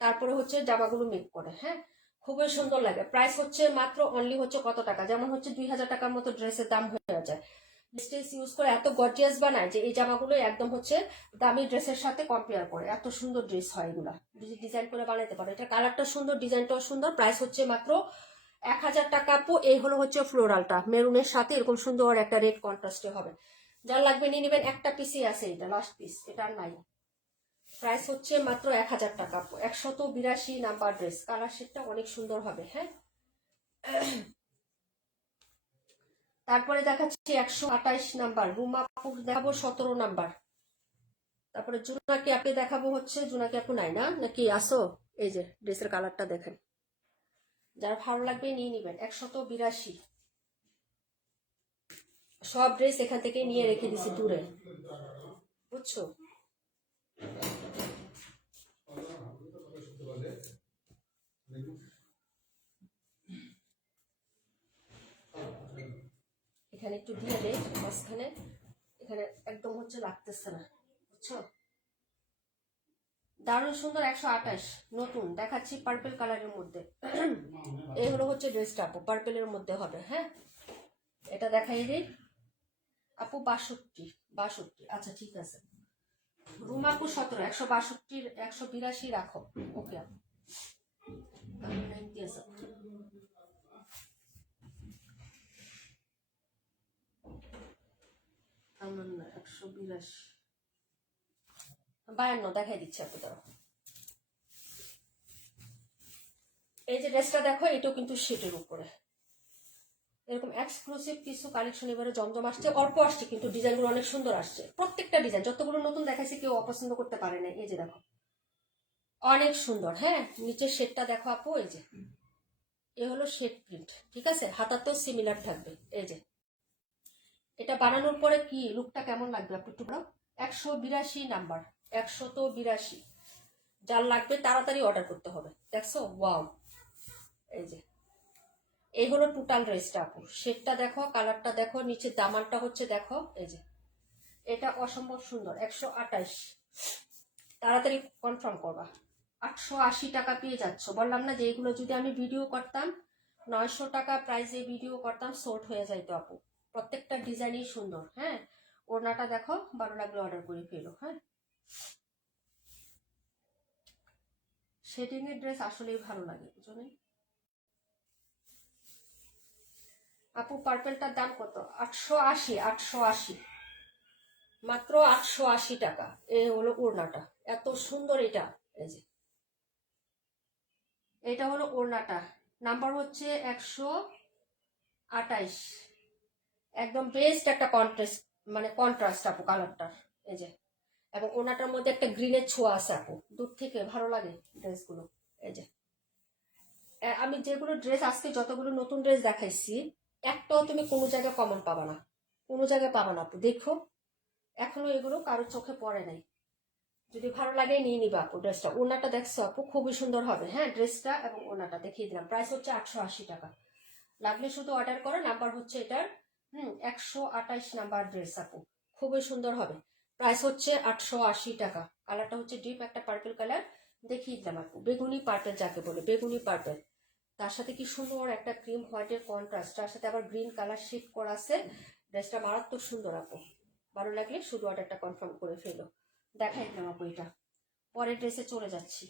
তারপরে হচ্ছে জামাগুলো মেক করে। হ্যাঁ, খুবই সুন্দর লাগে। প্রাইস হচ্ছে মাত্র অনলি হচ্ছে কত টাকা, যেমন হচ্ছে 2000 টাকার মতো ড্রেসের দাম হয়ে যায়। স্টেজ ইউজ করে এত গর্জিয়াস বানায় যে এই জামাগুলো একদম হচ্ছে দামি ড্রেসের সাথে কম্পেয়ার করে। এত সুন্দর ড্রেস হয় এগুলা, ডিজাইন করে বানাতে পারো। এটা কালারটা সুন্দর, ডিজাইনটাও সুন্দর। প্রাইস হচ্ছে মাত্র 1000 টাকা আপু। এই হলো হচ্ছে ফ্লোরালটা, মেরুনের সাথে এরকম সুন্দর একটা রেড কন্ট্রাস্টে হবে। যার লাগবে নিয়ে নেবেন। একটা পিসই আছে, এটা লাস্ট পিস, এটা নাই। প্রাইস হচ্ছে মাত্র 1000 টাকা আপু। 182 নাম্বার ড্রেস, কালার শেডটা অনেক সুন্দর হবে। হ্যাঁ, তারপরে দেখাচ্ছি 128 নাম্বার রুমা আপু, দেখাবো 17 নাম্বার। তারপরে জুনাকি আপনি দেখাবো হচ্ছে, জুনাকি আপু নাই না নাকি আসো? এই যে ড্রেসের কালারটা দেখেন, যার ভালো লাগবে নিয়ে নিবেন। 182 সব ড্রেস এখান থেকে নিয়ে রেখে দিছি দূরে, বুঝছো? এখানে একটু দিয়ে দেয় মাঝখানে, এখানে একদম হচ্ছে লাগতেছে না, বুঝছো? দারুণ সুন্দর। 128 নতুন দেখাচ্ছি পার্পল কালারের মধ্যে। এই হলো হচ্ছে ড্রেসটা আপু, পার্পেলের মধ্যে হবে। হ্যাঁ, এটা দেখাই দিই আপু। 62। আচ্ছা ঠিক আছে, রুমাপু 17, 162, 182 রাখো। ওকে আপু আমার না 182, 52 দেখাই দিচ্ছি আপু দাঁড়াও। এই যে ড্রেসটা দেখো, এটাও কিন্তু সেটের উপরে এরকম এক্সক্লুসিভ কিছু কালেকশন এবারে জমজম আসছে, অল্প আসছে কিন্তু ডিজাইনগুলো অনেক সুন্দর আসছে। প্রত্যেকটা ডিজাইন যতগুলো নতুন দেখাইছে কেউ অপছন্দ করতে পারে না। এই যে দেখো অনেক সুন্দর। হ্যাঁ, নিচের শেডটা দেখো আপু, এই যে এ হলো শেড প্রিন্ট, ঠিক আছে, হাতাতেও সিমিলার থাকবে। এই যে এটা বানানোর পরে কি লুকটা কেমন লাগবে আপু একটু বলো। 182 নাম্বার, 182। যার লাগবে তাড়াতাড়ি অর্ডার করতে হবে। দেখছো, ওয়াও। এই যে এই হলো টোটাল ড্রেসটা আপু। শেডটা দেখো, কালারটা দেখো, নিচে দামানটা হচ্ছে দেখো। এই যে এটা অসম্ভব সুন্দর। 128, তাড়াতাড়ি কনফার্ম করবা। 880 টাকা পেয়ে যাচ্ছ। বললাম না যে এগুলো যদি আমি ভিডিও করতাম 900 টাকা প্রাইসে ভিডিও করতাম, সোল্ড হয়ে যাইতো আপু। প্রত্যেকটা ডিজাইনই সুন্দর। হ্যাঁ, ওড়নাটা দেখো, ভালো লাগলে অর্ডার করে ফেলো। হ্যাঁ, শেডিং এর ড্রেস আসলেই ভালো লাগে, বুঝলি আপু। পার্পেলটার দাম কত? 880, 880, মাত্র 880 টাকা। এই হলো ওড়নাটা, এত সুন্দর এটা। এই যে এটা হলো ওড়নাটা, নাম্বার হচ্ছে 128। একদম বেস্ট একটা কন্ট্রাস্ট, মানে কন্ট্রাস্ট আপু কালারটার। এই যে, এবং ওনাটার মধ্যে একটা গ্রিনের ছোঁয়া আছে আপু, দূর থেকে ভালো লাগে ড্রেসগুলো। এই যে আমি যেগুলো ড্রেস আজকে যতগুলো নতুন ড্রেস দেখাইছি, একটাও তুমি কোনো জায়গায় কমন পাবা না, কোনো জায়গায় পাবা না আপু। দেখো এখনো এগুলো কারো চোখে পড়ে নাই। যদি ভালো লাগে নিয়ে নিবা আপু ড্রেসটা। ওনাটা দেখছো আপু, খুবই সুন্দর হবে। হ্যাঁ, ড্রেসটা এবং ওনাটা দেখিয়ে দিলাম। প্রাইস হচ্ছে 880 টাকা। লাগলে শুধু অর্ডার করো। নাম্বার হচ্ছে এটার 128 নাম্বার ড্রেস আপু, খুবই সুন্দর হবে। প্রাইস হচ্ছে 880 টাকা। কালারটা হচ্ছে ডিপ একটা পার্পল কালার, দেখিয়ে দিলাম আপু। বেগুনি পার্পল যাকে বলে, বেগুনি পার্পল, তার সাথে কি সুন্দর একটা ক্রিম হোয়াইটের কন্ট্রাস্ট, তার সাথে আবার গ্রিন কালার শেড করা আছে। ড্রেসটা মারাত্মক সুন্দর আপু। ভালো লাগলে শুধু অর্ডারটা কনফার্ম করে ফেলো। দেখাই দিলাম আপু এটা। পরের ড্রেসে চলে যাচ্ছি।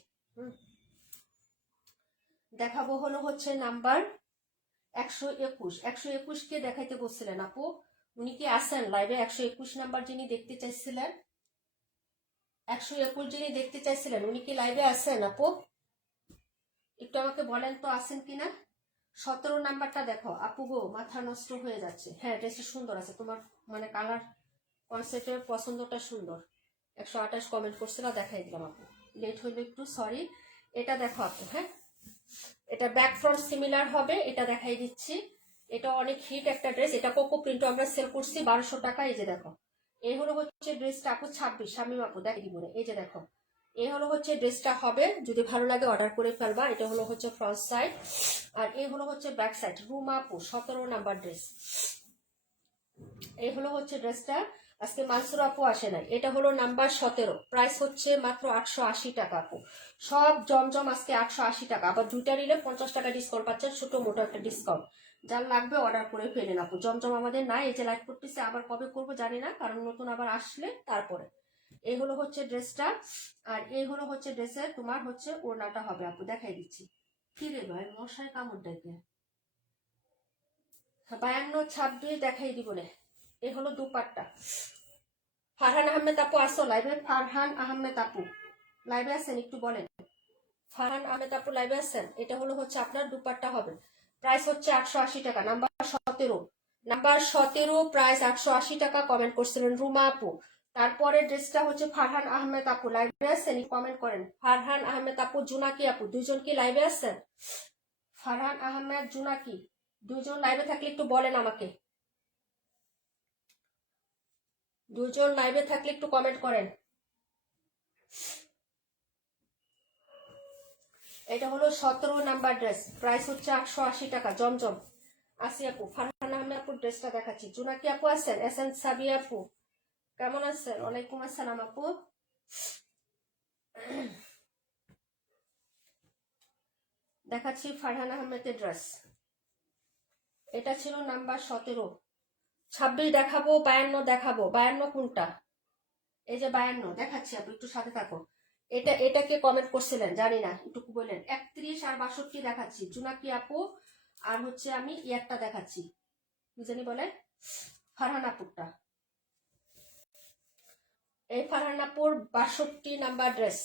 দেখাবো হলো হচ্ছে নাম্বার 121। 121 কে দেখাইতে বলছিলেন আপু, উনি কি আসেন লাইভে? 121 নাম্বার যিনি দেখতে চাইছিলেন, 121 যিনি দেখতে চাইছিলেন, উনি কি লাইভে আসেন আপু? একটু আমাকে বলেন তো আসেন কিনা। 17 নাম্বারটা দেখো আপু গো, মাথা নষ্ট হয়ে যাচ্ছে। হ্যাঁ, ড্রেসটা সুন্দর আছে, তোমার মানে কালার কনসেপ্টের পছন্দটা সুন্দর। 128 কমেন্ট করছিল, দেখাই দিলাম আপু। লেট হইলো একটু, সরি। এটা দেখো আপু। হ্যাঁ, এটা ব্যাক ফ্রন্ট সিমিলার হবে, এটা দেখাই দিচ্ছি। এটা অনেক হিট একটা ড্রেস। এটা কোকো প্রিন্ট আমরা সেল করছি 1200 টাকা। এই যে দেখো, এই হলো হচ্ছে ড্রেসটা আপু। 26 শামিম আপু দেখাই দিব। এই যে দেখো, এই হলো হচ্ছে ড্রেসটা হবে। যদি ভালো লাগে অর্ডার করে ফেলবা। এটা হলো হচ্ছে ফ্রন্ট সাইড, আর এই হলো হচ্ছে ব্যাক সাইড। রুমা আপু 17 নাম্বার ড্রেস। এই হলো হচ্ছে ড্রেসটা। আজকে মানসুর আপু আসে নাই। এটা হলো নাম্বার 17। প্রাইস হচ্ছে মাত্র 880 টাকা আপু। সব জমজম আজকে 880 টাকা। আবার দুইটা নিলে 50 টাকা ডিসকাউন্ট পাচ্ছেন, ছোট মোটো একটা ডিসকাউন্ট। যার লাগবে অর্ডার করে ফেলেন আপু। জমজম আমাদের নাই, এই যে লাইভ করতেছে, আবার কবে করবো জানি না, কারণ নতুন আবার আসলে তারপরে। এই হলো হচ্ছে ড্রেসটা, আর এই হলো হচ্ছে ড্রেসের তোমার হচ্ছে ওড়নাটা হবে আপু। দেখাই দিচ্ছি। কি রে ভাই, মশায় কামড় দেখবে। 52, 26 দেখাই দিব রে। এই হলো দুপাট্টা। ফারহান আহমেদ আপু আসো লাইভে? ফারহান আহমেদ আপু লাইভে আছেন? একটু বলেন। ফারহান আহমেদ আপু লাইভে আছেন? এটা হলো হচ্ছে আপনার দুপাট্টা হবে। প্রাইস হচ্ছে 880 টাকা। নাম্বার 17, নাম্বার 17, প্রাইস 880 টাকা। কমেন্ট করছিলেন রুমা আপু। তারপরে ড্রেসটা হচ্ছে ফারহান আহমেদ আপু লাইভে আছেন? কমেন্ট করেন। ফারহান আহমেদ আপু, জুনাকি আপু, দুইজন কি লাইভে আছেন? ফারহান আহমেদ, জুনাকি, দুইজন লাইভে থাকলে একটু বলেন আমাকে। দুইজন লাইভে থাকলে একটু কমেন্ট করেন। এটা হলো 17 নাম্বার ড্রেস। প্রাইস হচ্ছে 880 টাকা। জমজম। আসি আপু, ফারহান আহমেদ আপুর ড্রেসটা দেখাচ্ছি। জুনাকি আপু আছেন? এসএন সাবিয়া আপু কেমন আছেন? ওয়ালাইকুম আসসালাম আপু। দেখাচ্ছি ফারহান আহমেদের ড্রেস। এটা ছিল নাম্বার 17। 26 দেখাবো, 52 দেখাবো। 52 কোনটা? এই যে 52 দেখাচ্ছি আপু, একটু সাথে থাকো। এটাকে কমেন্ট করছিলেন জানি না, একটু বললেন 31 আর 62 দেখাচ্ছি, জুনাকি আপু। আর হচ্ছে আমি একটা দেখাচ্ছি, কি জানি বলে, ফারহান আপুরটা। এই ফারহান আপুর 62 নাম্বার ড্রেস,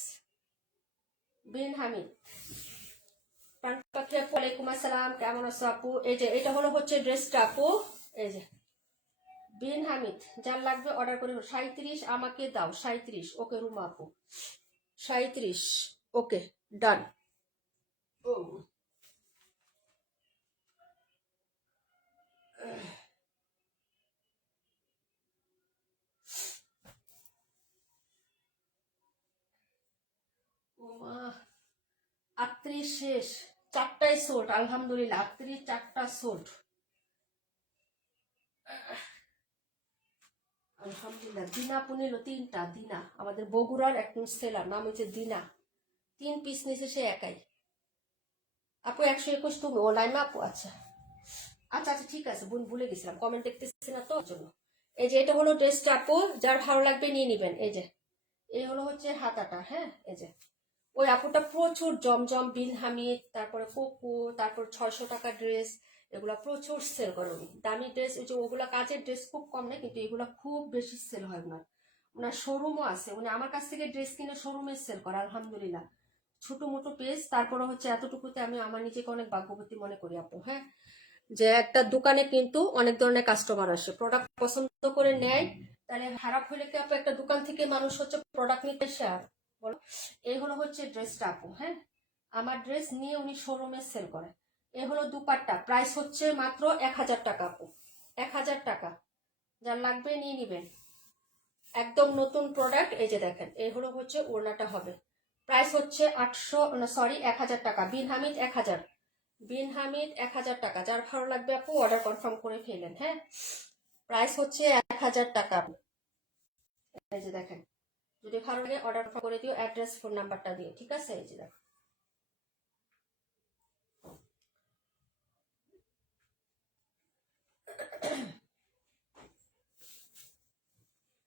বিন হামিদ। পাখি আপু ওয়ালাইকুম আসসালাম, কেমন আছো আপু? এই যে এটা হলো হচ্ছে ড্রেসটা আপু, এই যে বিন হামিদ। যার লাগবে অর্ডার করে। 37 আমাকে দাও, 37। ওকে রুমা আপু, 37। ওকে, ডান। ও মা, 38 শেষ, 4টাই সোল্ড আলহামদুলিল্লাহ। 38 4টা সোল্ড আলহামদুলিল্লাহ। দিনা আপু নিল 3টা, দিনা আমাদের বগুড়ার একজন সেলার, নাম হচ্ছে দিনা। 3 পিস নিচে সে একাই। আপু 121 তুমি? ও লাইমা আপু, আচ্ছা আচ্ছা আচ্ছা, ঠিক আছে বোন, ভুলে গেছিলাম, কমেন্ট দেখতেছি না তো জন্য। এই যে এটা হলো ড্রেসটা আপু, যার ভালো লাগবে নিয়ে নিবেন। এই যে এই হলো হচ্ছে হাতাটা, হ্যাঁ। এই যে ওই আপুটা প্রচুর জমজম, বিন হামিদ, তারপরে কোকো, তারপর 600 টাকা ড্রেস, এগুলা প্রচুর সেল করে উনি। দামি ড্রেস, ওই যে ওগুলা কাজের ড্রেস খুব কম নেই, কিন্তু এগুলা খুব বেশি সেল হয় ওনার। ওনার শোরুমও আছে, উনি আমার কাছ থেকে ড্রেস কিনে শোরুমে সেল করে আলহামদুলিল্লাহ। ছোট মোটো পেজ, তারপরে হচ্ছে এতটুকুতে আমি আমার নিজেকে অনেক ভাগ্যবতী মনে করি আপু, হ্যাঁ। যে একটা দোকানে কিন্তু অনেক ধরনের কাস্টমার আসে, প্রোডাক্ট পছন্দ করে নেয়, তাহলে খারাপ হলে কি আপু একটা দোকান থেকে মানুষ হচ্ছে প্রোডাক্ট নিতে আসে? আর বলো, এই হলো হচ্ছে ড্রেসটা আপু, হ্যাঁ। আমার ড্রেস নিয়ে উনি শোরুমে সেল করে। এই হলো দুপাট্টা, প্রাইস হচ্ছে মাত্র 1000 টাকা আপু, 1000 টাকা। যার লাগবে নিয়ে নিবেন, একদম নতুন প্রোডাক্ট। এই যে দেখেন, এই হলো হচ্ছে ওড়নাটা হবে। প্রাইস হচ্ছে 800, সরি 1000 টাকা। বিন হামিদ 1000, বিন হামিদ 1000 টাকা। যার ভালো লাগবে আপু অর্ডার কনফার্ম করে ফেলেন, হ্যাঁ। প্রাইস হচ্ছে 1000 টাকা। এই যে দেখেন, যদি ভালো লাগে অর্ডার করে দিও, অ্যাড্রেস ফোন নাম্বারটা দিয়ে, ঠিক আছে? এই যে দেখো,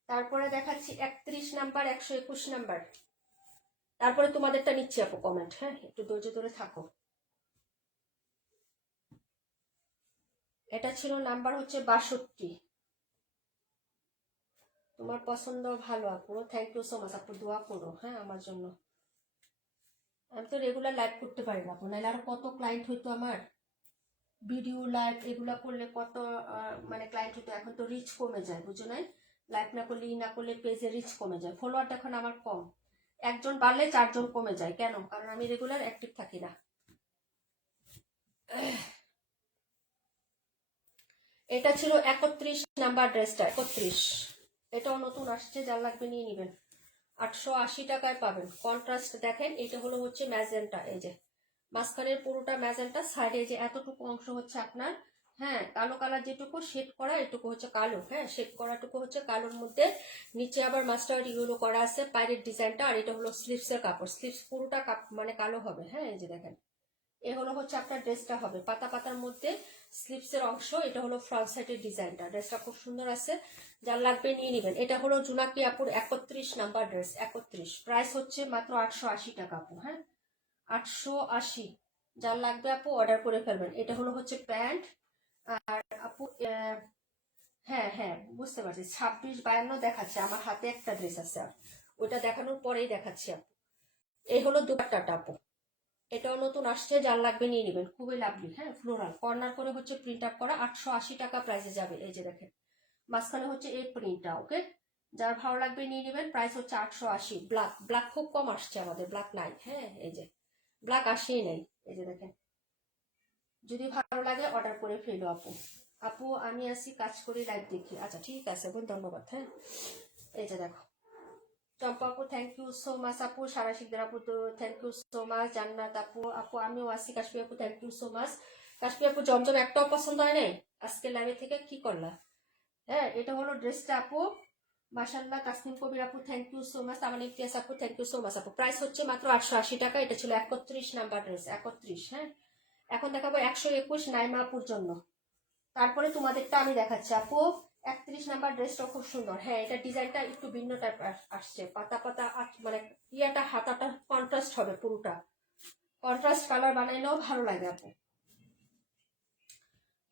তারপরে দেখাচ্ছি 31 নাম্বার, 121 নাম্বার। তারপরে তোমাদেরটা নিচ্ছি আপু কমেন্ট, হ্যাঁ, একটু ধৈর্য ধরে থাকো। এটা ছিল নাম্বার হচ্ছে 62। তোমার পছন্দ ভালো আপু, থ্যাংক ইউ সো মাচ আপু, দোয়া করো হ্যাঁ আমার জন্য। আমি তো রেগুলার লাইভ করতে পারি না আপু, নাহলে আর কত ক্লায়েন্ট হইতো আমার। ভিডিও লাইভ এগুলা করলে কত মানে ক্লায়েন্ট হইতো। এখন তো রিচ কমে যায়, বুঝো নাই? লাইভ না করলে না করলে পেজে রিচ কমে যায়, ফলোয়ার এখন আমার কম। একজন বাড়লে 4জন কমে যায়, কেন? কারণ আমি রেগুলার অ্যাক্টিভ থাকি না। এটা ছিল 31 নাম্বার ড্রেসটা, 31। এটাও নতুন আসছে, যার লাগবে নিয়ে নিবেন। 880 টাকায় পাবেন। কন্ট্রাস্ট দেখেন, এটা হলো হচ্ছে ম্যাজেন্টা। এই যে মাঝখানের পুরোটা ম্যাজেন্টা, সাইডে যে এতটুকু অংশ হচ্ছে আপনার, হ্যাঁ, কালো কালার যেটুকু শেড করা, এটুকু হচ্ছে কালো, হ্যাঁ, শেড করাটুকু হচ্ছে কালোর মধ্যে। নিচে আবার মাস্টার্ড ইউলো করা আছে পাইরের ডিজাইনটা। আর এটা হলো স্লিভসের কাপড়, স্লিভস পুরোটা মানে কালো হবে, হ্যাঁ। এই যে দেখেন, এ হলো হচ্ছে আপনার ড্রেসটা হবে পাতা পাতার মধ্যে স্লিভসের অংশ। এটা হলো ফ্রন্ট সাইডের ডিজাইনটা। ড্রেসটা খুব সুন্দর আছে, যার লাগবে নিয়ে নেবেন। এটা হলো জুনাকি আপুর 31 নাম্বার ড্রেস, 31। প্রাইস হচ্ছে মাত্র 880 টাকা আপু, হ্যাঁ, 880। যার লাগবে আপু অর্ডার করে ফেলবেন। এটা হলো হচ্ছে প্যান্ট। আর আপু হ্যাঁ হ্যাঁ বুঝতে পারছি, 26 52 দেখাচ্ছে আমার হাতে, একটা ড্রেস আছে আর ওইটা দেখানোর পরেই দেখাচ্ছি আপু। এই হলো দুপাট্টাটা আপু, এটাও নতুন আসছে, যার লাগবে নিয়ে নেবেন। খুবই লাভলি, হ্যাঁ, ফ্লোরাল কর্নার করে হচ্ছে প্রিন্ট আপ করা। 880 টাকা প্রাইসে যাবে। এই যে দেখেন, মাঝখানে হচ্ছে এই প্রিন্টটা, ওকে। যার ভালো লাগবে নিয়ে নেবেন। প্রাইস হচ্ছে 880। ব্ল্যাক, ব্ল্যাক খুব কম আসছে আমাদের, ব্ল্যাক নাই, হ্যাঁ। এই যে ব্ল্যাক আসেই নাই। এই যে দেখেন, যদি ভালো লাগে অর্ডার করে ফেলো আপু। আপু আমি আসি, কাজ করি, লাইভ দেখি। আচ্ছা ঠিক আছে বোন, ধন্যবাদ, হ্যাঁ। এই যে দেখো, চম্পা আপু থ্যাংক ইউ সো মাচ আপু, সারা শিকদার আপু তো থ্যাংক ইউ সো মাচ, জান্নাত আপু, আপু আমিও আসি, কাশ্মীর আপু thank you so much. Kashmir আপু জমজম একটাও পছন্দ হয় নাই আজকে লাইভে থেকে, কি করলা? হ্যাঁ, এটা হলো ড্রেসটা আপু, মাশাল্লাহ। তাসনিম কবির আপু থ্যাংক ইউ সো মাচ। আমার ইতিহাস আপু থ্যাংক ইউ সো মাচ আপু। প্রাইস হচ্ছে মাত্র 880 টাকা। এটা ছিল 31 নাম্বার ড্রেস, 31, হ্যাঁ। এখন দেখাবো 121 নাইমা আপুর জন্য। তারপরে তোমাদেরটা আমি দেখাচ্ছি আপু। 31 নাম্বার ড্রেসটা খুব সুন্দর। হ্যাঁ, এটা ডিজাইনটা একটু ভিন্ন টাইপ আসছে, পাতা পাতা মানে ইয়াটা হাতাটা কন্ট্রাস্ট হবে, পুরোটা কন্ট্রাস্ট কালার বানাইলেও ভালো লাগে আপু।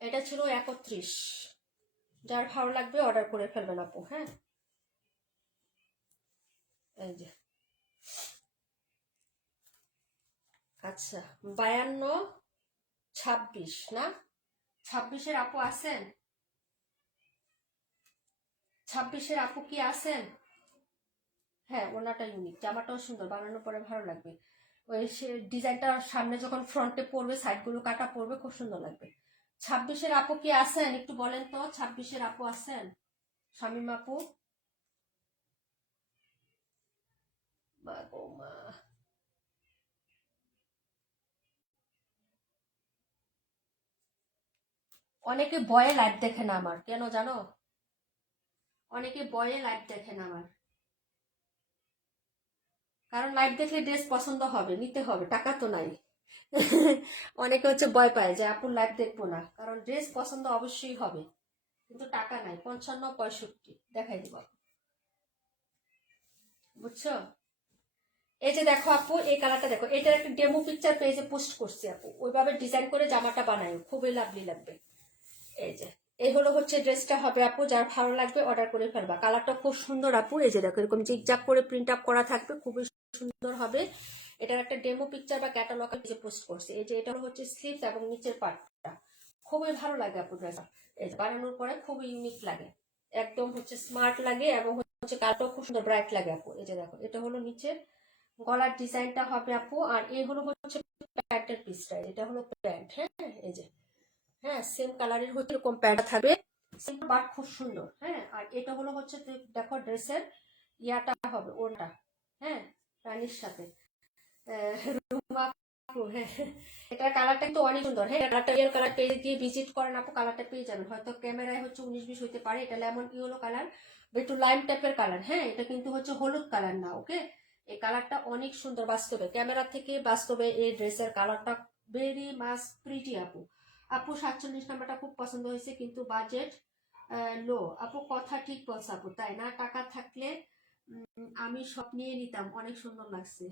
এটা ছিল 31। যার ভালো লাগবে অর্ডার করে ফেলবেন আপু। হ্যাঁ, এই যে আচ্ছা 52 26 না, 26-এর আপু আছেন? 26-এর আপু কি আছেন? হ্যাঁ, ওনাটা ইউনিক, জামাটাও সুন্দর, বানানোর পরে ভালো লাগবে। ওই সে ডিজাইনটা সামনে যখন ফ্রন্টে পড়বে, সাইডগুলো কাটা পড়বে, খুব সুন্দর লাগবে। 26-এর আপু কি আছেন একটু বলেন তো, 26-এর আপু আছেন? শামিম আপু, মা গো মা। অনেকে বয়ে লাইভ দেখে না আমার, কেন জানো? অনেকে বয়ে লাইভ দেখে না আমার, কারণ লাইভ দেখলে ড্রেস পছন্দ হবে, নিতে হবে, টাকা তো নাই। অনেকে হচ্ছে ভয় পায় যে আপুর লাইভ দেখবো না, কারণ ড্রেস পছন্দ অবশ্যই হবে, কিন্তু টাকা নাই। 55 65 দেখাই দিব, বুঝছো? এই যে দেখো আপু, এই কালারটা দেখো, এটার একটা ডেমো পিকচার পেজে পোস্ট করছি আপু, ওইভাবে ডিজাইন করে জামাটা বানায়, খুবই লাভলি লাগবে। এই যে এই হলো হচ্ছে ড্রেসটা হবে আপু, যার ভালো লাগবে অর্ডার করে ফেলবা। কালারটা খুব সুন্দর আপু, এই যে দেখো এরকম জিগজাগ করে প্রিন্ট আপ করা থাকবে, খুবই সুন্দর হবে। এটার একটা ডেমো পিকচার বা ক্যাটালগ পেজে পোস্ট করছি। এই যে এটা হচ্ছে স্লিভস এবং নিচের পার্টটা, খুবই ভালো লাগে আপু ড্রেসটা। এই যে বানানোর পরে খুবই ইউনিক লাগে, একদম হচ্ছে স্মার্ট লাগে, এবং হচ্ছে কালারটাও খুব সুন্দর ব্রাইট লাগে আপু। এই যে দেখো এটা হলো নিচের গলার ডিজাইনটা হবে আপু, আর এই হলো হচ্ছে প্যান্টের পিসটা, এটা হলো প্যান্ট। হ্যাঁ, এই যে হ্যাঁ সেম কালারের হচ্ছে এরকম প্যান্ট থাকবে, সেম বাট খুব সুন্দর। হ্যাঁ, আর এটা হলো হচ্ছে দেখো ড্রেসের ইয়াটা হবে ওটা। হ্যাঁ, রানীর সাথে রুমা আপু, হ্যাঁ এটার কালারটা কিন্তু অনেক সুন্দর। হ্যাঁ, কালারটা রিয়েল কালার পেয়ে দিয়ে ভিজিট করেন আপু, কালারটা পেয়ে যাবেন। হয়তো ক্যামেরায় হচ্ছে 19-20 হইতে পারে, এটা লেমন ইয়েলো কালার বা একটু লাইম টাইপের কালার। হ্যাঁ, এটা কিন্তু হচ্ছে হলুদ কালার না। ওকে, এই কালারটা অনেক সুন্দর, বাস্তবে ক্যামেরা থেকে বাস্তবে এই ড্রেসের কালারটা ভেরি মাস প্রিটি আপু। আপু 47 নাম্বারটা খুব পছন্দ হয়েছে, কিন্তু বাজেট লো। আপু কথা ঠিক বলছে আপু, তাই না? টাকা থাকলে আমি সব নিয়ে নিতাম, অনেক সুন্দর লাগছে।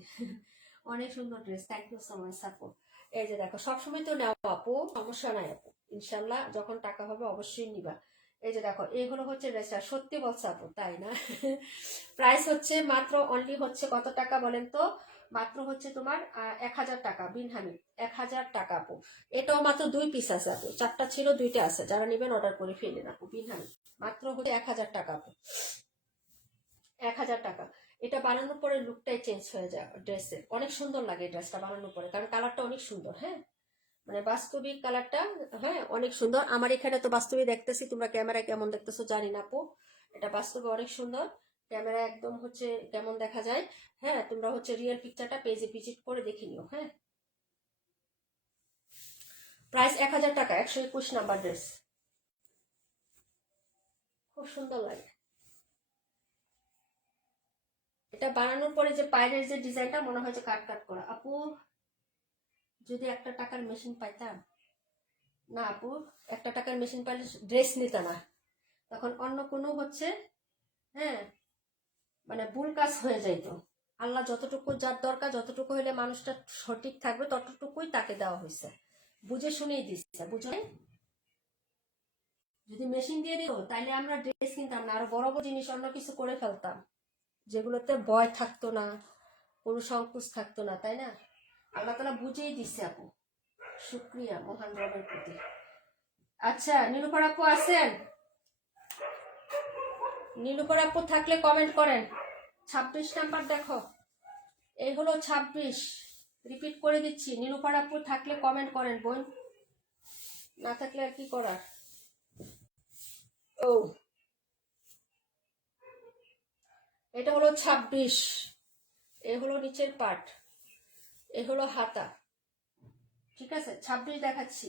অনেক সুন্দর dress, thank you so much আপু। এই যে দেখো, সবসময় তো নেওয়া আপু, সমস্যা নাই আপু, ইনশাল্লাহ যখন টাকা হবে অবশ্যই নিবা। এই যে দেখো এইগুলো হচ্ছে ড্রেসটা, সত্যি বলছে আপু, তাই না? প্রাইস হচ্ছে মাত্র অনলি হচ্ছে কত টাকা বলেন তো? মাত্র হচ্ছে তোমার 1000 টাকা বিনহানি, 1000 টাকা আপু। এটাও মাত্র 2 পিস আছে আপু, 4টা ছিল 2টা আছে, যারা নেবেন অর্ডার করে ফেলেন আপু, বিনহানি মাত্র হচ্ছে 1000 টাকা আপু, 1000 টাকা। এটা বানানোর পরে লুকটাই চেঞ্জ হয়ে যায় ড্রেসের, অনেক সুন্দর লাগে ড্রেসটা বানানোর পরে, কারণ কালারটা অনেক সুন্দর। হ্যাঁ, মানে বাস্তবিক কালারটা, হ্যাঁ অনেক সুন্দর। আমার এখানে তো বাস্তবে দেখতেছি, তোমরা ক্যামেরায় কেমন দেখতেছো জানি না আপু, এটা বাস্তবে অনেক সুন্দর। ক্যামেরা একদম হচ্ছে কেমন দেখা যায়, হ্যাঁ তোমরা হচ্ছে রিয়েল পিকচারটা পেজে ভিজিট করে দেখে নিও। হ্যাঁ, প্রাইস 1000 টাকা, 121 নাম্বার ড্রেস, খুব সুন্দর লাগে। এটা বানানোর পরে যে পায়ের যে ডিজাইনটা মনে হয় যে কাট কাট করা আপু, যদি একটা টাকার মেশিন পাইতাম, না আপু, একটা টাকার মেশিন পাইলে ড্রেস নিত না, তখন অন্য কোনো হচ্ছে, হ্যাঁ মানে ভুল কাজ হয়ে যাইতো। আল্লাহ যতটুকু যার দরকার, যতটুকু হলে মানুষটা সঠিক থাকবে, ততটুকুই তাকে দেওয়া হয়েছে, বুঝে শুনেই দিচ্ছে, বুঝলে? যদি মেশিন দিয়ে দিত তাইলে আমরা ড্রেস কিনতাম না, আরো বড় বড় জিনিস অন্য কিছু করে ফেলতাম, যেগুলোতে ভয় থাকতো না, কোনো সংকোচ থাকতো না, তাই না? আল্লাহ তালা বুঝেই দিচ্ছে আপু, শুক্রিয়া মহান রবের প্রতি। আচ্ছা, নীলুফার আপু আছেন? নীলুফার আপু থাকলে কমেন্ট করেন। 26 নাম্বার দেখো, এই হলো 26, রিপিট করে দিচ্ছি। নীলুফার আপু থাকলে কমেন্ট করেন বোন, না থাকলে আর কি করার। ও, এটা হলো 26, এ হলো নিচের পার্ট, এ হলো হাতা, ঠিক আছে? 26 দেখাচ্ছি।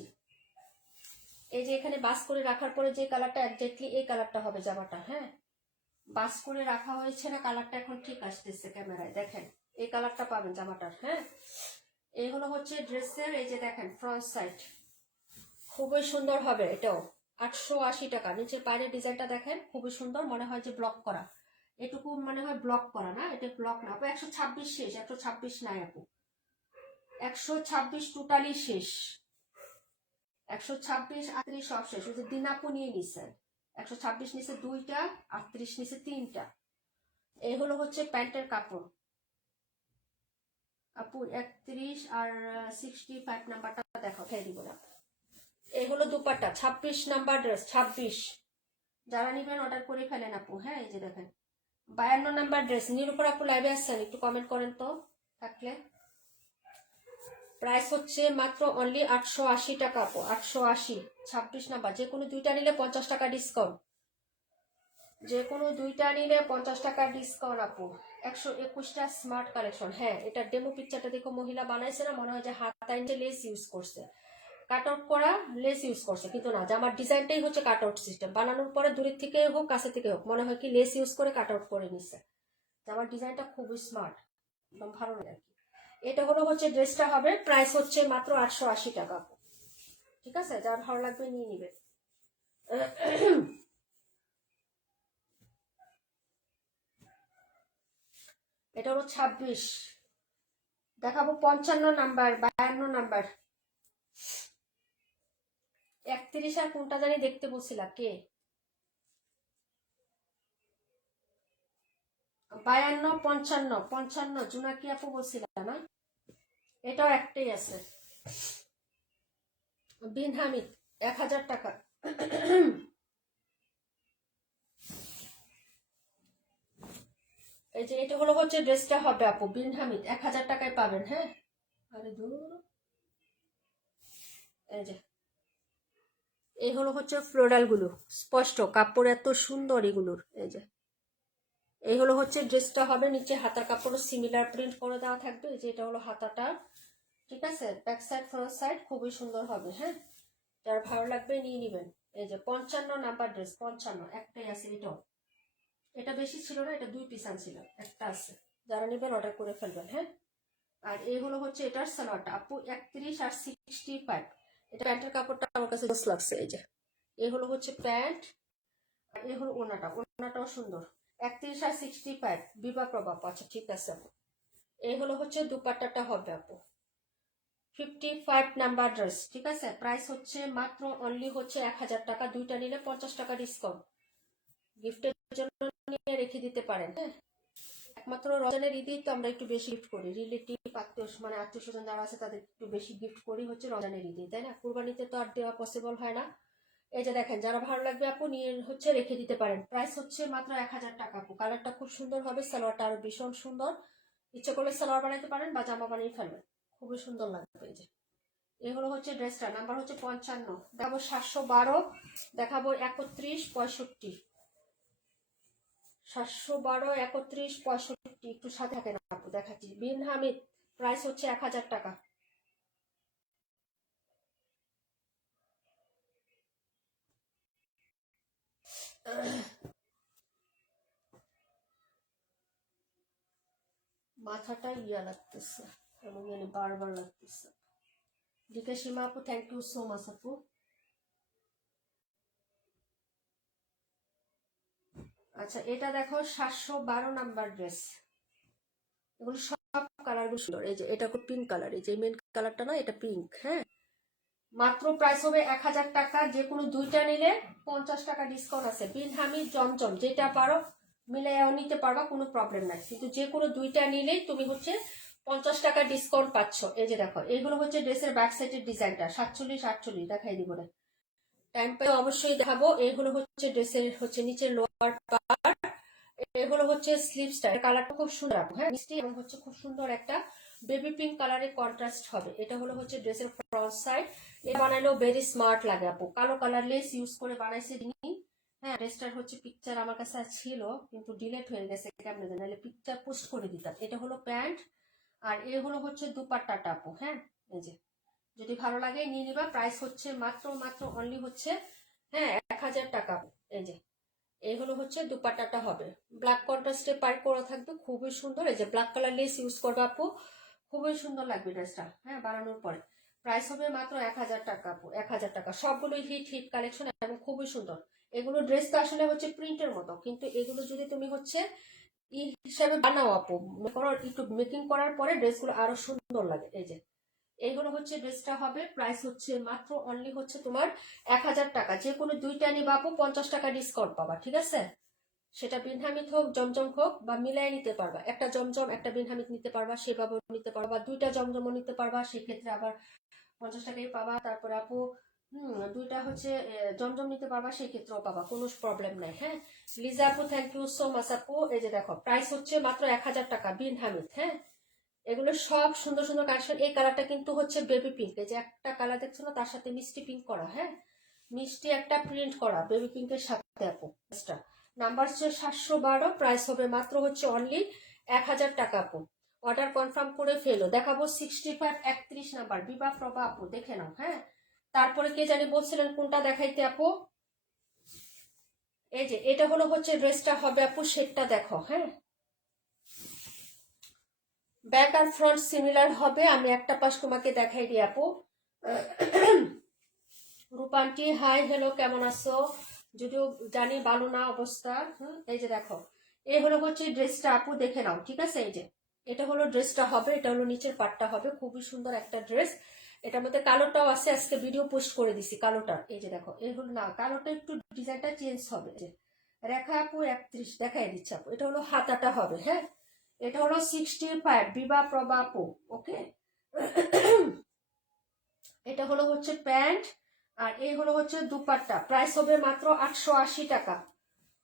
এই যে এখানে বাস করে রাখার পরে যে কালারটা একজাক্টলি এই কালারটা হবে জামাটা। হ্যাঁ, বাস করে রাখা হয়েছে না, কালারটা এখন ঠিক আসতেছে ক্যামেরায়, দেখেন এই কালারটা পাবেন জামাটার। হ্যাঁ, এই হলো হচ্ছে ড্রেসের, এই যে দেখেন ফ্রন্ট সাইড, খুবই সুন্দর হবে এটাও। 880 টাকা। নিচের বাইরের ডিজাইনটা দেখেন, খুবই সুন্দর, মনে হয় যে ব্লক করা, এটুকু মনে হয় ব্লক করা না, এটা ব্লক না আপু। 126 শেষ, 126 নাই আপু, 126 টোটালি শেষ, 126 38 সব শেষ। ওই যে দিনাপু নিয়ে নিছেন, 126 নিচে 2টা, 38 নিচে 3টা। এই হলো হচ্ছে প্যান্টের কাপড় আপু। 31 আর 65 নাম্বারটা দেখো, খেয়ে দিব না। এই হলো দুপাট্টা, 26 নাম্বার ড্রেস, 26। যারা নিবেন অর্ডার করে ফেলেন আপু। হ্যাঁ, এই যে দেখেন 52 নাম্বার ড্রেস। নিরুপর আপু লাইভে আসছেন, একটু কমেন্ট করেন তো থাকলে। প্রাইস হচ্ছে মাত্র অনলি 880 টাকা আপু, 880। 26 নাম্বার, যে কোনো দুইটা নিলে 50 টাকা ডিসকাউন্ট, যে কোনো দুইটা নিলে 50 টাকা ডিসকাউন্ট আপু। 121টা স্মার্ট কালেকশন। হ্যাঁ, এটা ডেমো পিকচারটা দেখো, মহিলা বানাইছে না, মনে হয় যে হাতায় লেস ইউজ করছে, কাট আউট করা লেস ইউজ করছে, কিন্তু না, জামার ডিজাইনটাই হচ্ছে কাট আউট সিস্টেম। বানানোর পরে দূরের থেকে হোক কাছে থেকে হোক, মনে হয় কি লেস ইউজ করে কাট আউট করে নিচ্ছে। জামার ডিজাইনটা খুবই স্মার্ট, একদম ভালো লাগে আর কি। এটা হলো হচ্ছে ড্রেসটা হবে, প্রাইস হচ্ছে মাত্র 880 টাকা। ঠিক আছে, যার ভালো লাগবে নিয়ে নিবে। এটা হলো 26। দেখাবো 55 নাম্বার, 52 নাম্বার, 31 আর কোনটা জানি দেখতে বলছিলাম কে, 52 55 55 জুনাকি আপু বলছিলাম না, এটাও একটাই আছে। বিন হামিদ 1000 টাকা। এই যে এটা হলো হচ্ছে ড্রেসটা হবে আপু, বিন হামিদ 1000 টাকায় পাবেন। হ্যাঁ, আরে দূর, এই যে এই হলো হচ্ছে ফ্লোরাল গুলো, স্পষ্ট কাপড় এত সুন্দর এগুলোর। এই যে এই হলো হচ্ছে ড্রেসটা হবে, নিচে হাতার কাপড় সিমিলার প্রিন্ট করে দেওয়া থাকবে। এই যে এটা হলো হাতাটা, ঠিক আছে, ব্যাক সাইড ফ্রন্ট সাইড খুবই সুন্দর হবে। হ্যাঁ, যার ভালো লাগবে নিয়ে নিবেন। এই যে 55 নাম্বার ড্রেস, 55 একটাই আছে। এটাও, এটা বেশি ছিল না, এটা 2 পিস আনছিল, একটা আছে, যারা নেবেন অর্ডার করে ফেলবেন। হ্যাঁ, আর এই হলো হচ্ছে এটার সালোয়ারটা আপু, 31 আর 65। এটা প্যান্টের কাপড়টা আমার কাছে বেশ লাগছে। এই যে এই হলো হচ্ছে প্যান্ট, আর এই হলো ওনাটা, ওনাটাও সুন্দর। 31 আর 65 বিবা প্রভাব। আচ্ছা ঠিক আছে আপু। এই হলো হচ্ছে দুপাট্টাটা হবে আপু, 55 নাম্বার ড্রেস। ঠিক আছে, প্রাইস হচ্ছে মাত্র অনলি হচ্ছে 1000 টাকা। দুইটা নিলে 50 টাকা ডিসকাউন্ট, গিফটের জন্য নিয়ে রেখে দিতে পারেন। হ্যাঁ, একমাত্র রমজানের ঈদেই তো আমরা একটু বেশি গিফট করি, রিলেটিভ আত্মীয় মানে আত্মীয় স্বজন যারা আছে তাদের একটু বেশি গিফট করি হচ্ছে রমজানের ঈদে, তাই না? কুরবানিতে তো আর দেওয়া পসিবল হয় না। এই যে দেখেন, যারা ভালো লাগবে আপু নিয়ে হচ্ছে রেখে দিতে পারেন। প্রাইস হচ্ছে মাত্র 1000 টাকা আপু। কালারটা খুব সুন্দর হবে, সালোয়ারটা আরো ভীষণ সুন্দর। ইচ্ছে করলে সালোয়ার বানাইতে পারেন বা জামা বানিয়ে ফেলবেন, খুবই সুন্দর লাগবে। এই যে এই হলো হচ্ছে ড্রেসটা, নাম্বার হচ্ছে 55। দেখাবো 712, দেখাবো 31 65, 712 31 65। একটু সাথে থাকেন আপু, দেখাচ্ছি। বিন হামিদ, প্রাইস হচ্ছে 1000 টাকা। মাথাটা ইয়া লাগতেছে, এবং বারবার লাগতেছে। ডিকে সীমা আপু, থ্যাংক ইউ সো মাচ আপু। আচ্ছা, এটা দেখো 712 নাম্বার ড্রেস। এগুলো সব কালার গুলো সুন্দর। এই যে এটা খুব পিঙ্ক কালার, এই যে মেন কালারটা না, এটা পিঙ্ক। হ্যাঁ, মাত্র প্রাইস হবে 1000 টাকা। যে কোনো দুইটা নিলে 50 টাকা ডিসকাউন্ট আছে। বিন হামিদ জমজম, যেটা পারো মিলাইয়াও নিতে পারবা, কোনো প্রবলেম নাই, কিন্তু যে কোনো দুইটা নিলেই তুমি হচ্ছে 50 টাকা ডিসকাউন্ট পাচ্ছ। এই যে দেখো, এইগুলো হচ্ছে ড্রেসের ব্যাক সাইডের ডিজাইনটা, 47 48 দেখাই দিব না, টাইম পাই অবশ্যই দেখাবো। এইগুলো হচ্ছে ড্রেসের হচ্ছে নিচের লোয়ার পার্ট, এগুলো হচ্ছে স্লিভসটা, কালারটা খুব সুন্দর। হ্যাঁ, মিষ্টি এবং হচ্ছে খুব সুন্দর একটা বেবি পিঙ্ক কালারের কন্ট্রাস্ট হবে। এটা হলো হচ্ছে ড্রেসের ফ্রন্ট সাইড। এটা বানালেও ভেরি স্মার্ট লাগে আপু, কালো কালার লেস ইউজ করে বানাইছে তিনি। হ্যাঁ, ড্রেসটার হচ্ছে পিকচার আমার কাছে ছিল, কিন্তু ডিলেট হয়ে গেছে কেমনে জানি, নাহলে পিকচার পোস্ট করে দিতাম। এটা হলো প্যান্ট, আর এ হলো হচ্ছে দুপাট্টাটা আপু। হ্যাঁ, এই যে যদি ভালো লাগে নিয়ে নিবা। প্রাইস হচ্ছে মাত্র মাত্র অনলি হচ্ছে, হ্যাঁ, 1000 টাকা। এই যে এই হলো হচ্ছে দুপাট্টাটা হবে, ব্ল্যাক কন্ট্রাস্টে পার করা থাকবে, খুবই সুন্দর। এই যে ব্ল্যাক কালার লেস ইউজ করবে আপু, খুবই সুন্দর লাগবে ড্রেসটা। হ্যাঁ, বানানোর পরে প্রাইস হবে মাত্র 1000 টাকা আপু, 1000 টাকা। সবগুলোই হিট হিট কালেকশন এবং খুবই সুন্দর। এগুলো ড্রেস তো আসলে হচ্ছে প্রিন্টের মতো, কিন্তু এগুলো যদি তুমি হচ্ছে ই হিসাবে বানাও আপু, একটু মেকিং করার পরে ড্রেসগুলো আরো সুন্দর লাগে। এই যে এইগুলো হচ্ছে ড্রেসটা হবে, প্রাইস হচ্ছে মাত্র অনলি হচ্ছে তোমার 1000 টাকা। যে কোনো দুইটা নিবা আপু 50 টাকা ডিসকাউন্ট পাবা, ঠিক আছে? সেটা বিনহামিত হোক জমজম হোক, বা মিলাই নিতে পারবা, একটা জমজম একটা বিনহামিত নিতে পারবা, সেভাবে নিতে পারবা, দুইটা জমজমও নিতে পারবা, সেক্ষেত্রে আবার 50 টাকাই পাবা। তারপরে আপু দুইটা হচ্ছে জমজম নিতে পারবা, সেই ক্ষেত্রেও পাবা, কোনো প্রবলেম নাই। হ্যাঁ লিজা আপু, থ্যাংক ইউ সো মাচ আপু। এই যে দেখো প্রাইস হচ্ছে মাত্র 1000 টাকা বিনহামিত। হ্যাঁ এগুলো সব সুন্দর সুন্দর কালেকশন। এই কালারটা কিন্তু হচ্ছে বেবি পিঙ্ক, এই যে একটা কালার দেখছো না, তার সাথে মিষ্টি পিঙ্ক করা। হ্যাঁ মিষ্টি একটা প্রিন্ট করা বেবি পিঙ্কের সাথে আপু। নাম্বার হচ্ছে 712, প্রাইস হবে মাত্র হচ্ছে অনলি 1000 টাকা আপু। অর্ডার কনফার্ম করে ফেলো। দেখাবো 65 31 নাম্বার বিবা প্রভা আপু, দেখে নাও। হ্যাঁ তারপরে কে জানি বলছিলেন কোনটা দেখাইতে আপু। এই যে এটা হলো হচ্ছে ড্রেসটা হবে আপু, শেডটা দেখো। হ্যাঁ ব্যাক আর ফ্রন্ট সিমিলার হবে। আমি একটা পাশ তোমাকে দেখাই দিই আপু। রূপান্টি হাই, হ্যালো, কেমন আছো? যদিও জানি ভালো না অবস্থা। এই যে দেখো এই হলো হচ্ছে ড্রেসটা আপু, দেখে নাও, ঠিক আছে? এই যে এটা হলো ড্রেসটা হবে, এটা হলো নিচের পাটটা হবে, খুবই সুন্দর একটা ড্রেস। এটার মধ্যে কালোটাও আছে, আজকে ভিডিও পোস্ট করে দিছি কালোটা। এই যে দেখো এই হলো না, কালোটা একটু ডিজাইনটা চেঞ্জ হবে। যে রেখা আপু 31 দেখাই দিচ্ছে আপু, এটা হলো হাতাটা হবে। হ্যাঁ এটা হলো 65 বিবা প্রভা আপু। ওকে এটা হলো হচ্ছে প্যান্ট, আর এই হলো হচ্ছে দুপাট্টা। প্রাইস হবে মাত্র 880 টাকা,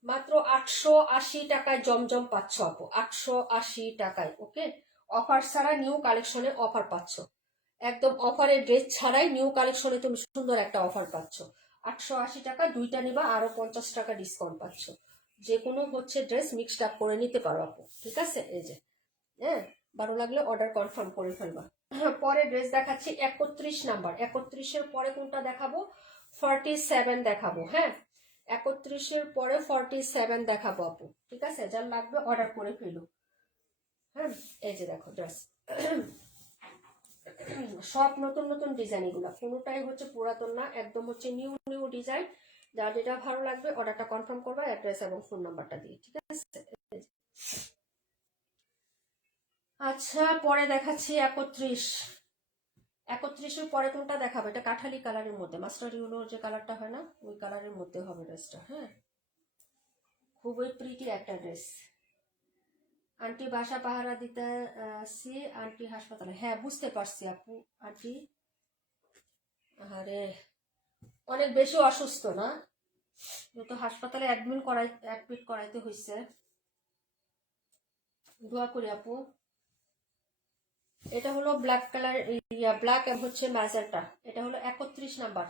মাত্র 880 টাকায় জমজম পাচ্ছ আপু, 880 টাকায়। ওকে অফার ছাড়া নিউ কালেকশনে অফার পাচ্ছ, একদম অফারের ড্রেস ছাড়াই নিউ কালেকশনে তুমি সুন্দর একটা অফার পাচ্ছ। 880 টাকা, দুইটা নিবা আরো 50 টাকা ডিসকাউন্ট পাচ্ছ। যে কোনো হচ্ছে ড্রেস মিক্সড আপ করে নিতে পারো আপু, ঠিক আছে? এই যে হ্যাঁ ভালো লাগলে অর্ডার কনফার্ম করে ফেলবা। পরে ড্রেস দেখাচ্ছি 31 নাম্বার। 31-এর পরে কোনটা দেখাবো? 47 দেখাবো। হ্যাঁ 31-এর পরে 47 দেখাবো আপু, ঠিক আছে? যার লাগবে অর্ডার করে ফেলো। হ্যাঁ এই যে দেখো ড্রেস, সব নতুন নতুন ডিজাইন, এগুলা কোনোটাই হচ্ছে পুরাতন না, একদম হচ্ছে নিউ নিউ ডিজাইন। যার যেটা ভালো লাগবে অর্ডারটা কনফার্ম করবা অ্যাড্রেস এবং ফোন নাম্বারটা দিয়ে, ঠিক আছে? আচ্ছা পরে দেখাচ্ছি 31-এর পরে কোনটা দেখাবো? এটা কাঠালি কালারের মধ্যে, মাস্টার ইউলোর যে কালারটা হয় না, ওই কালারের মধ্যে হবে ড্রেসটা। হ্যাঁ খুবই প্রিটি একটা ড্রেস। আন্টি বাসা পাহারা দিতে আসছি, আন্টি হাসপাতালে। হ্যাঁ বুঝতে পারছি আপু। আন্টি আরে অনেক বেশি অসুস্থ না, যেহেতু হাসপাতালে অ্যাডমিট করাইতে হয়েছে। দোয়া করি আপু। এটা হলো ব্ল্যাক কালার, ব্ল্যাক এবং হচ্ছে ম্যাজেন্টা। এটা হলো 31 নাম্বার।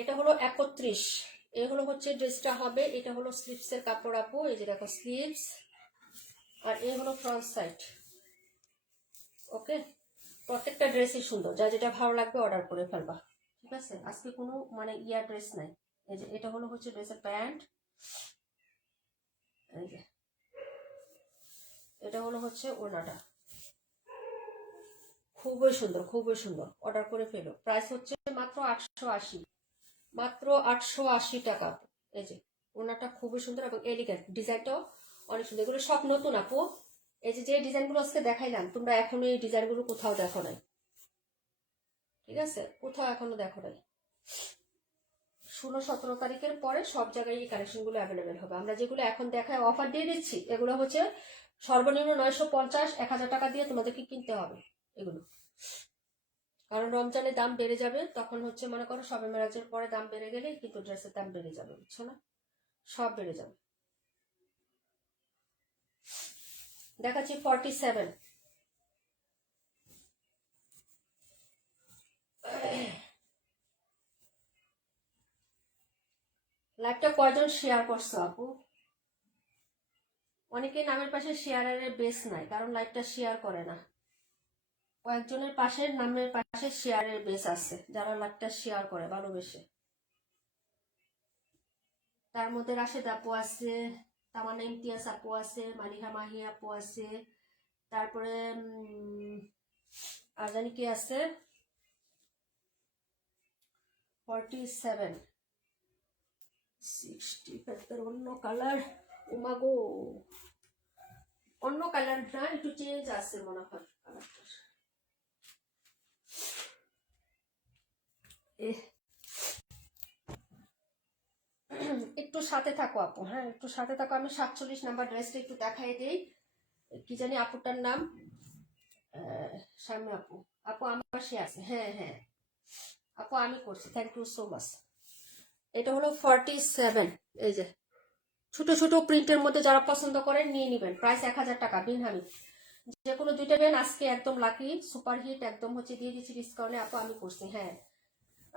এটা হলো 31। এই হলো হচ্ছে ড্রেসটা হবে। এটা হলো স্লিভসের কাপড় আপু, এই যে দেখো স্লিভস, আর এই হলো ফ্রন্ট সাইড। ওকে প্রত্যেকটা ড্রেসই সুন্দর, যা যেটা ভালো লাগবে অর্ডার করে ফেলবা, ঠিক আছে? আজকে কোনো মানে ড্রেস নাই। এই যে এটা হলো হচ্ছে ড্রেসের প্যান্ট, এই যে এটা হলো হচ্ছে ওড়নাটা, খুবই সুন্দর খুবই সুন্দর। অর্ডার করে ফেলো। প্রাইস হচ্ছে মাত্র 880, মাত্র 880 টাকা। এই যে ওড়নাটা খুবই সুন্দর এবং এলিগেন্ট, ডিজাইনটাও অনেক সুন্দর। এগুলো সব নতুন আপু। এই যে যে ডিজাইনগুলো আজকে দেখাইলাম, তোমরা এখনো এই ডিজাইনগুলো কোথাও দেখো নাই, ঠিক আছে? কোথাও এখনো দেখো নাই। 16-17 তারিখের পরে সব জায়গায় এই কালেকশনগুলো অ্যাভেলেবেল হবে। আমরা যেগুলো এখন দেখায় অফার দিয়ে দিচ্ছি, এগুলো হচ্ছে সর্বনিম্ন 950-1000 টাকা দিয়ে তোমাদেরকে কিনতে হবে এগুলো, কারণ রমজানের দাম বেড়ে যাবে, তখন হচ্ছে মনে করো সবে মেরাজের পরে দাম বেড়ে গেলে কিন্তু ড্রেসের দাম বেড়ে যাবে, বুঝছো না? সব বেড়ে যাবে। দেখাচ্ছি 47। লাইভটা কয়জন শেয়ার করছো আপু? অনেকে নামের পাশে শেয়ারের বেস নাই, কারণ লাইভটা শেয়ার করে না। কয়েকজনের পাশে নামের পাশে শেয়ারের বেস আছে, যারা লাইভটা শেয়ার করে ভালোবেসে। তার মধ্যে রাশেদ আপু আছে, তামান্না ইমতিয়াজ আপু আছে, মালিহা মাহি আপু আছে, তারপরে আর জানি কি আছে 47 60 অন্য কালার। ওমাগো, অন্য কালার না, একটু চেঞ্জ আছে মনে হয় কালারটা। একটু সাথে থাকো আপু, হ্যাঁ একটু সাথে থাকো। আমি 47 নাম্বার ড্রেসটা একটু দেখাই দেই। কি জানি আপুটার নাম, শামি আপু। আপু আমার পাশে আছে, হ্যাঁ হ্যাঁ আপু আমি করছি, থ্যাংক ইউ সো মাচ। এটা হলো 47। এই যে ছোট ছোট প্রিন্টের মধ্যে যারা পছন্দ করেন নিয়ে নিবেন। প্রাইস 1000 টাকা বিন হামি। যে কোনো দুইটা বেন আজকে একদম লাকি সুপার হিট একদম হচ্ছে দিয়ে দিচ্ছি ডিসকাউন্টে। আপু আমি করছি, হ্যাঁ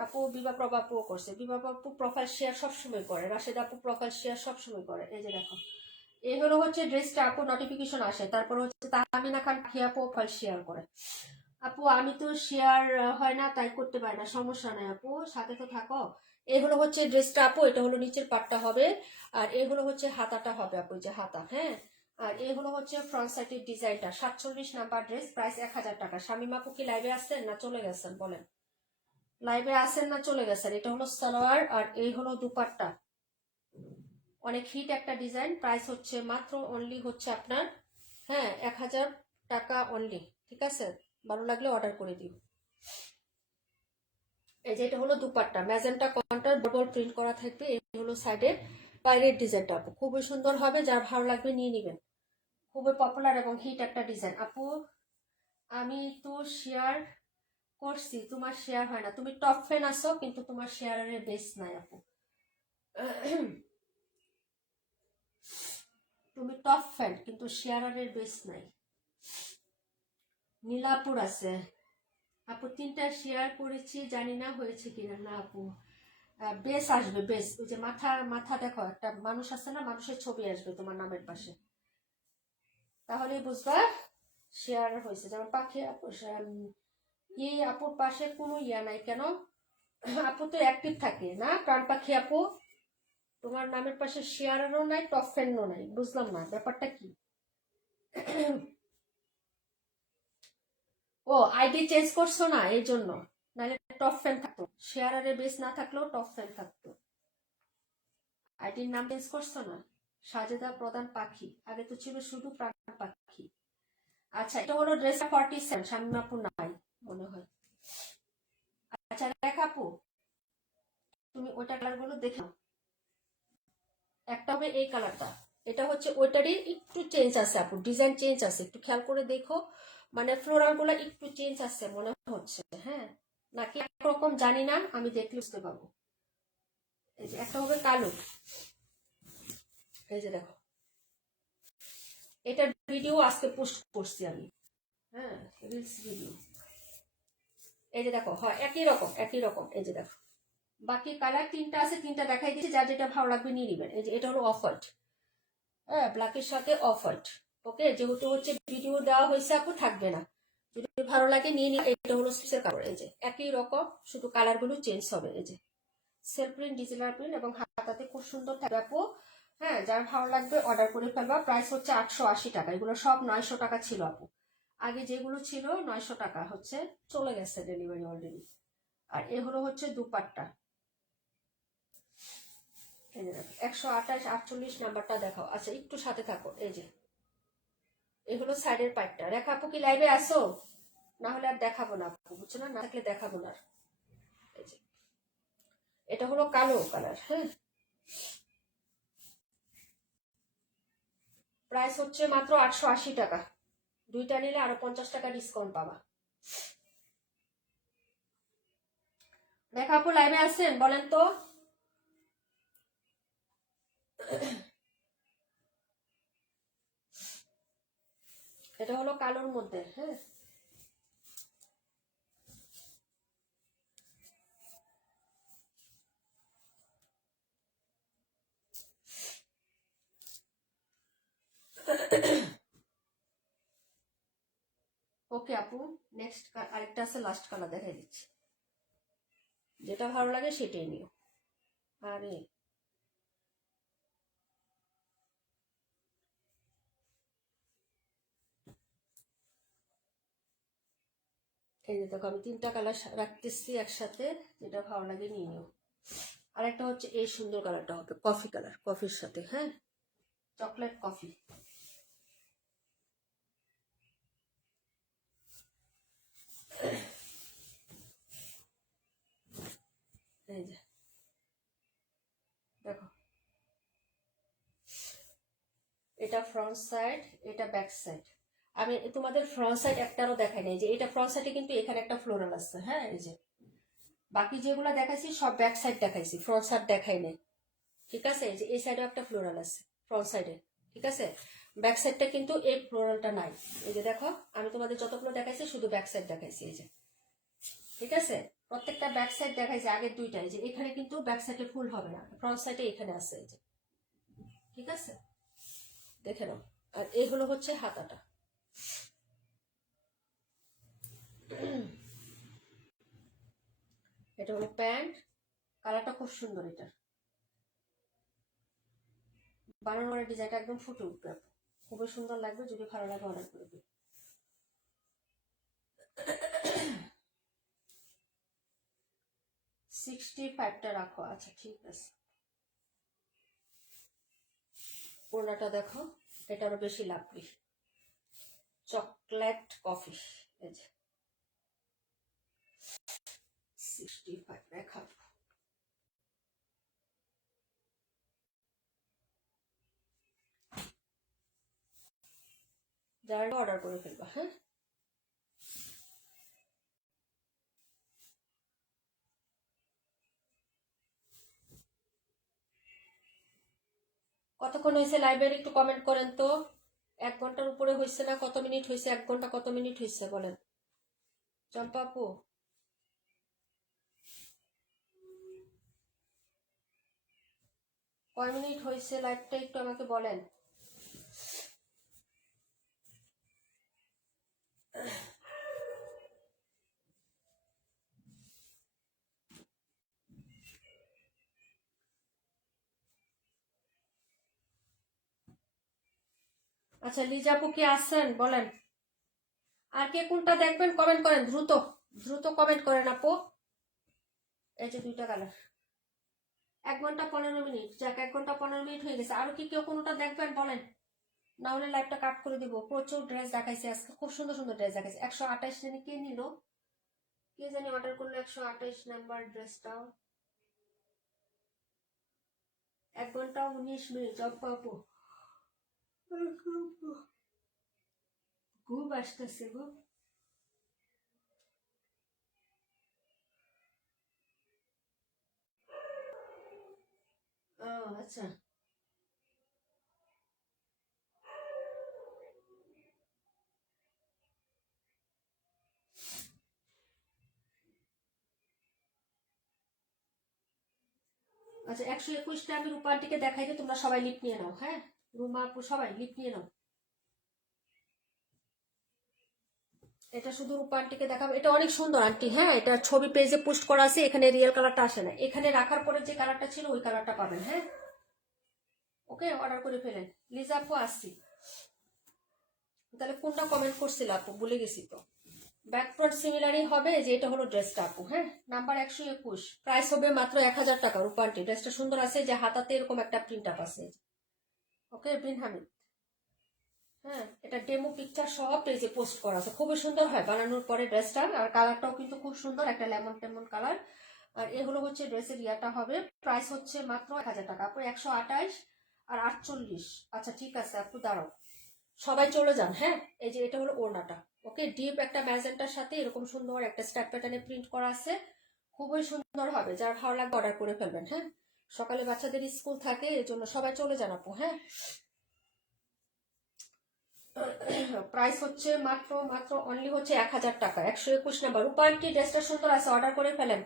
আপু বিভা প্রভা আপুও করছে। বিভা আপু প্রোফাইল শেয়ার সবসময় করে, রাশেদ আপু প্রোফাইল শেয়ার সবসময় করে। এই যে দেখো এই হলো হচ্ছে ড্রেসটা আপু, নোটিফিকেশন আসে। তারপর হচ্ছে তাহমিনা খান খেয়া আপু প্রোফাইল শেয়ার করে। আপু আমি তো শেয়ার হয় না তাই করতে পারি না, সমস্যা নাই আপু, সাথে তো থাকো। এই হলো হচ্ছে ড্রেসটা আপু, এটা হলো নিচের পাটটা হবে, আর এই হলো হচ্ছে হাতাটা হবে আপু, যে হাতা, হ্যাঁ। আর এই হলো হচ্ছে ফ্রন্ট সাইডের ডিজাইনটা। 47 নাম্বার ড্রেস, প্রাইস 1000 টাকা। শামিমা আপু কি লাইভে আসছেন না চলে গেছেন বলেন? লাইভে আসেন না চলে গেছেন? এটা হলো সালোয়ার আর এই হলো দুপাট্টা। অনেক হিট একটা ডিজাইন। প্রাইস হচ্ছে মাত্র অনলি হচ্ছে আপনার, হ্যাঁ 1000 টাকা অনলি। ঠিক আছে, ভালো লাগলে অর্ডার করে দিও। এই যে এটা হলো dupatta, magenta contrast double print করা থাকবে। এই হলো সাইডে বাইরের ডিজাইনটা আপু, খুবই সুন্দর হবে, যার ভালো লাগবে নিয়ে নিবেন। খুবই পপুলার এবং হিট একটা ডিজাইন। আপু আমি তো শেয়ার করছি, তোমার শেয়ার হয় না। তুমি টপ ফ্যান আসো কিন্তু তোমার শেয়ারের বেস নাই আপু। তুমি টপ ফ্যান কিন্তু শেয়ারের বেস নাই। নীলাপুর আছে আপু, 3টা শেয়ার করেছি, জানি না হয়েছে কিনা। না আপু বেস আসবে, বেস ওই যে মাথা মাথা দেখো একটা মানুষ আছে না, মানুষের ছবি আসবে তোমার নামের পাশে, তাহলেই বুঝবা শেয়ার হয়েছে। যেমন পাখি আপু, এই আপুর পাশে কোনো ইয়া নাই কেন? আপু তো অ্যাক্টিভ থাকে না, প্রাণ পাখি আপু তোমার নামের পাশে শেয়ারও নাই, টপ ফ্যানও নাই, বুঝলাম না ব্যাপারটা কি। ও আইডি চেঞ্জ করছো না এই জন্য, নাহলে টপ ফ্যান থাকতো, শেয়ারের বেস না থাকলেও টপ ফ্যান থাকতো। আইডির নাম চেঞ্জ করছো না, সাজেদা প্রধান পাখি, আগে তো ছিল শুধু প্রাণ পাখি। আচ্ছা এটা হলো ড্রেস 47, শামিমা আপু নাই মনে হয়। আচ্ছা দেখা আপু তুমি ওইটা কালার গুলো দেখো, একটা হবে এই কালারটা, এটা হচ্ছে ওইটারই একটু চেঞ্জ আছে আপু, ডিজাইন চেঞ্জ আছে, একটু খেয়াল করে দেখো, মানে ফ্লোরাল গুলো একটু চেঞ্জ আছে মনে হচ্ছে, হ্যাঁ নাকি একরকম জানি না, আমি দেখলে বুঝতে পারবো। এই যে একটা হবে কালো, এই যে দেখো এটার ভিডিও আজকে পোস্ট করছি আমি, হ্যাঁ রিলস ভিডিও। এই যে দেখো হয় একই রকম একই রকম। এই যে দেখো বাকি কালার 3টা আছে, 3টা দেখাই দিচ্ছি, যার যেটা ভালো লাগবে নিয়ে নিবেন। এই যে এটা হলো অফ হোয়াইট, হ্যাঁ ব্ল্যাকের সাথে অফ হোয়াইট। ওকে, যেহেতু হচ্ছে ভিডিও দেওয়া হয়েছে আপু থাকবে না, যদি ভালো লাগে নিয়ে নিন। এটা হলো সুইসের কাপড়, এই যে একই রকম শুধু কালার গুলো চেঞ্জ হবে। এই যে সেলফ প্রিন্ট, ডিজিটাল প্রিন্ট এবং হাতাতে খুব সুন্দর থাকবে আপু, হ্যাঁ যার ভালো লাগবে অর্ডার করে ফেলবা। প্রাইস হচ্ছে 880 টাকা, এগুলো সব 900 টাকা ছিল আপু, আগে যেগুলো ছিল 900 টাকা হচ্ছে চলে গেছে ডেলিভারি অলরেডি। আর এ হলো হচ্ছে দুপাট্টা, এই যে দেখো 128 48 নাম্বারটা দেখাও। আচ্ছা একটু সাথে থাকো। এই যে এই হলো সাইডের পাইপটা। রেখা আপু কি লাইভে আসো? না হলে আর দেখাবো না আপু, বুঝছো না, না থাকলে দেখাবো না। এই যে এটা হলো কালো কালার, হ্যাঁ প্রাইস হচ্ছে মাত্র 880 টাকা, দুইটা নিলে আরো 50 টাকা ডিসকাউন্ট পাবা। রেখা আপু লাইভে আসছেন বলেন তো? এটা হলো কালোর মধ্যে, হ্যাঁ ওকে আপু, নেক্সট আরেকটা আছে লাস্ট কালার দেখাই দিচ্ছি, যেটা ভালো লাগে সেটাই নিও। আরে এই যে দেখো আমি 3টা কালার রাখতেছি একসাথে, যেটা ভালো লাগে নিয়ে নিও। আর একটা হচ্ছে এই সুন্দর কালারটা হবে কফি কালার, কফির সাথে, হ্যাঁ, চকলেট কফি। এই যে দেখো, এটা ফ্রন্ট সাইড, এটা ব্যাক সাইড। আমি তোমাদের ফ্রন্ট সাইড একটারও দেখাই নাই, যে এটা ফ্রন্ট সাইডে কিন্তু এখানে একটা ফ্লোরাল আছে, হ্যাঁ, এই যে বাকি যেগুলো দেখাইছি সব ব্যাক সাইড দেখাইছি, ফ্রন্ট সাইড দেখাই নাই, ঠিক আছে। এই যে এই সাইডেও একটা ফ্লোরাল আছে ফ্রন্ট সাইডে, ঠিক আছে। ব্যাক সাইডটা কিন্তু এই ফ্লোরালটা নাই। এই যে দেখো আমি তোমাদের যতগুলো দেখাইছি শুধু ব্যাক সাইড দেখাইছি, এই যে, ঠিক আছে। প্রত্যেকটা ব্যাক সাইড দেখাইছি, আগের দুইটাই, যে এখানে কিন্তু ব্যাক সাইডে ফুল হবে না, ফ্রন্ট সাইডে এখানে আছে, এই যে, ঠিক আছে, দেখে নাও। আর এইগুলো হচ্ছে হাতাটা। এটা হলো প্যান্ট, কালারটা খুব সুন্দর, এটা বানানোর ডিজাইনটা একদম ফুটে উঠবে, খুবই সুন্দর লাগবে। যদি ভালো লাগে অর্ডার করবে। 65টা রাখো, আচ্ছা ঠিক আছে। ওড়নাটা দেখো, এটা আরো বেশি লাগবে, চকলেট কফি, এই যে 65 রেখা। যারা অর্ডার করে ফেলবা, হ্যাঁ। কতক্ষণ হয়েছে লাইব্রেরি একটু কমেন্ট করেন তো। 1 ঘন্টার উপরে হয়েছে না, কত মিনিট হয়েছে, 1 ঘন্টা কত মিনিট হয়েছে বলেন। চম্পা আপু, কয় মিনিট হয়েছে লাইভটা একটু আমাকে বলেন। আচ্ছা লিজা আপু কি আসছেন বলেন। আর কে কোনটা দেখবেন কমেন্ট করেন, দ্রুত দ্রুত কমেন্ট করেন আপু। এই যে 2টা কালার, 1 ঘন্টা 15 মিনিট, যাক 1 ঘন্টা 15 মিনিট হয়ে গেছে। আরো কি কেউ কোনটা দেখবেন বলেন, না হলে লাইভটা কাট করে দিব। প্রচুর ড্রেস দেখাইছে আজকে, খুব সুন্দর সুন্দর ড্রেস দেখাইছে। 128 জানি কে নিল, কে জানি অর্ডার করলো 128 নাম্বার ড্রেসটাও। 1 ঘন্টা 19 মিনিট। জব পাবো, খুব আসতেছে গো। আচ্ছা আচ্ছা, 121টা আমি রূপান্টিকে দেখাই দিই, তোমরা সবাই লিপ নিয়ে নাও, হ্যাঁ। রুমা আপু সবাই লিপ নিয়ে নাও। এটা শুধু রূপা আন্টিকে দেখাবো, এটা অনেক সুন্দর আন্টি, হ্যাঁ। এটা ছবি পেজে পোস্ট করা আছে, এখানে রিয়েল কালারটা আসে না, এখানে রাখার পরে যে কালারটা ছিল ওই কালারটা পাবেন, হ্যাঁ। ওকে, অর্ডার করে ফেলেন। লিজা আপু আসছি, তাহলে কোনটা কমেন্ট করছিল আপু, ভুলে গেছি তো। ব্যাক ফ্রন্ট সিমিলারই হবে, যে এটা হলো ড্রেসটা আপু, হ্যাঁ। নাম্বার 121, প্রাইস হবে মাত্র 1000 টাকা। রূপা আন্টি ড্রেসটা সুন্দর আছে, যে হাতাতে এরকম একটা প্রিন্ট আপ আছে। ওকে বিন হামিদ, হ্যাঁ। এটা ডেমো পিকচার সব পেজে পোস্ট করা আছে, খুবই সুন্দর হয় বানানোর পরে ড্রেসটা। আর কালারটাও কিন্তু খুব সুন্দর, একটা লেমন টেমন কালার। আর এগুলো হচ্ছে ড্রেসের ইয়াটা হবে। প্রাইস হচ্ছে মাত্র 1000 টাকা আপু। 128 আর 48। আচ্ছা ঠিক আছে আপু, দাঁড়াও, সবাই চলে যান, হ্যাঁ। এই যে এটা হলো ওড়নাটা, ওকে। ডিপ একটা ম্যাজেন্টার সাথে এরকম সুন্দর একটা স্ট্যাপ প্যাটার্নে প্রিন্ট করা আছে, খুবই সুন্দর হবে। যার ভালো লাগবে অর্ডার করে ফেলবেন, হ্যাঁ। সকালে বাচ্চাদের স্কুল থাকে, এই জন্য সবাই চলে যান আপু, হ্যাঁ। প্রাইস হচ্ছে মাত্র মাত্র অনলি হচ্ছে 1000 টাকা। 121 নাম্বার। রূপার কি ড্রেসটা সুন্দর আছে, অর্ডার করে ফেলেন।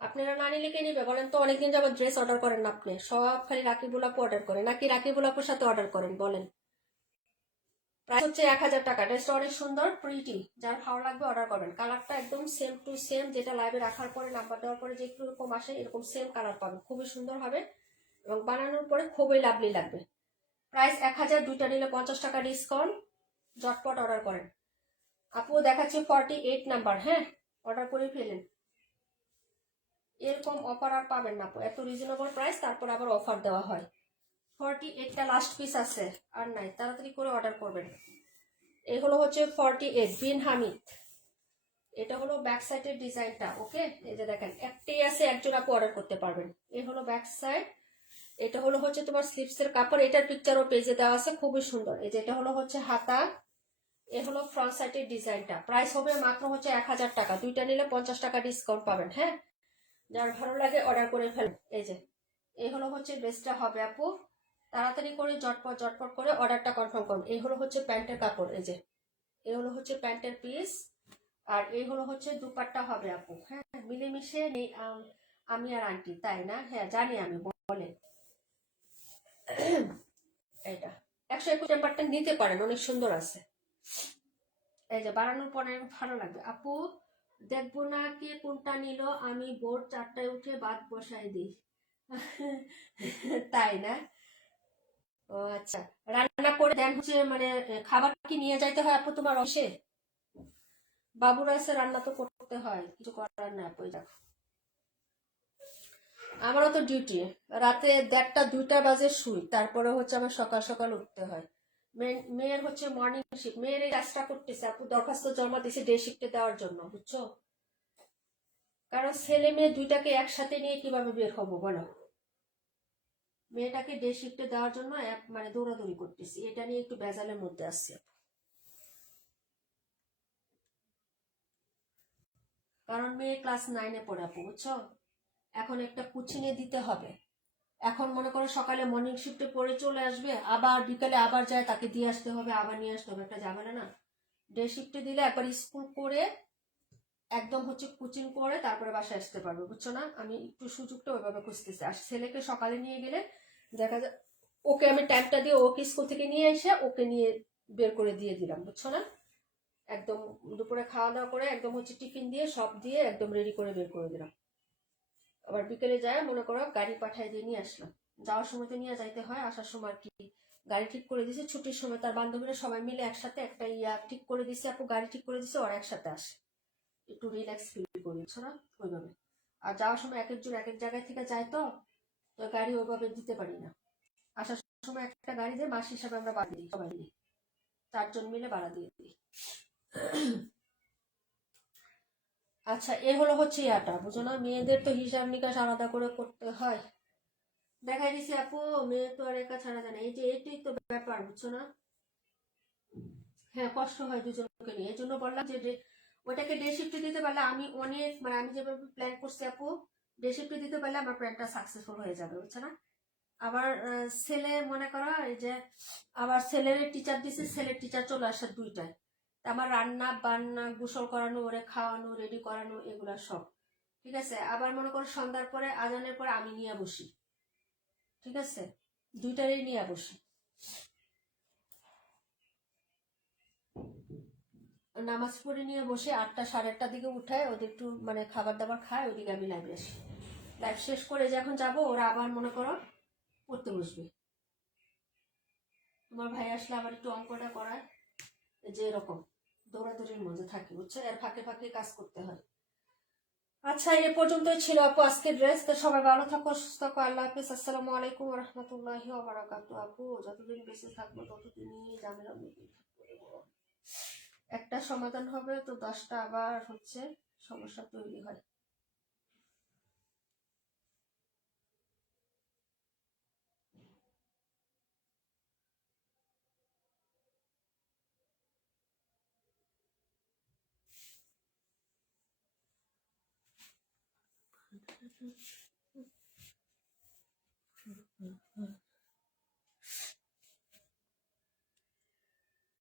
আপনারা না নিলে কে নিবে বলেন তো। অনেকদিন যাবত ড্রেস অর্ডার করেন না আপনি, সব খালি রাকিবুল আপু অর্ডার করেন, নাকি রাকিবুল আপুর সাথে অর্ডার করেন বলেন। প্রাইস হচ্ছে 1000 টাকা। ড্রেসটা অনেক সুন্দর প্রিটি, যার ভালো লাগবে অর্ডার করবেন। কালারটা একদম সেম টু সেম, যেটা লাইভে রাখার পরে নাম্বার দেওয়ার পরে যে একটু এরকম আসে, এরকম সেম কালার পাবেন, খুবই সুন্দর হবে এবং বানানোর পরে খুবই লাভলি লাগবে। প্রাইস 1000, দুইটা নিলে 50 টাকা ডিসকাউন্ট। ঝটপট অর্ডার করেন। আপু দেখাচ্ছি 48 নাম্বার, হ্যাঁ অর্ডার করে ফেলেন। এরকম অফার আর পাবেন না আপু, এত রিজনেবল প্রাইস তারপর আবার অফার দেওয়া হয়। 48টা লাস্ট পিস আছে, আর নাই, তাড়াতাড়ি করে অর্ডার করবেন। এই হলো হচ্ছে 48 বিন হামিদ। এটা হলো ব্যাক সাইডের ডিজাইনটা, ওকে। এই যে দেখেন একটাই আছে, একজন আপু অর্ডার করতে পারবেন। এই হলো ব্যাক সাইড। এটা হলো হচ্ছে তোমার স্লিপসের কাপড়, এটার পিকচারও পেজে দেওয়া আছে, খুবই সুন্দর। এই যে এটা হলো হচ্ছে হাতা, এ হলো ফ্রন্ট সাইডের ডিজাইনটা। প্রাইস হবে মাত্র হচ্ছে 1000 টাকা, দুইটা নিলে 50 টাকা ডিসকাউন্ট পাবেন, হ্যাঁ। যার ভালো লাগে অর্ডার করে ফেলুন। এই যে এই হলো হচ্ছে ড্রেসটা হবে আপু, তাড়াতাড়ি করে ঝটপট ঝটপট করে অর্ডারটা কনফার্ম করুন। এই হলো হচ্ছে প্যান্টের কাপড়, এই যে এই হলো হচ্ছে প্যান্টের পিস, আর এই হলো হচ্ছে দুপাট্টা হবে আপু, হ্যাঁ। মিলেমিশে নেই আমি আর আন্টি, তাই না? হ্যাঁ জানি আমি, বলে এটা 121 নাম্বারটা নিতে পারেন, অনেক সুন্দর আছে। এই যে বাড়ানোর পরে ভালো লাগবে আপু। দেখবো না কে কোনটা নিল, আমি ভোর 4টায় উঠে ভাত বসাই দিই। তাই না? ও আচ্ছা, রান্না করে দেন হচ্ছে মানে খাবার কি নিয়ে যাইতে হয় আপু তোমার অফিসে? বাবুর আছে, রান্না তো করতে হয়, কিছু করার না আপু। দেখো আমারও তো ডিউটি, রাতে 1:30 2টা বাজে শুই, তারপরে হচ্ছে আমার সকাল সকাল উঠতে হয়। মেয়ের হচ্ছে মর্নিং শিফট, মেয়ের এই কাজটা করতেছে আপু, দরখাস্ত জমা দিছে ডে শিফটে দেওয়ার জন্য, বুঝছো? কারণ ছেলে মেয়ে দুইটাকে একসাথে নিয়ে কিভাবে বের হবো বলো। মেয়েটাকে ডে শিফটে দেওয়ার জন্য মানে দৌড়াদৌড়ি করতেছি, এটা নিয়ে একটু বেজালের মধ্যে আসছে। কারণ মেয়ে ক্লাস 9-এ পড়ে আপু, বুঝছো? এখন একটা কোচিংয়ে দিতে হবে। এখন মনে করো সকালে মর্নিং শিফটে পড়ে চলে আসবে, আবার বিকালে আবার যায়, তাকে দিয়ে আসতে হবে, আবার নিয়ে আসতে হবে, একটা ঝামেলা না? ডে শিফটে দিলে একবার স্কুল করে একদম হচ্ছে কোচিং করে তারপরে বাসায় আসতে পারবে, বুঝছো না? আমি একটু সুযোগটা ওইভাবে খুঁজতেছি। আর ছেলেকে সকালে নিয়ে গেলে দেখা যায় ওকে আমি টাইমটা দিয়ে ওকে স্কুল থেকে নিয়ে এসে ওকে নিয়ে বের করে দিয়ে দিলাম, বুঝছো না? একদম দুপুরে খাওয়া দাওয়া করে একদম হচ্ছে টিফিন দিয়ে সব দিয়ে একদম রেডি করে বের করে দিলাম। আবার বিকেলে যায় মনে করো গাড়ি পাঠায় দিয়ে নিয়ে আসলাম। যাওয়ার সময় তো নিয়ে যাইতে হয়, আসার সময় আর কি গাড়ি ঠিক করে দিছে। ছুটির সময় তার বান্ধবীরা সবাই মিলে একসাথে একটা ঠিক করে দিছে আপু, গাড়ি ঠিক করে দিছে, ওরা একসাথে আসে, একটু রিল্যাক্স ফিল করি, না ওইভাবে। আর যাওয়ার সময় এক একজন এক এক জায়গায় থেকে যায়, তো তো গাড়ি ওইভাবে দিতে পারি না। আসার সময় একটা গাড়ি দিয়ে মাস হিসাবে আমরা বাড়ি দিই, সবাই মিলে 4জন মিলে ভাড়া দিয়ে দিই। আচ্ছা এ হলো হচ্ছে ইয়াটা, বুঝো না? মেয়েদের তো হিসাব নিকাশ আলাদা করে করতে হয়। দেখাই দিছি আপু, মেয়ে তো আর একা ছাড়া জানে, এই যে এটাই তো ব্যাপার, বুঝছো না? হ্যাঁ কষ্ট হয় দুজনকে নিয়ে, এই জন্য বললাম যে ওটাকে ডে শিফটে দিতে পারলে আমি অনেক মানে আমি যেভাবে প্ল্যান করছি আপু, ডে শিফটে দিতে পারলে আমার প্ল্যানটা সাকসেসফুল হয়ে যাবে, বুঝছো না? আবার ছেলে মনে করো এই যে আবার ছেলের টিচার দিছে, ছেলের টিচার চলে আসে 2টায়, আমার রান্না বান্না গোসল করানো, ওরে খাওয়ানো, রেডি করানো, এগুলা সব ঠিক আছে। আবার মনে করো সন্ধ্যার পরে আজানের পরে আমি নিয়ে বসি, ঠিক আছে, 2টারই নিয়ে বসি। নামাজ পড়ে নিয়ে বসে 8টা 8:30 দিকে উঠায় ওদের একটু মানে খাবার দাবার খায়, ওইদিকে আমি লাইভে আসি। লাইভ শেষ করে যখন যাবো ওরা আবার মনে করো পড়তে বসবে। তোমার ভাই আসলে আবার একটু অঙ্কটা করায়, যে এরকম দৌড়াদৌড়ির মধ্যে থাকি, বুঝছো? এর ফাঁকে ফাঁকে কাজ করতে হয়। আচ্ছা এ পর্যন্তই ছিল আপু আজকের ড্রেস। তো সবাই ভালো থাকো, সুস্থ থাকো, আল্লাহ হাফিজ, আসসালামু আলাইকুম রহমতুল্লাহি ওয়া বারাকাতুহু। আপু যতদিন বেঁচে থাকবো ততদিনই ঝামেলা একটা সমাধান হবে তো 10টা আবার হচ্ছে সমস্যা তৈরি হয়।